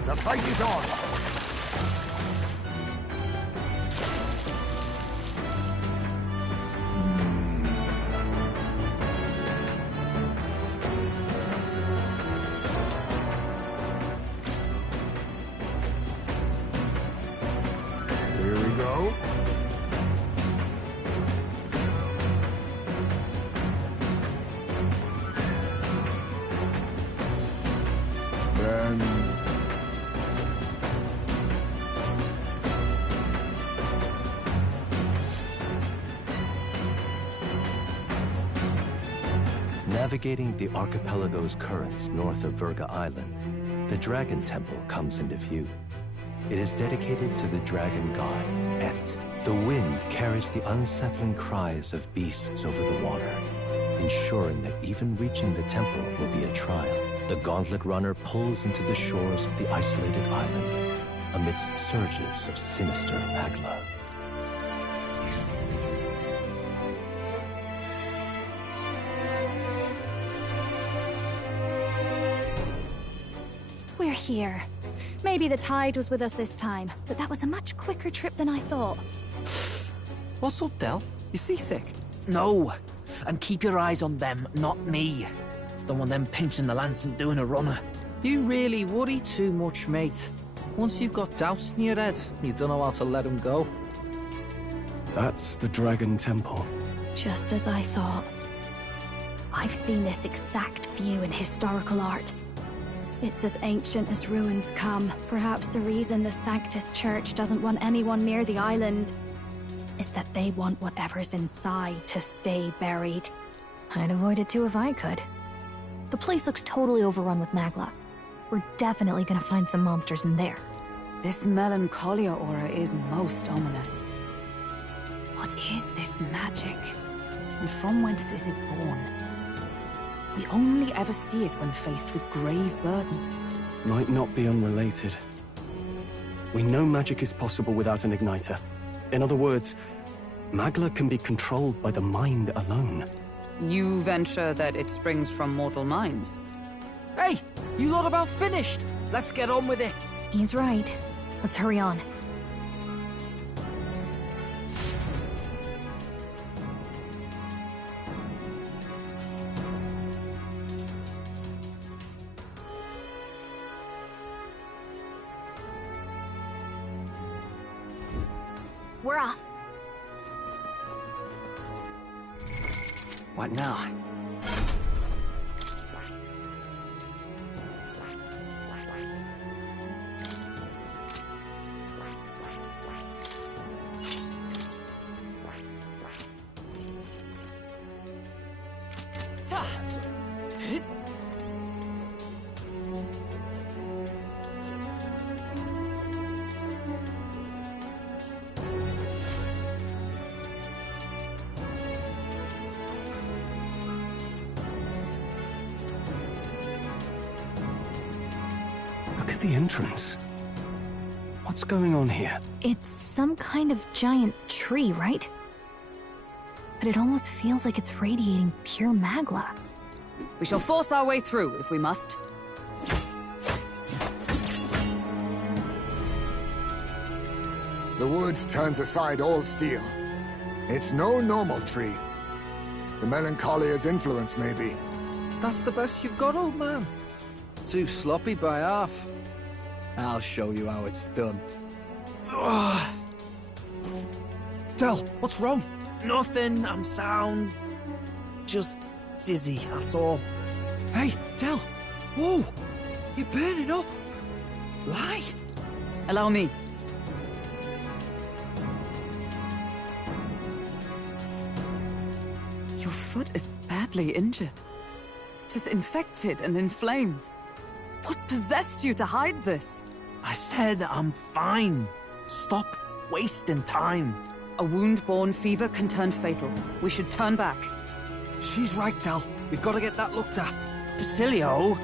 The fight is on! Here we go. Then... Navigating the archipelago's currents north of Virga Island, the Dragon Temple comes into view. It is dedicated to the dragon god, Et. The wind carries the unsettling cries of beasts over the water, ensuring that even reaching the temple will be a trial. The gauntlet runner pulls into the shores of the isolated island, amidst surges of sinister magla. We're here. Maybe the tide was with us this time, but that was a much quicker trip than I thought. What's up, Del? You seasick? No! And keep your eyes on them, not me. Don't want them pinching the lance and doing a runner. You really worry too much, mate. Once you've got doubts in your head, you don't know how to let them go. That's the Dragon Temple. Just as I thought. I've seen this exact view in historical art. It's as ancient as ruins come. Perhaps the reason the Sanctus Church doesn't want anyone near the island. is that they want whatever's inside to stay buried. I'd avoid it too if I could. The place looks totally overrun with Magla. We're definitely gonna find some monsters in there. This melancholia aura is most ominous. What is this magic? And from whence is it born? We only ever see it when faced with grave burdens. Might not be unrelated. We know magic is possible without an igniter. In other words, Magla can be controlled by the mind alone. You venture that it springs from mortal minds? Hey, you lot about finished? Let's get on with it. He's right. Let's hurry on. We're off. What now? Look at the entrance. What's going on here? It's some kind of giant tree, right? But it almost feels like it's radiating pure Magla. We shall force our way through, if we must. The woods turns aside all steel. It's no normal tree. The Melancholia's influence, maybe. That's the best you've got, old man. Too sloppy by half. I'll show you how it's done. Del, what's wrong? Nothing, I'm sound. Just dizzy, that's all. Hey, Del! Whoa! You're burning up! Why? Allow me. Your foot is badly injured. It is infected and inflamed. What possessed you to hide this? I said I'm fine. Stop wasting time. A wound-borne fever can turn fatal. We should turn back. She's right, Del. We've got to get that looked at. Basilio?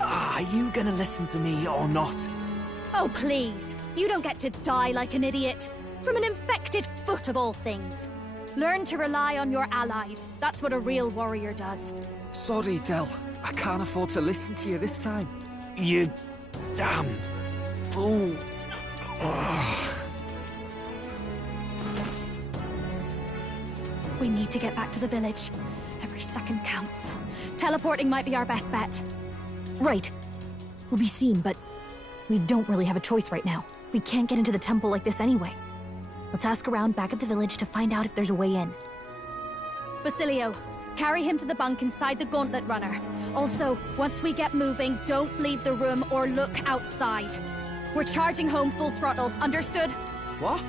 Are you gonna listen to me or not? Oh, please. You don't get to die like an idiot. From an infected foot of all things. Learn to rely on your allies. That's what a real warrior does. Sorry, Del. I can't afford to listen to you this time. You damned fool. We need to get back to the village. Every second counts. Teleporting might be our best bet. Right. We'll be seen, but we don't really have a choice right now. We can't get into the temple like this anyway. Let's ask around back at the village to find out if there's a way in. Basilio, carry him to the bunk inside the gauntlet runner. Also, once we get moving, don't leave the room or look outside. We're charging home full throttle, understood? What?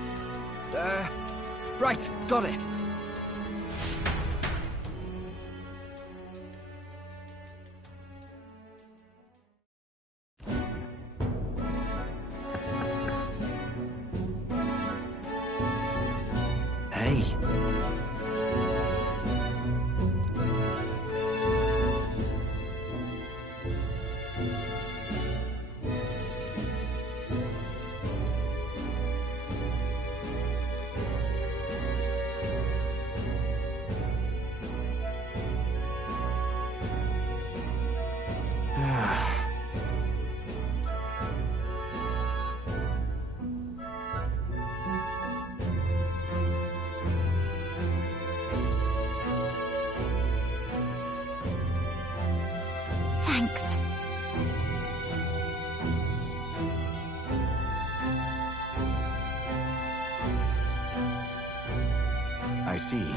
Right, got it. Hey. Thanks. I see.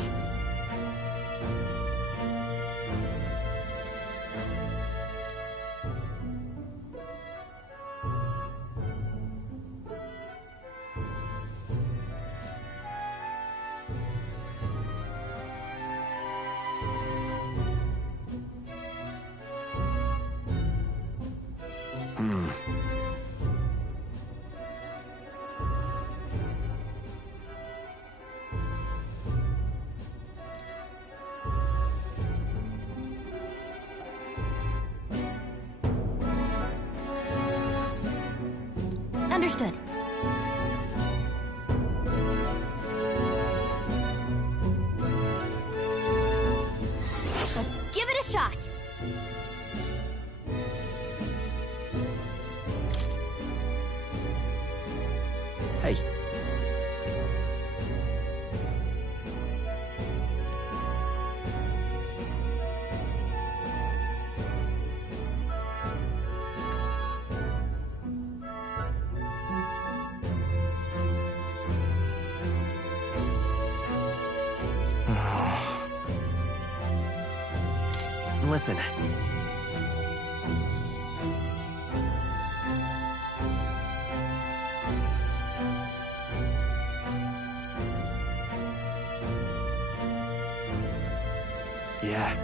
Understood. Let's give it a shot. Hey. Listen. Yeah.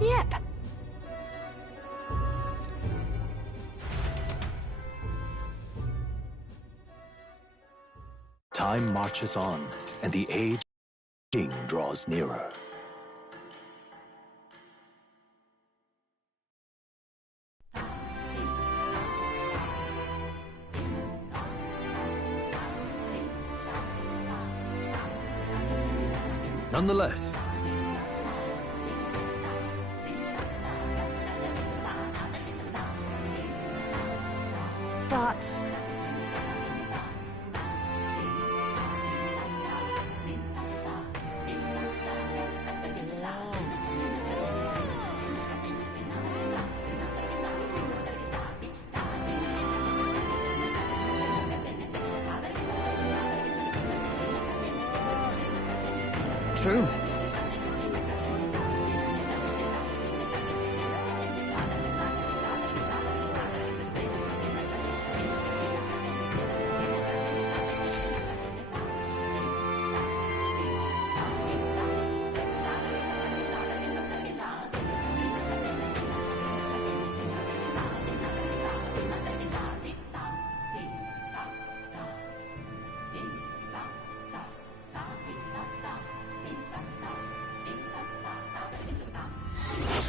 Yep. Time marches on, and the age king draws nearer. Nonetheless, but... True.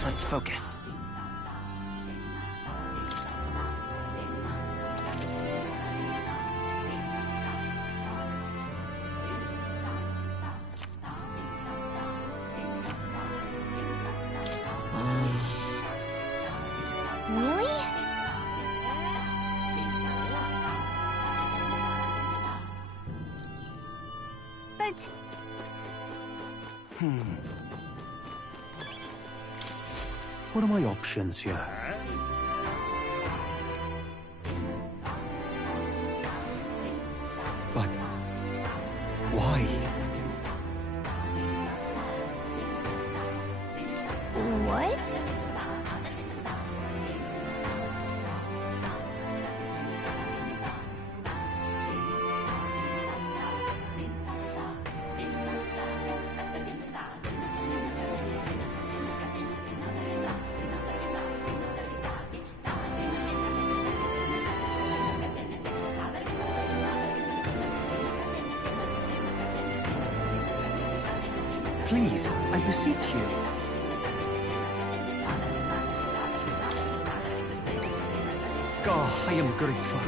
Let's focus. Really? But... What are my options here? But why? What? Please, I beseech you. Oh, I am grateful.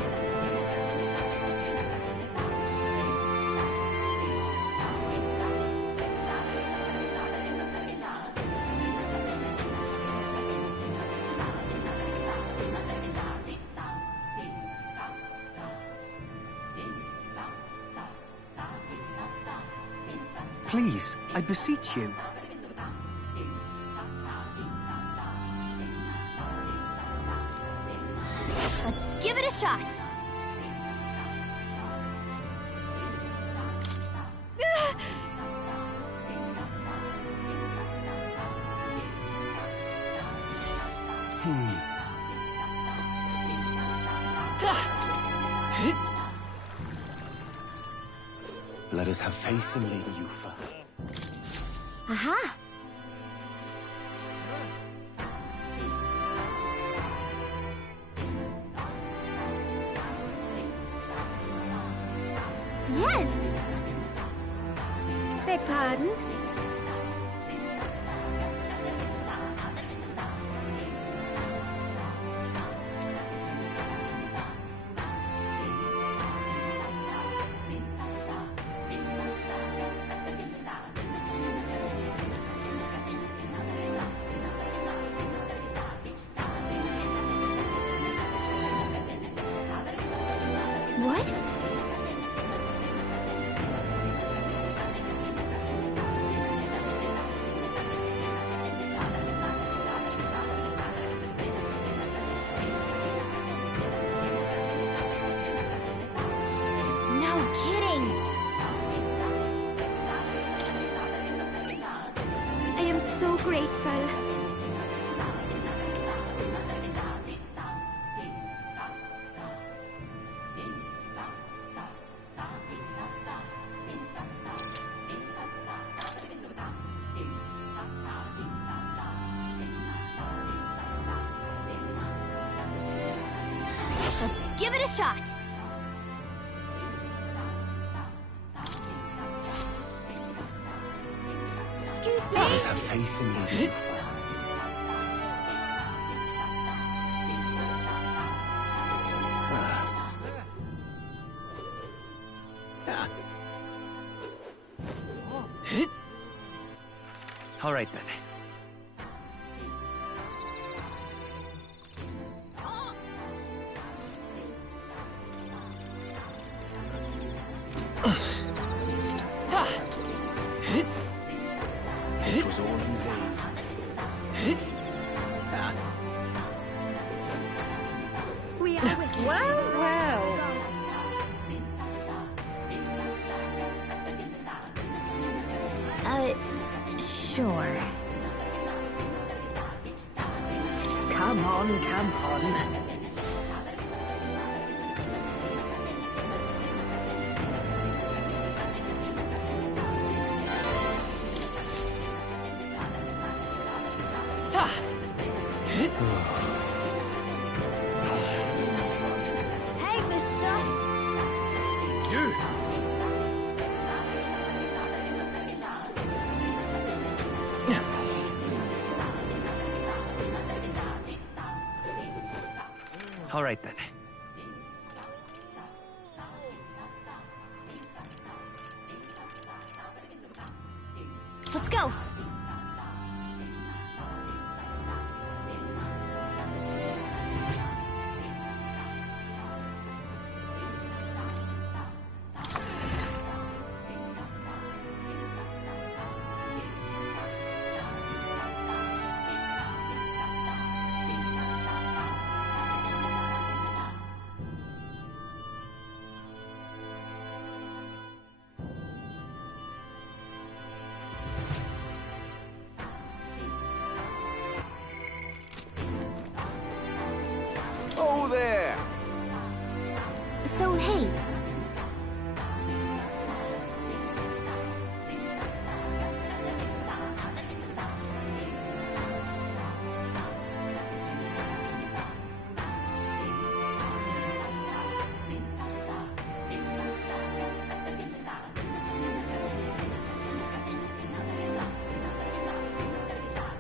Please, I beseech you. Let's give it a shot. Let us have faith in Lady Yufa. Aha! Yes! Beg pardon? What? No kidding! I am so grateful. Let's give it a shot! Excuse me? Please have faith in me. All right, then. It was all in vain. We are with you. Well. Sure. Come on, come on. Hey, mister! You! All right, then. Let's go! Oh, there! So, hey,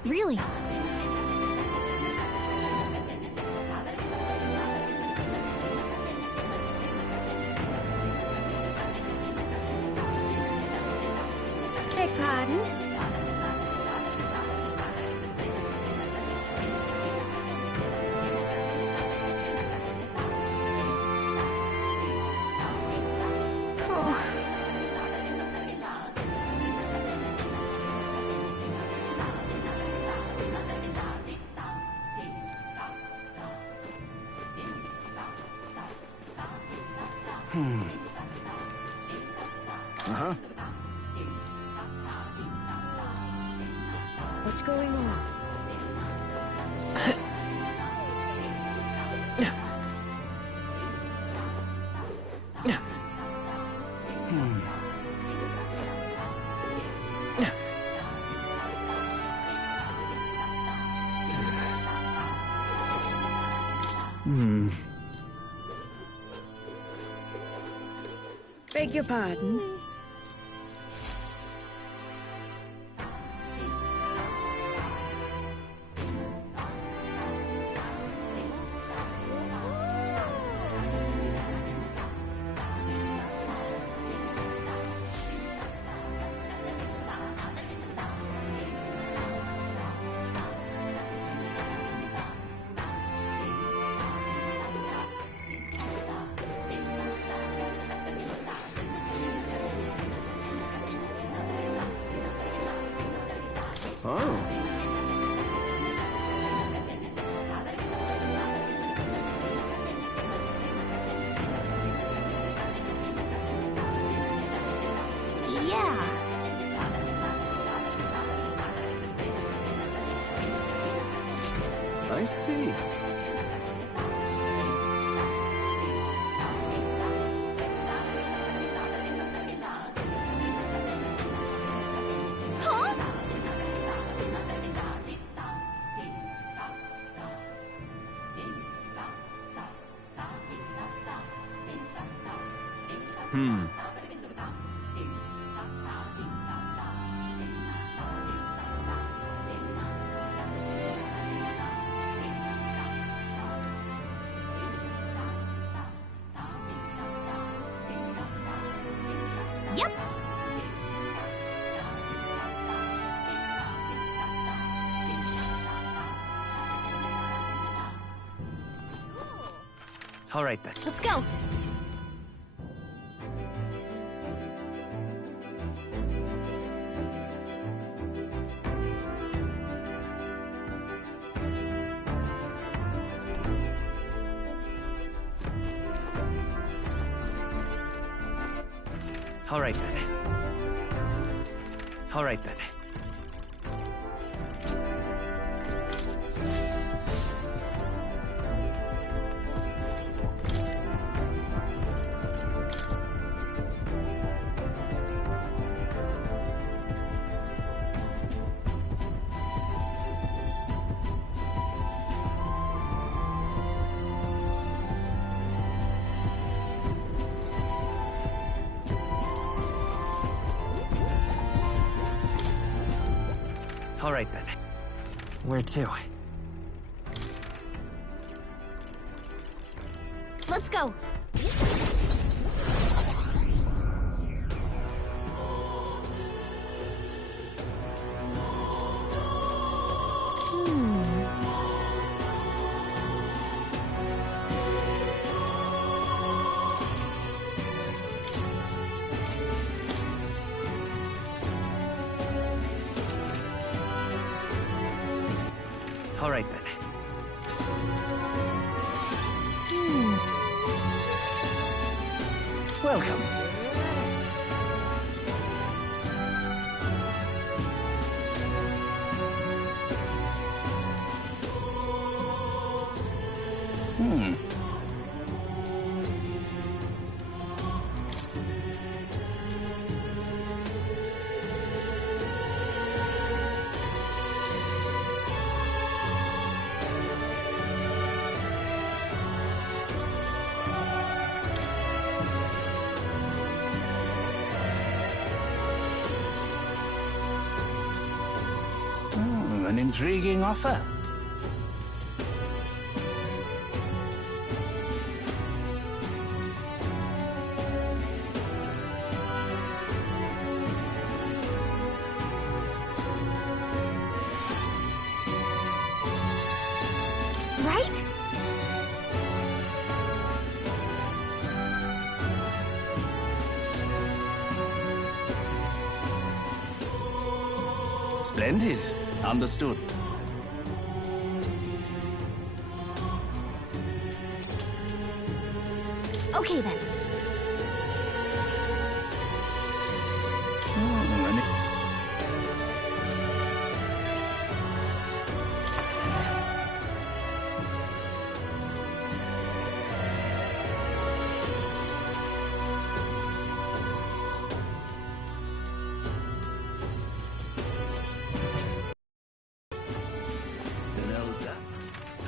Really? Beg pardon? Uh-huh. What's going on? Beg your pardon? I see. Huh? Yep. All right then. Let's go. All right then. All right then. All right then. Where to? Let's go. All right then. Welcome. An intriguing offer. Right? Splendid. Understood. Okay then.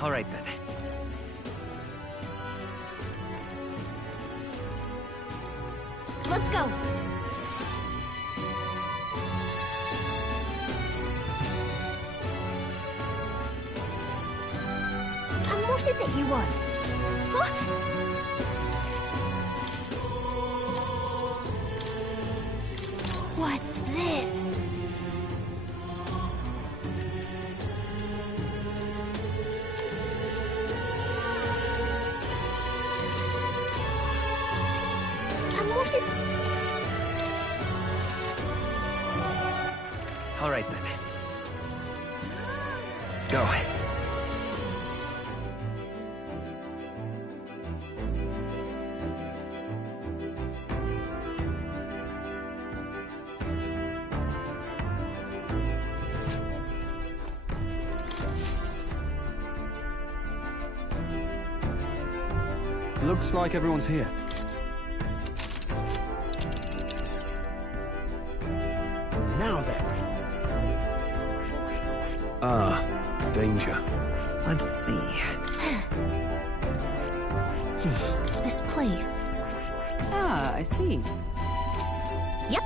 All right then. Let's go. And what is it you want? Huh? What's this? And what is... All right, then. Go. Looks like everyone's here. Now then. Ah, danger. Let's see. This place. Ah, I see. Yep.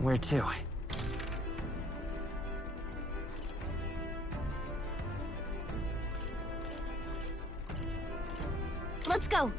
Where to? Let's go.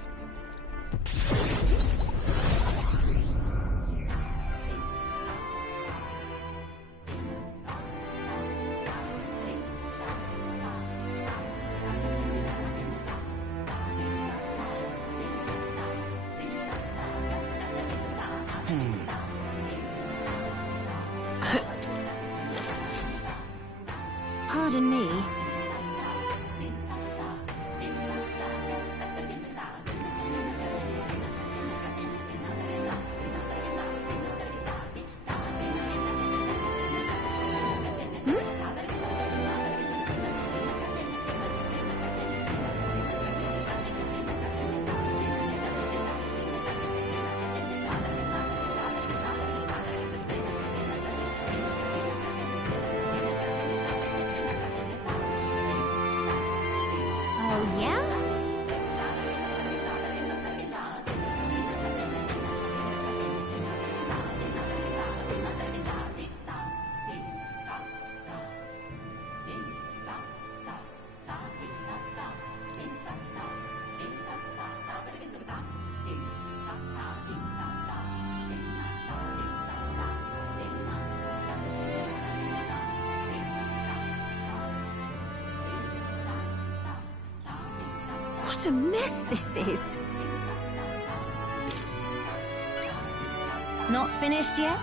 Pardon me. Oh, yeah? What a mess this is. Not finished yet?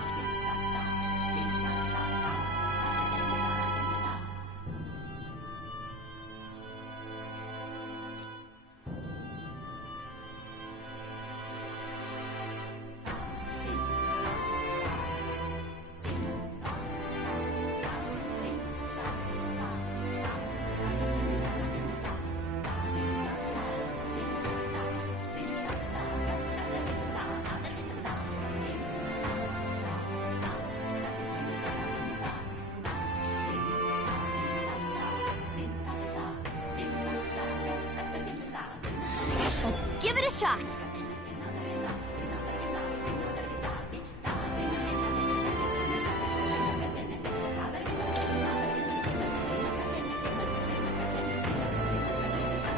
Let's give it a shot.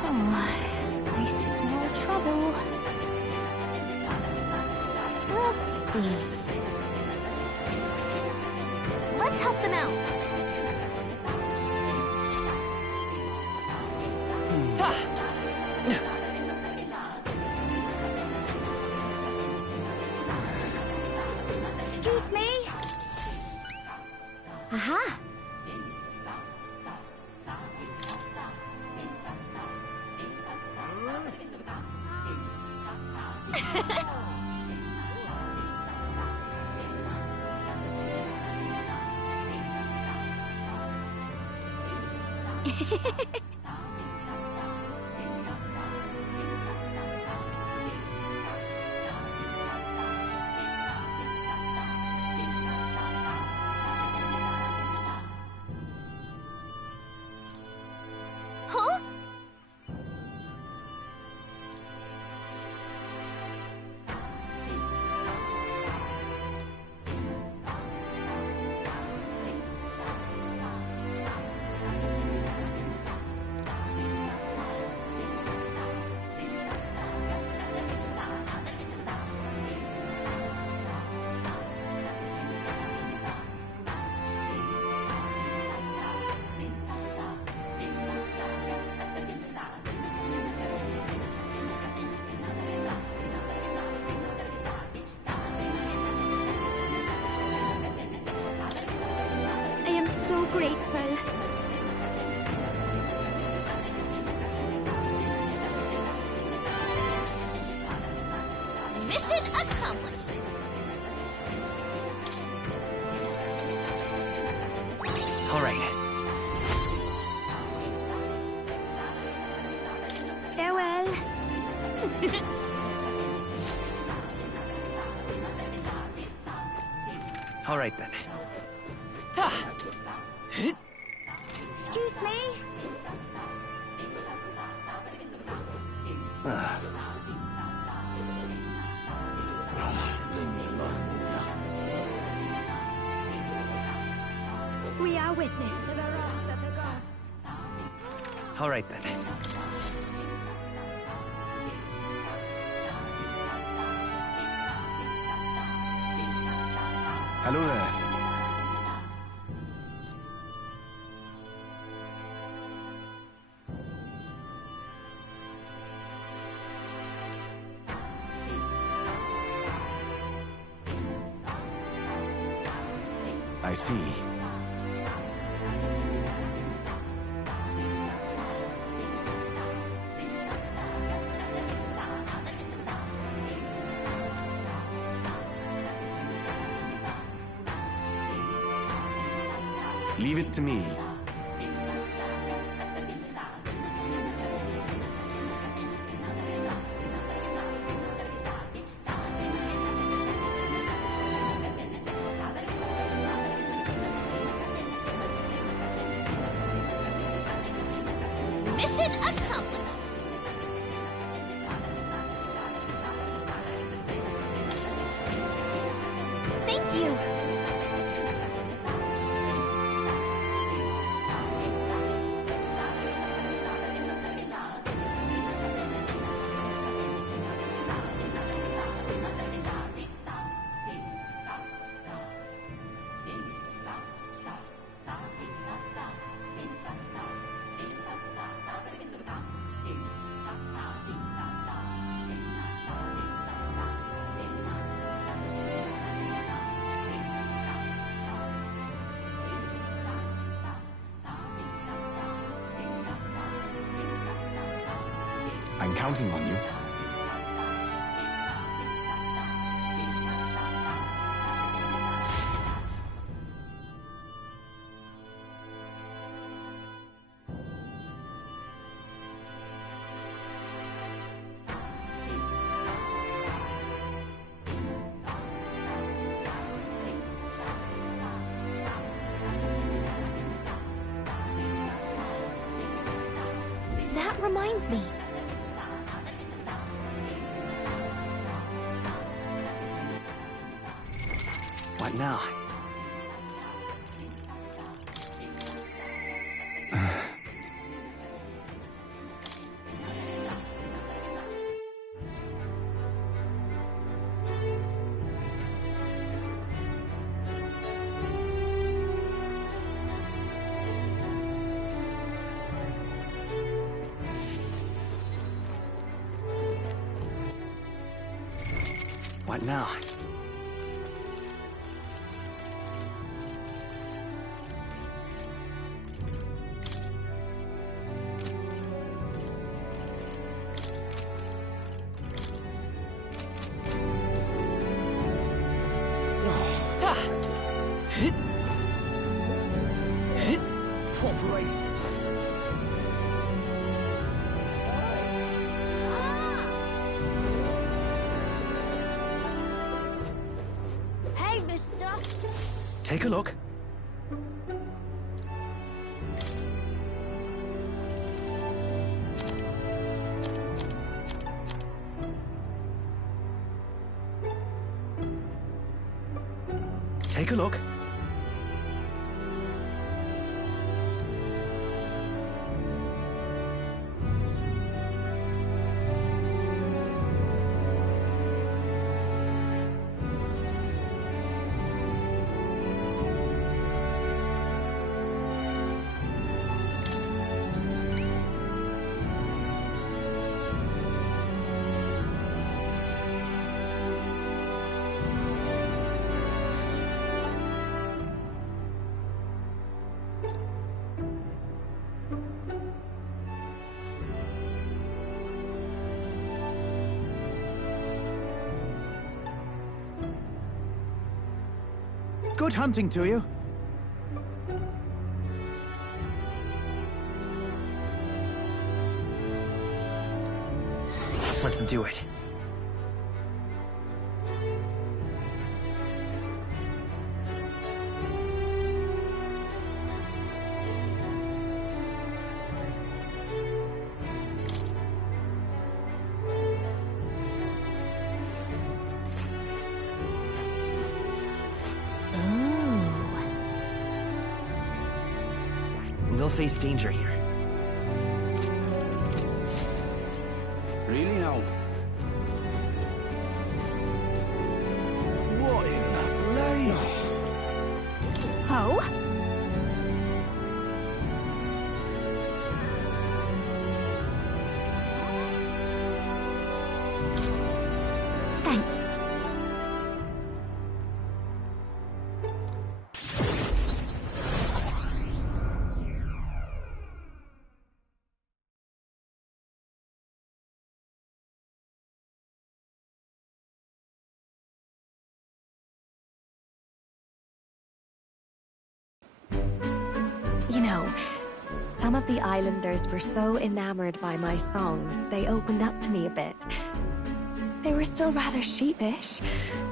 Oh, I smell trouble. Let's see. Let's help them out. Excuse me? Aha! grateful. Mission accomplished. All right. Farewell. All right then. Excuse me? We are witness to the wrath of the gods. All right then. Hello there. I see. Leave it to me. Mission accomplished. Thank you. I'm counting on you. That reminds me. What now? What now? Corporations. Hey, mister. Take a look. Take a look. Good hunting to you. Let's do it. They'll face danger here. Really now? What in the blaze? Oh? Thanks. You know, some of the islanders were so enamored by my songs, they opened up to me a bit. They were still rather sheepish,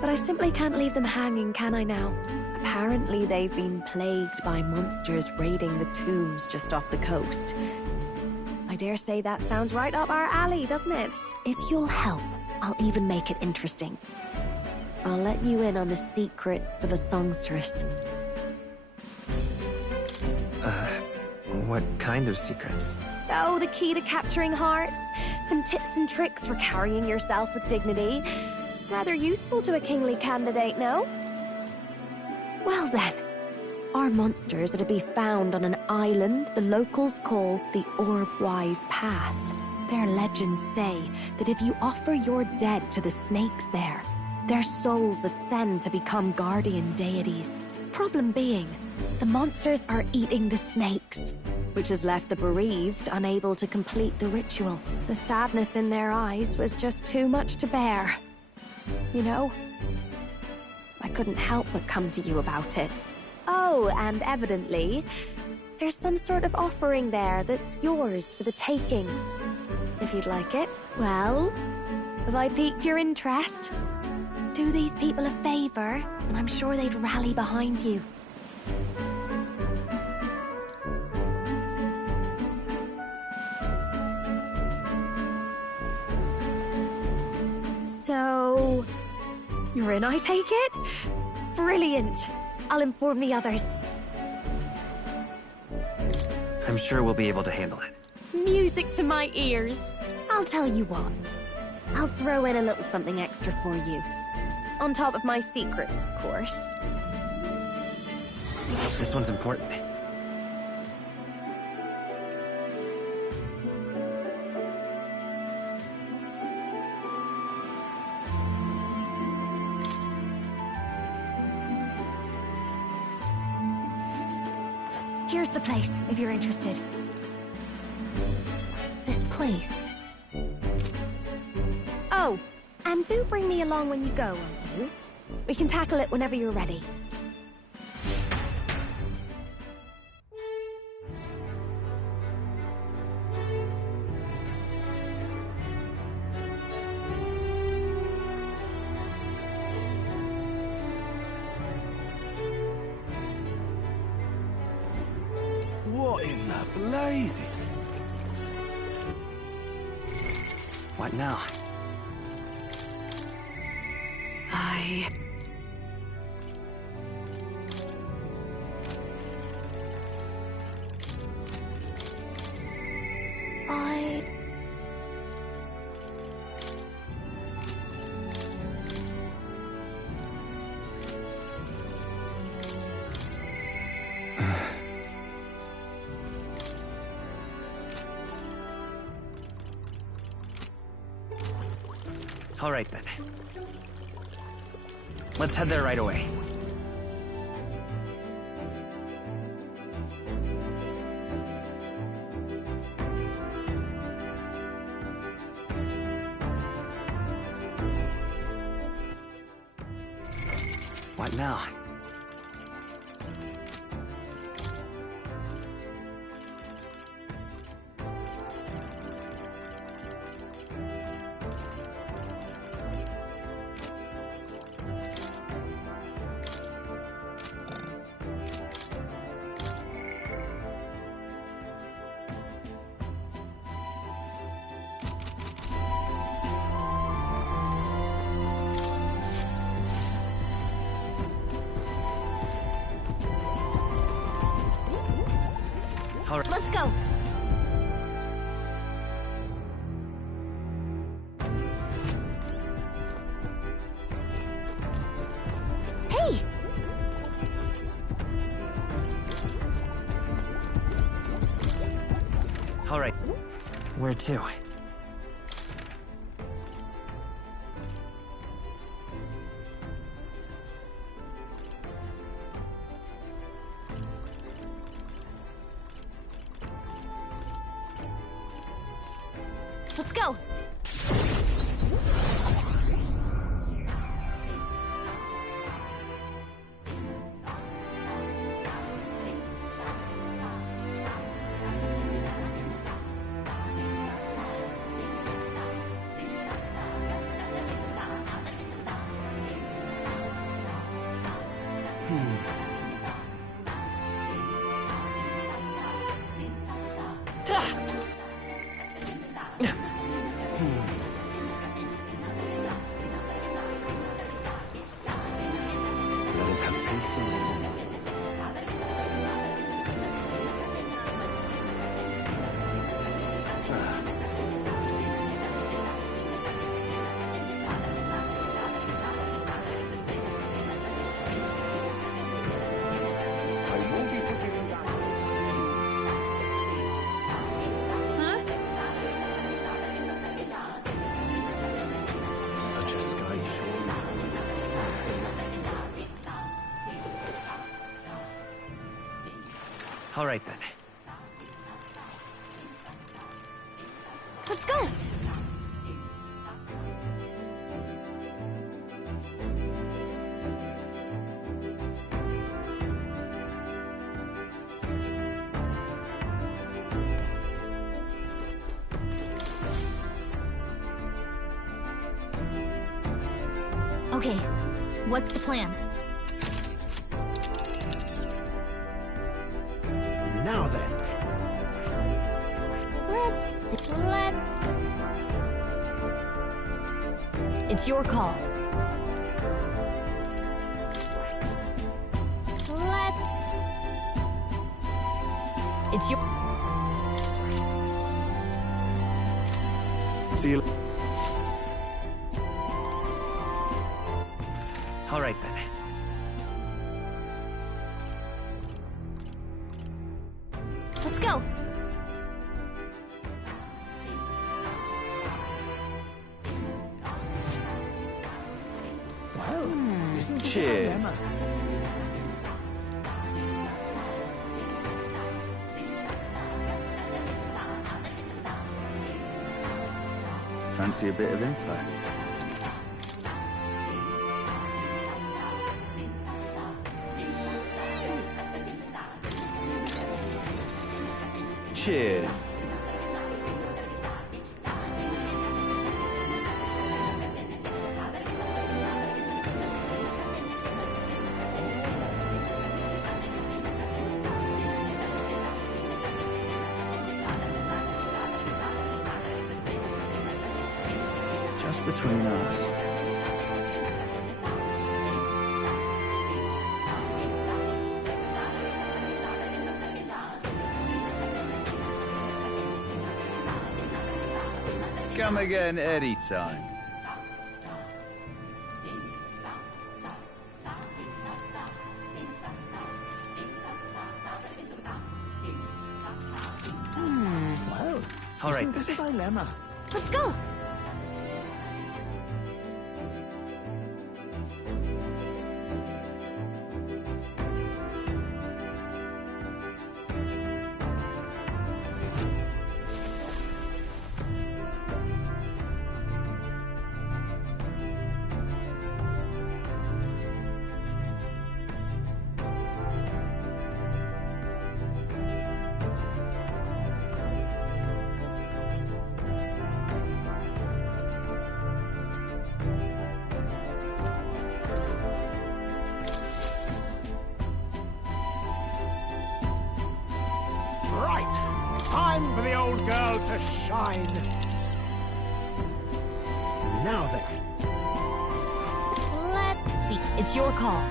but I simply can't leave them hanging, can I now? Apparently they've been plagued by monsters raiding the tombs just off the coast. I dare say that sounds right up our alley, doesn't it? If you'll help, I'll even make it interesting. I'll let you in on the secrets of a songstress. What kind of secrets? Oh, the key to capturing hearts. Some tips and tricks for carrying yourself with dignity. Rather useful to a kingly candidate, no? Well then, our monsters are to be found on an island the locals call the Orb-Wise Path. Their legends say that if you offer your dead to the snakes there, their souls ascend to become guardian deities. Problem being, the monsters are eating the snakes, which has left the bereaved unable to complete the ritual. The sadness in their eyes was just too much to bear. You know, I couldn't help but come to you about it. Oh, and evidently, there's some sort of offering there that's yours for the taking. If you'd like it. Well, have I piqued your interest? Do these people a favor, and I'm sure they'd rally behind you. So, you're in, I take it? Brilliant. I'll inform the others. I'm sure we'll be able to handle it. Music to my ears. I'll tell you what. I'll throw in a little something extra for you. On top of my secrets, of course. This one's important. Here's the place, if you're interested. This place? Oh, and do bring me along when you go, won't you? We can tackle it whenever you're ready. What in the blazes? What now? I All right, then. Let's head there right away. What now? All right. Let's go. Hey! All right. Where to? Let's go. Let us have faith in one another. I won't be forgiving that. Such a sky shore. All right then. Let's go. Okay, what's the plan? Now then. Let's... It's your call. It's your... See you. All right then. Let's go. Well, isn't this a Cheers. dilemma? Fancy a bit of info? Cheers. Just between us. Come again anytime. Well, All right isn't this a dilemma? Let's go. Right. Time for the old girl to shine. Now then. Let's see. It's your call.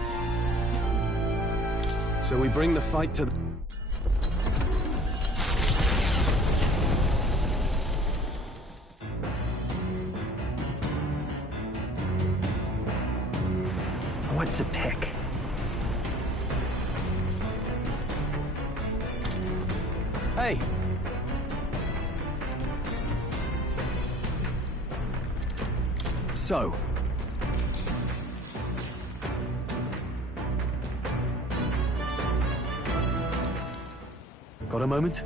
So we bring the fight to the... What to pick? Hey! So... got a moment?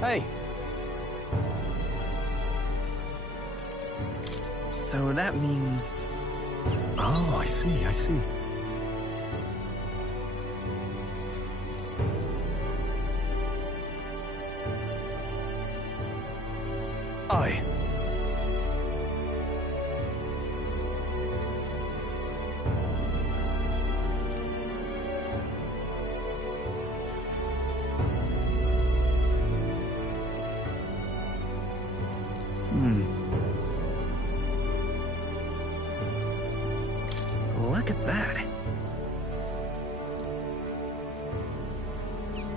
Hey! So that means... Oh, I see, I see. Aye. Look at that.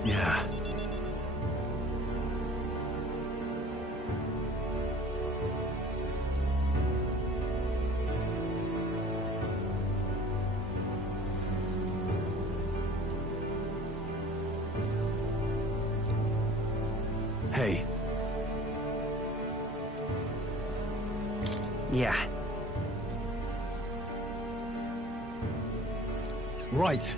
Yeah. Hey. Yeah. Right.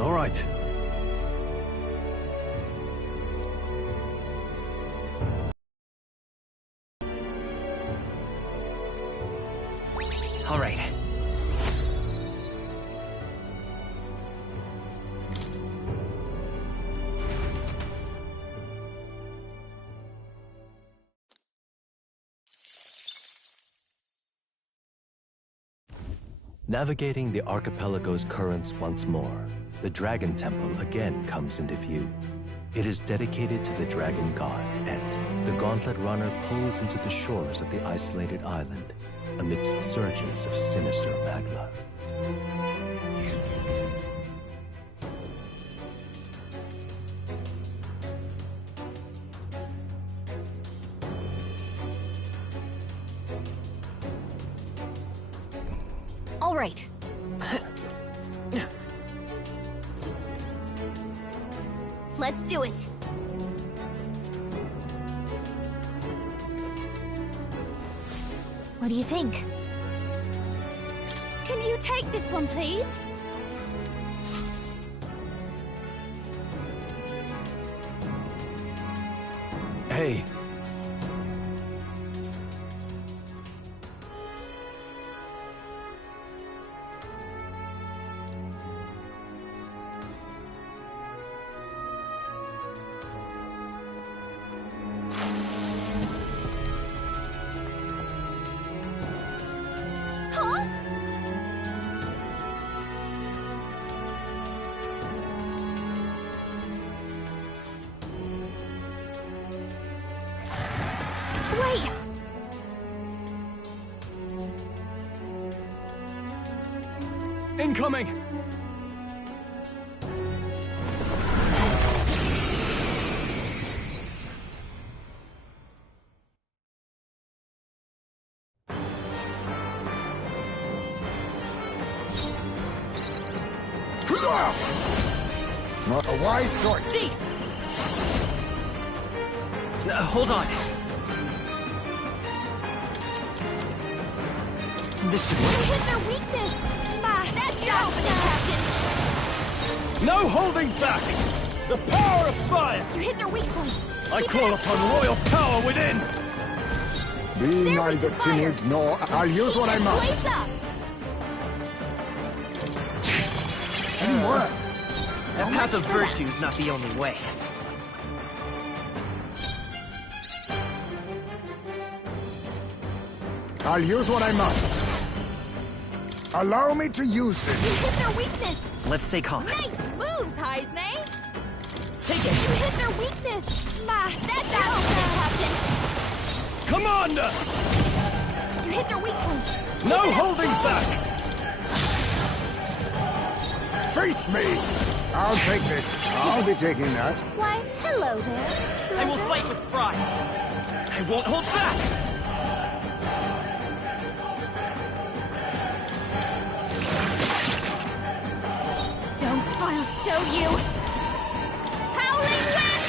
All right. All right. Navigating the archipelago's currents once more, the Dragon Temple again comes into view. It is dedicated to the Dragon God, and the Gauntlet Runner pulls into the shores of the isolated island amidst surges of sinister magma. All right. Let's do it. What do you think? Can you take this one, please? Hey. Huh? Wait! Incoming! Not a wise choice. Hold on. This should You work. hit their weakness! That's your opening, Captain! No holding back! The power of fire! You hit their weak point. I call upon royal power within! Be neither timid nor... I'll use what I must. Blaze up! Didn't work. That path of virtue is not the only way. I'll use what I must. Allow me to use You this. hit their weakness. Let's stay calm. Nice moves, Heisme. Take it. You hit their weakness. That's out, Captain. Commander! You hit their weak point. No holding back! Face me! I'll take this. I'll be taking that. Why, hello there. I will fight with pride. I won't hold back. Don't, I'll show you. Howling wind!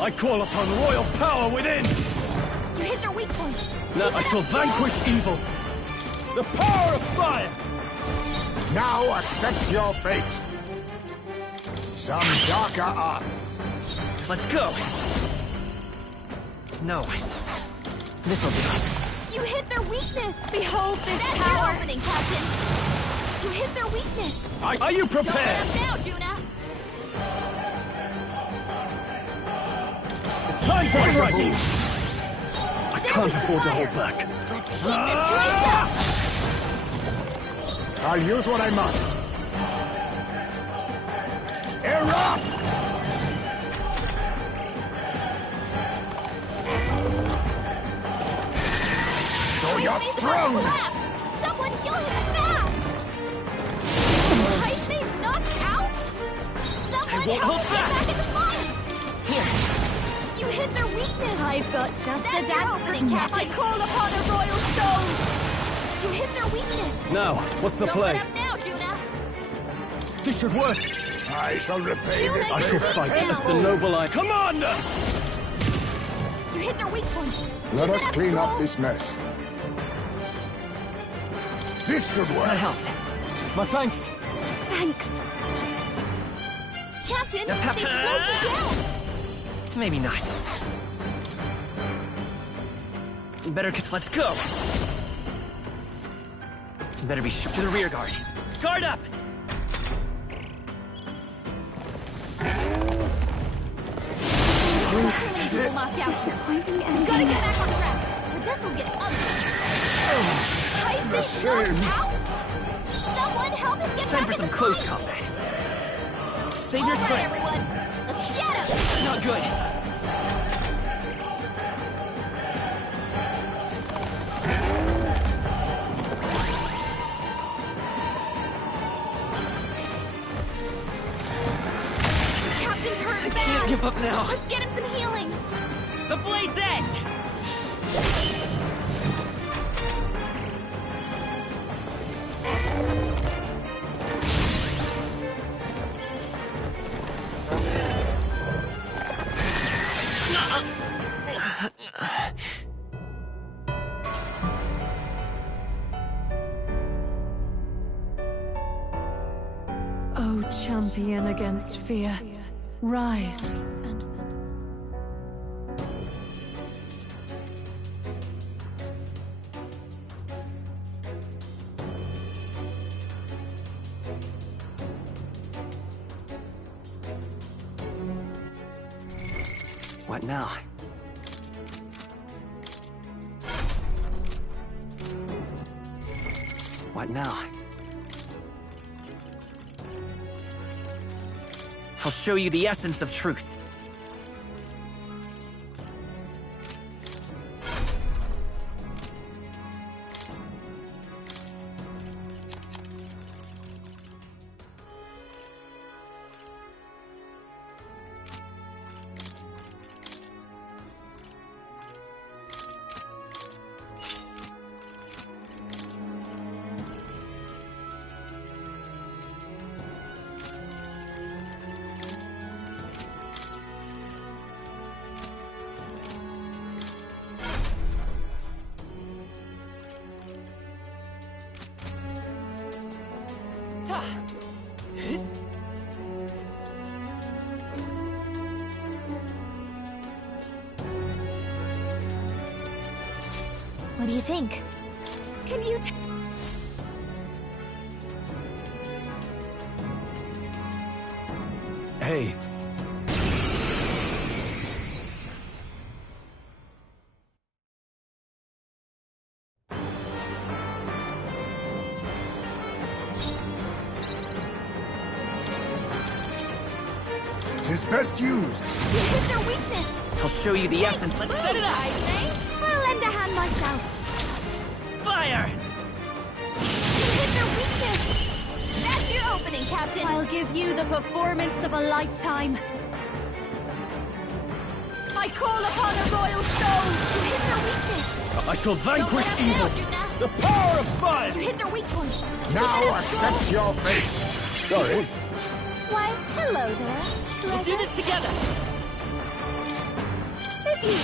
I call upon royal power within! You hit their weak point. Now I shall vanquish evil! The power of fire! Now accept your fate. Some darker arts. Let's go. No. This'll do. You hit their weakness. Behold this That's power. your opening, Captain. You hit their weakness. Are you Don't prepared? let them now, Juna. It's time for a strike! I can't afford to hold back. Let's heat this place up. I'll use what I must. Erupt! So you're strong! Someone kill him fast! Heisme's knocked out? Someone won't help hold him back. get back in the fight! Here. You hit their weakness! I've got just That's the your dance opening, for Captain! I call upon a royal stone! You hit their weakness! Now, what's the Don't play? let up now, Juna! This should work. I shall repay Juna, this I you shall favor fight as the tenfold. noble I... Commander! You hit their weak point! Let Keep us it up, clean up Joel. this mess. This should work. That helped. My thanks. Thanks. Captain, Pep- they slowed you down! Maybe not. Better. Let's go. Better be sure to the rear guard. Guard up. These will knock out. Disappointing ending. Gotta get back on track, or this'll get ugly. Heisme's knocked out? Someone help him get Time back for in some the close fight. combat. Save your All right, strength. everyone. Let's get him! Not good. Captain's hurt I bad! can't give up now. Let's get him some healing! The blade's edge. O champion against fear, rise and... What now? What now? I'll show you the essence of truth. What do you think? Can you Hey. Tis best used. You hit their weakness! I'll show you the essence. Let's set it up! I'll lend a hand myself. Fire! You hit their weakness! That's your opening, Captain! I'll give you the performance of a lifetime. I call upon a royal soul! You hit their weakness! I shall vanquish Don't let evil. us down, Juna. The power of fire! You hit their weak point. Now accept your fate. Sorry. Why, hello there. We'll do this together! If you would.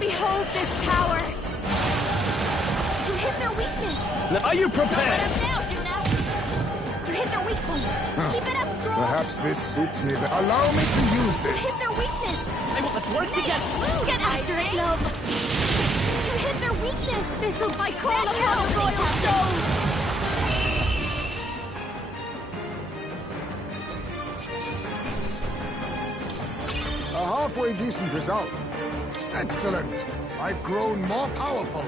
Behold this power! You hit their weakness! Now, are you Don't let prepared? them down, Juna! You hit their weak point! Keep it up, Stroll! Perhaps this suits me, but allow me to use You this. hit their weakness! Let's work together! Get after it, love! You hit their weakness! This'll I call upon a royal soul! A halfway decent result. Excellent. I've grown more powerful.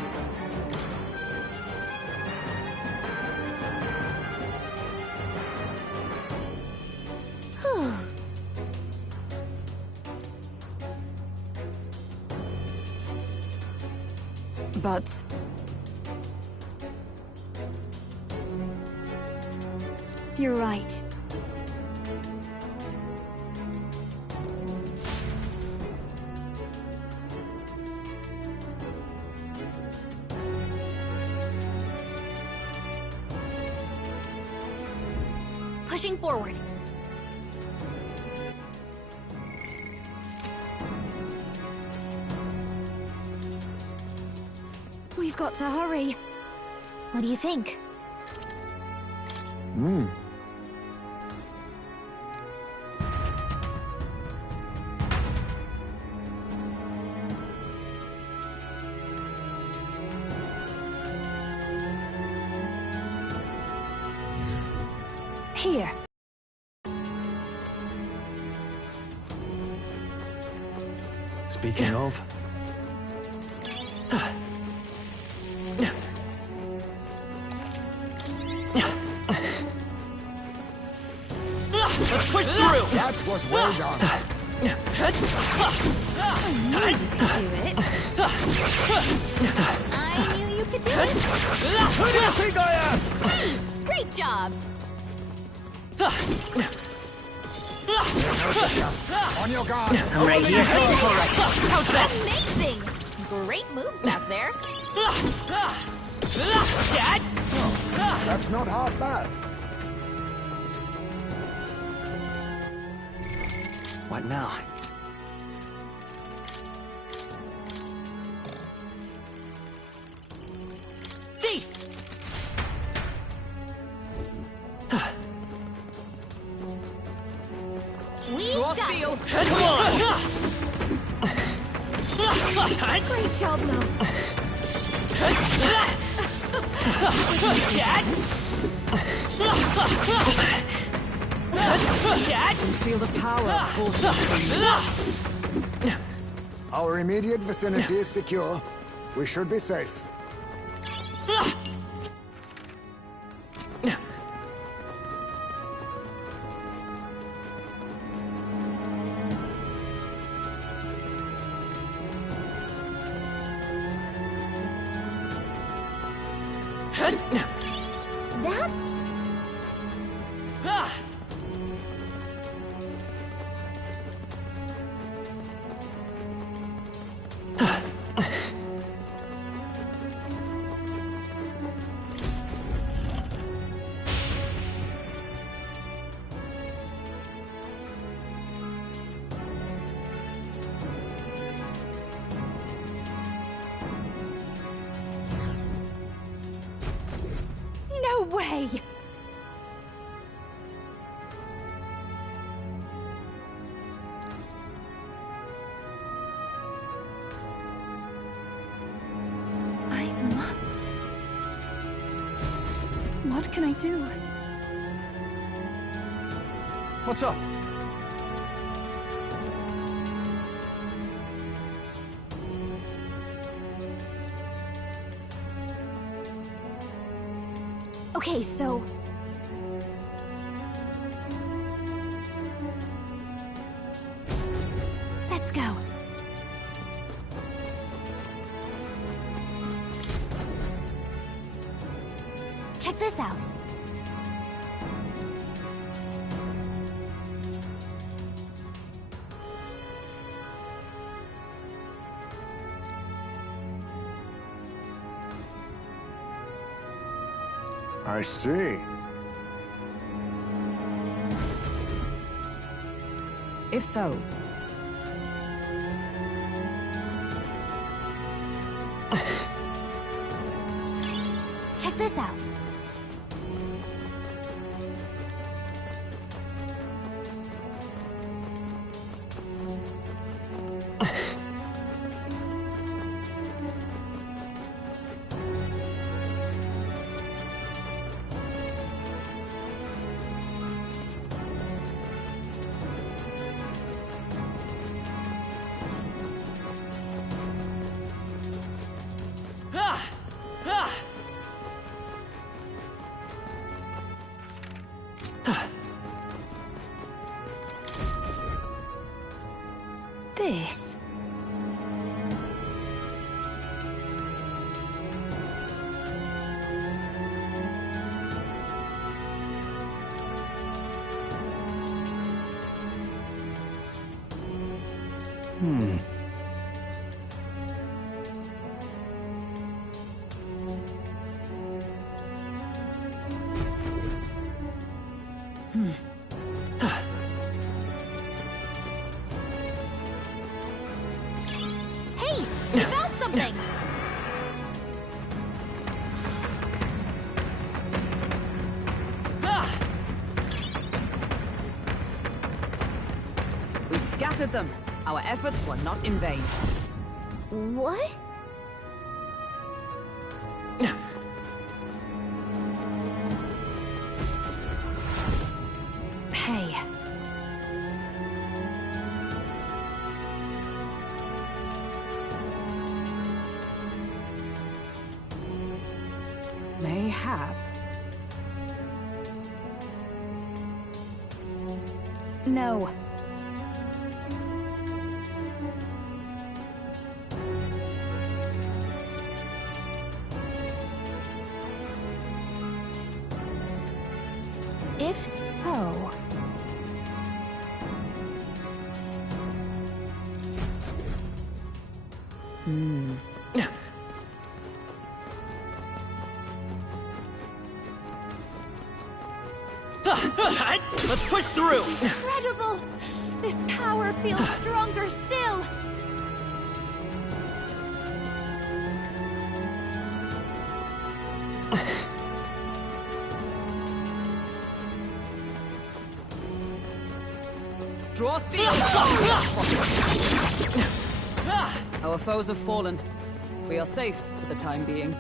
But... You're right. Pushing forward. We've got to hurry. What do you think? Here. Speaking of... Let's push through! That was well done. I knew you could do it. I knew you could do it. Who do you think I am? Hey, great job. On your guard. I'm right here. How's that? Amazing. Great moves back there. That's not half bad. What now? Thief! We got you. this. Come on! Great job, love. Feel the power pulsing from you. Our immediate vicinity is secure. We should be safe. That's... way! I must. What can I do? What's up? Okay, so... Let's go. check this out. I see. If so, check this out. This. Hey! We found something! we've scattered them. Our efforts were not in vain. What? Hey. Mayhap. No. If so... Let's push through! Incredible! This power feels stronger still! Draw steel! Our foes have fallen. We are safe for the time being.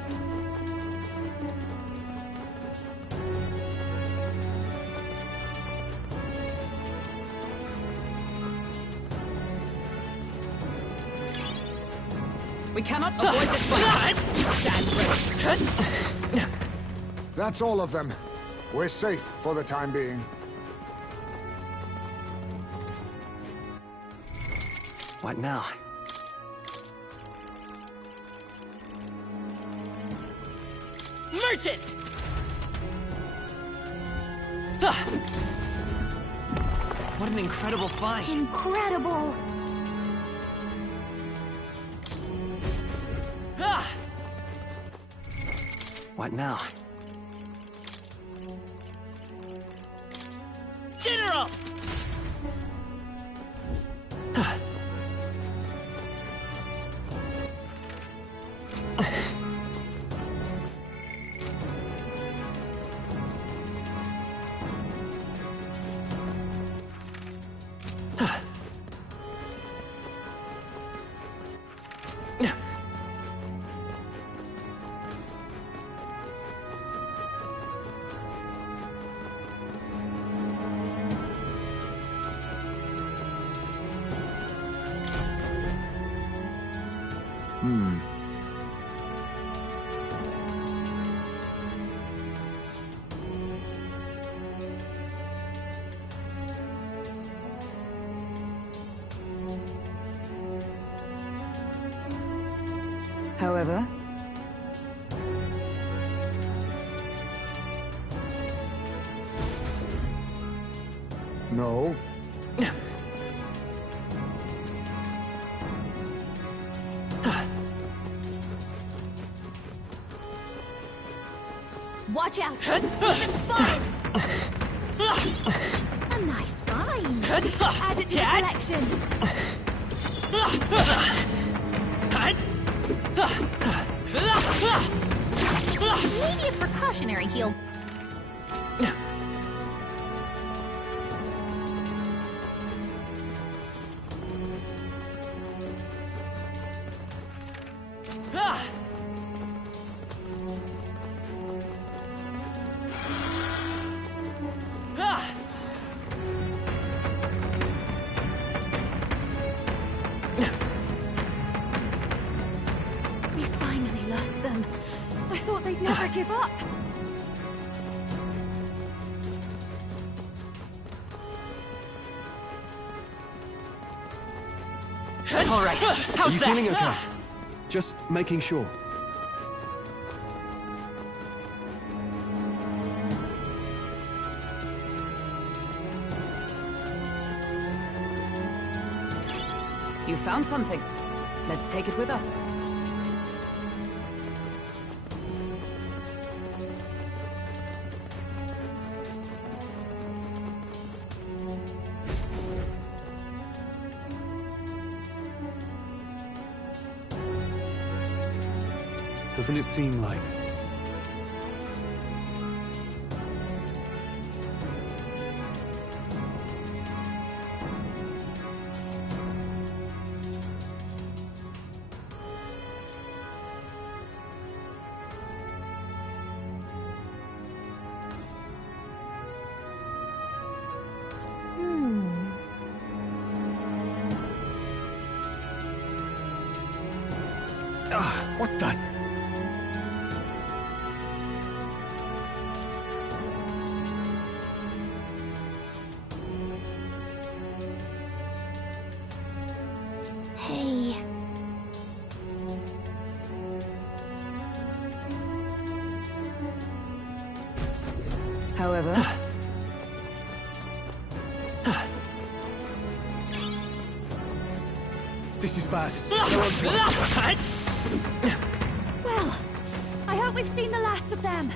We cannot avoid this fight. Stand ready. That's all of them. We're safe for the time being. What now? Merchant! What an incredible find! Incredible! What now? General! However... No. Watch out! We've been spotted! A nice find! Add it to the collection! Maybe a precautionary heal. We finally lost them. I thought they'd never give up. All right, how's Are you that? feeling okay? Just making sure. You found something. Let's take it with us. Doesn't it seem like... What the... Hey. However... This is bad. They're on to us. Well, I hope we've seen the last of them.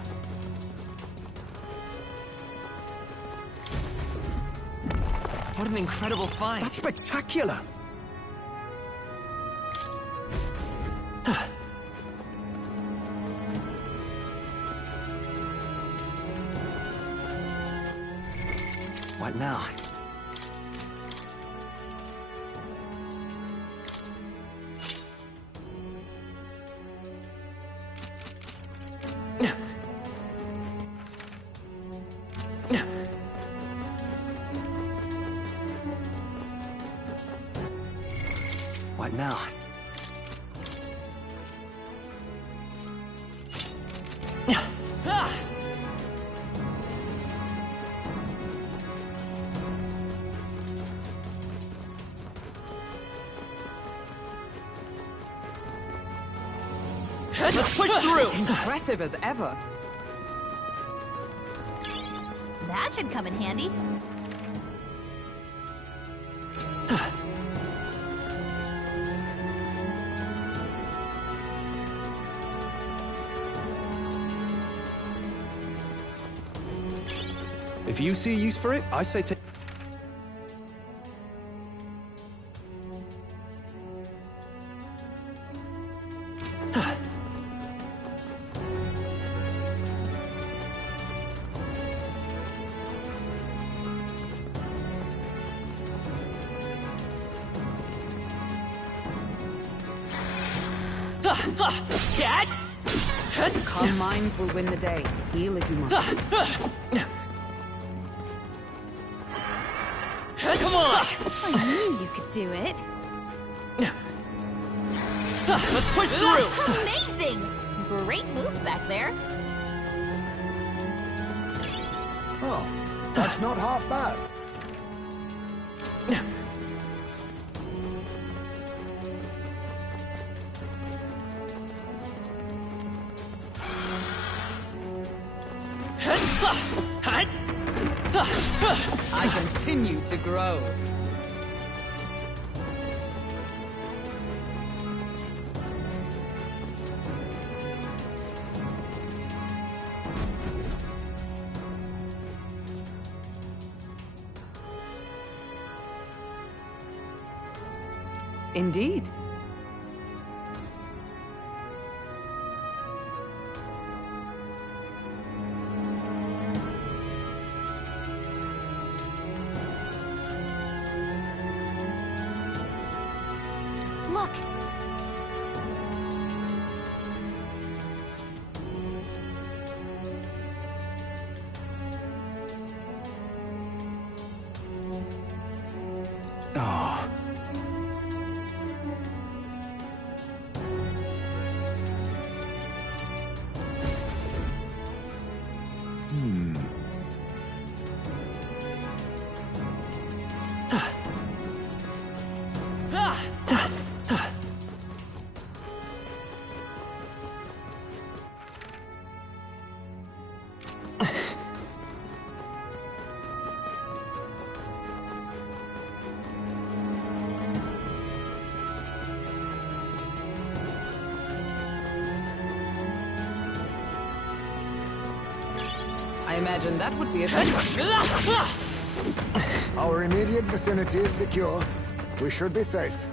What an incredible find. That's spectacular. What now? What now? Let's push through! Impressive as ever. That should come in handy. If you see a use for it, I say take... Cat! Calm minds will win the day. Heal if you must. Come on! I knew you could do it. Let's push through! Amazing! Great moves back there. Oh, that's not half bad. I continue to grow. Indeed. Look! Oh. I imagine that would be a Our immediate vicinity is secure. We should be safe.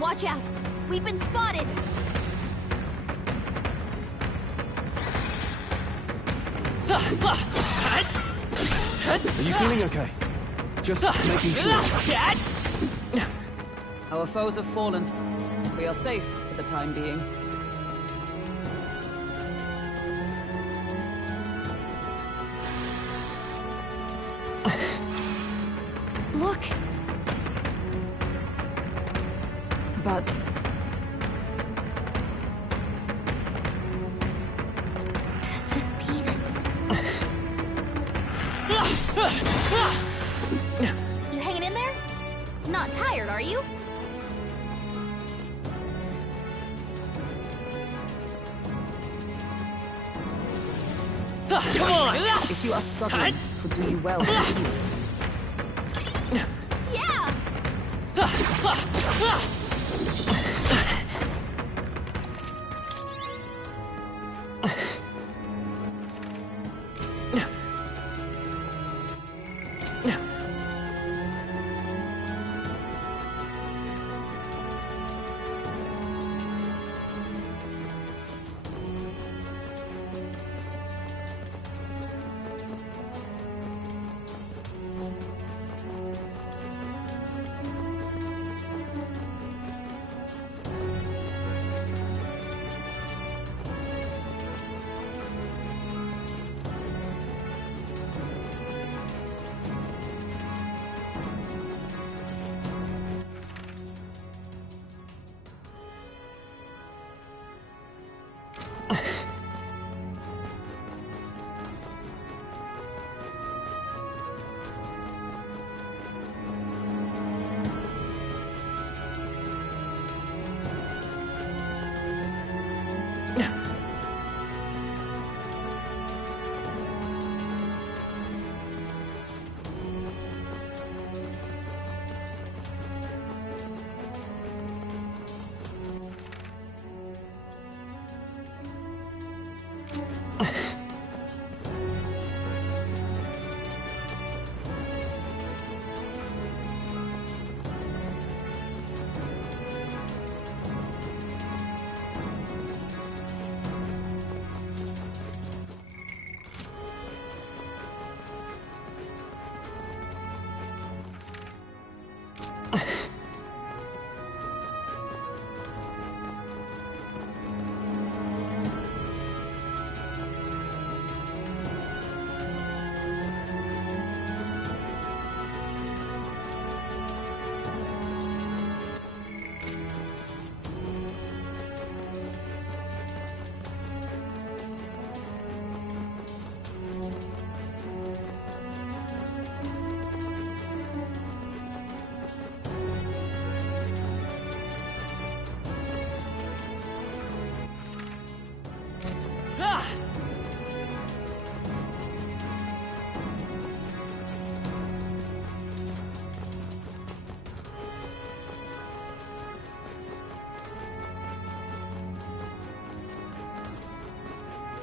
Watch out! We've been spotted! Are you feeling okay? Just making sure. Our foes have fallen. We are safe for the time being. Look! But... does this mean... You hanging in there? Not tired, are you? Come on! If you are struggling, it would do you well to heal. Yeah!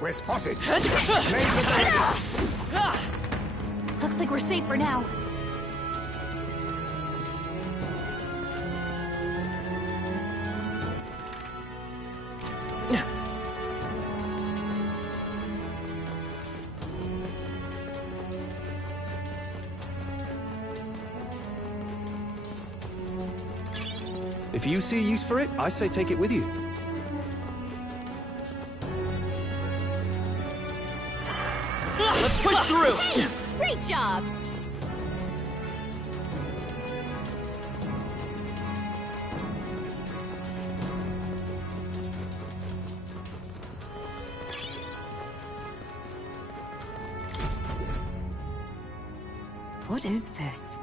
We're spotted. Looks like we're safe for now. If you see a use for it, I say take it with you. Let's push through! Hey! Great job! What is this?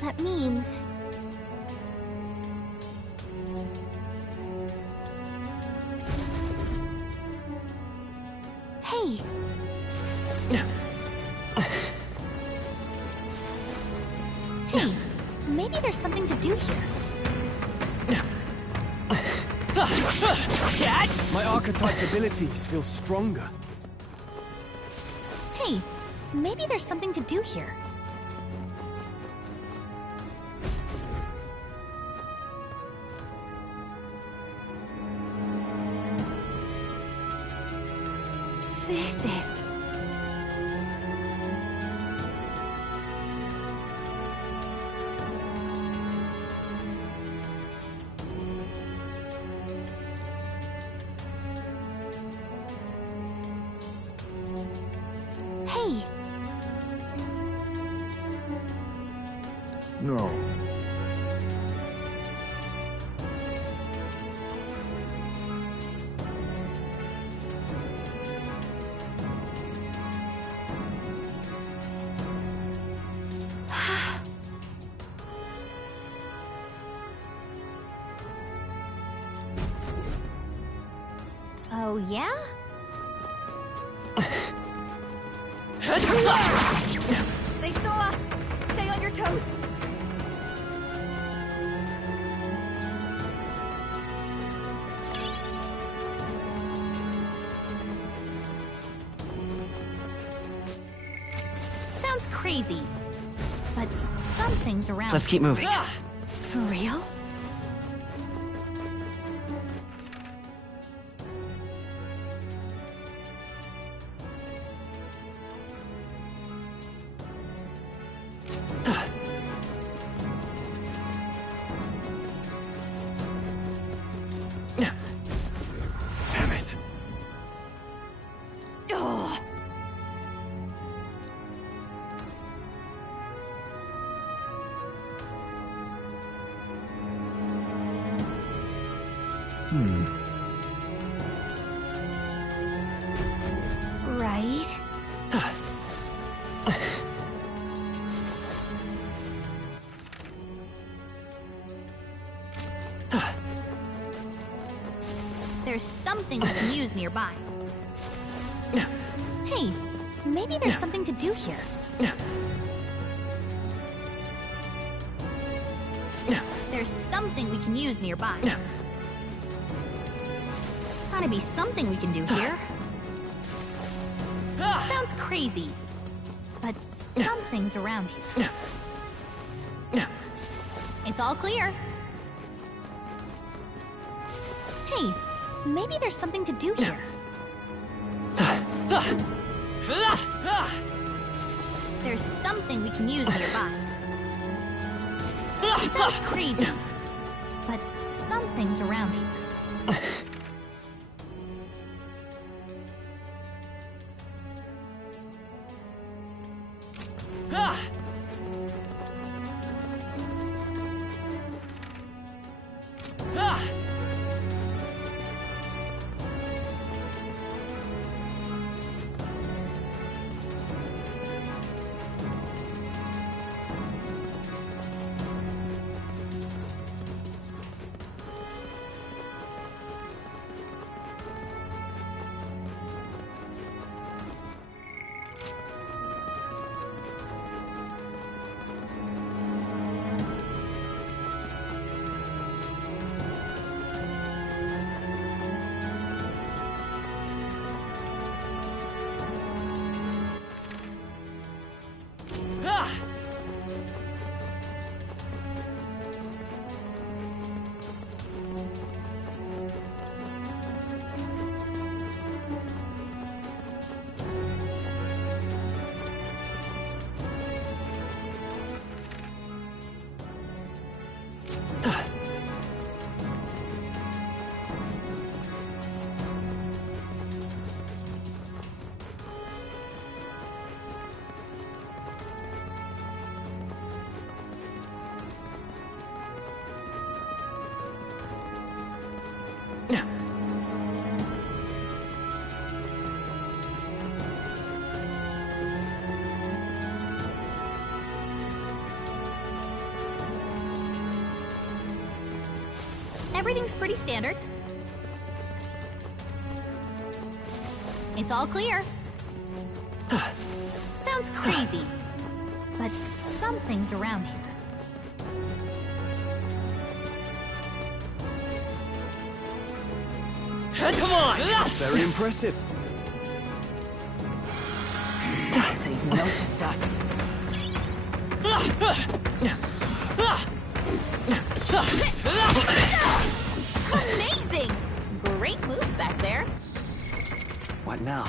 That means... Hey! Hey, maybe there's something to do here. My archetype's abilities feel stronger. Hey, maybe there's something to do here. This is... Hey! No. Oh, yeah? They saw us! Stay on your toes! Sounds crazy. But something's around. Let's keep moving. For real? Damn it. Ugh. Right? There's something we can use nearby. Hey, maybe there's something to do here. There's something we can use nearby. Gotta be something we can do here. Sounds crazy, but something's around here. It's all clear. Hey, maybe there's something to do here. There's something we can use nearby. Sounds crazy, but something's around here. Everything's pretty standard. It's all clear. Sounds crazy, but something's around here. Come on! Very impressive. They've noticed us. Amazing! Great moves back there. What now?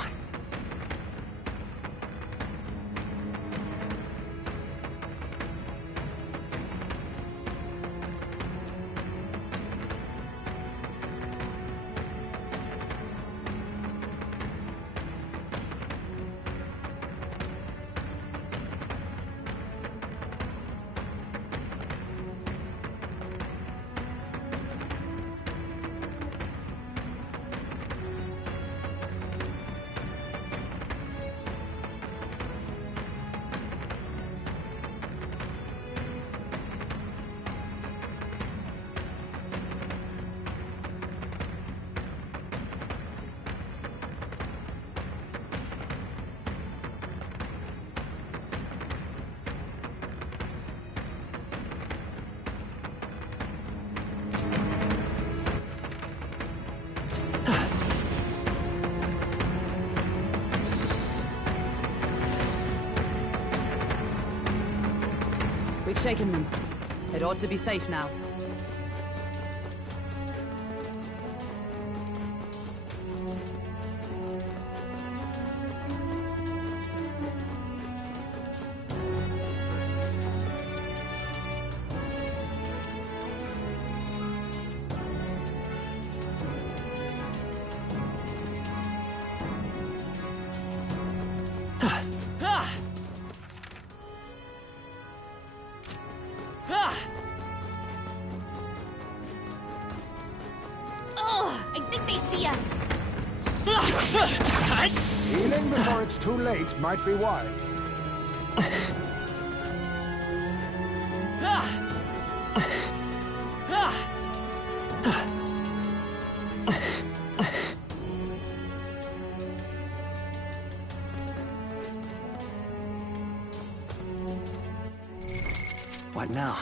We've shaken them. It ought to be safe now. I think they see us. Healing before it's too late might be wise. What now?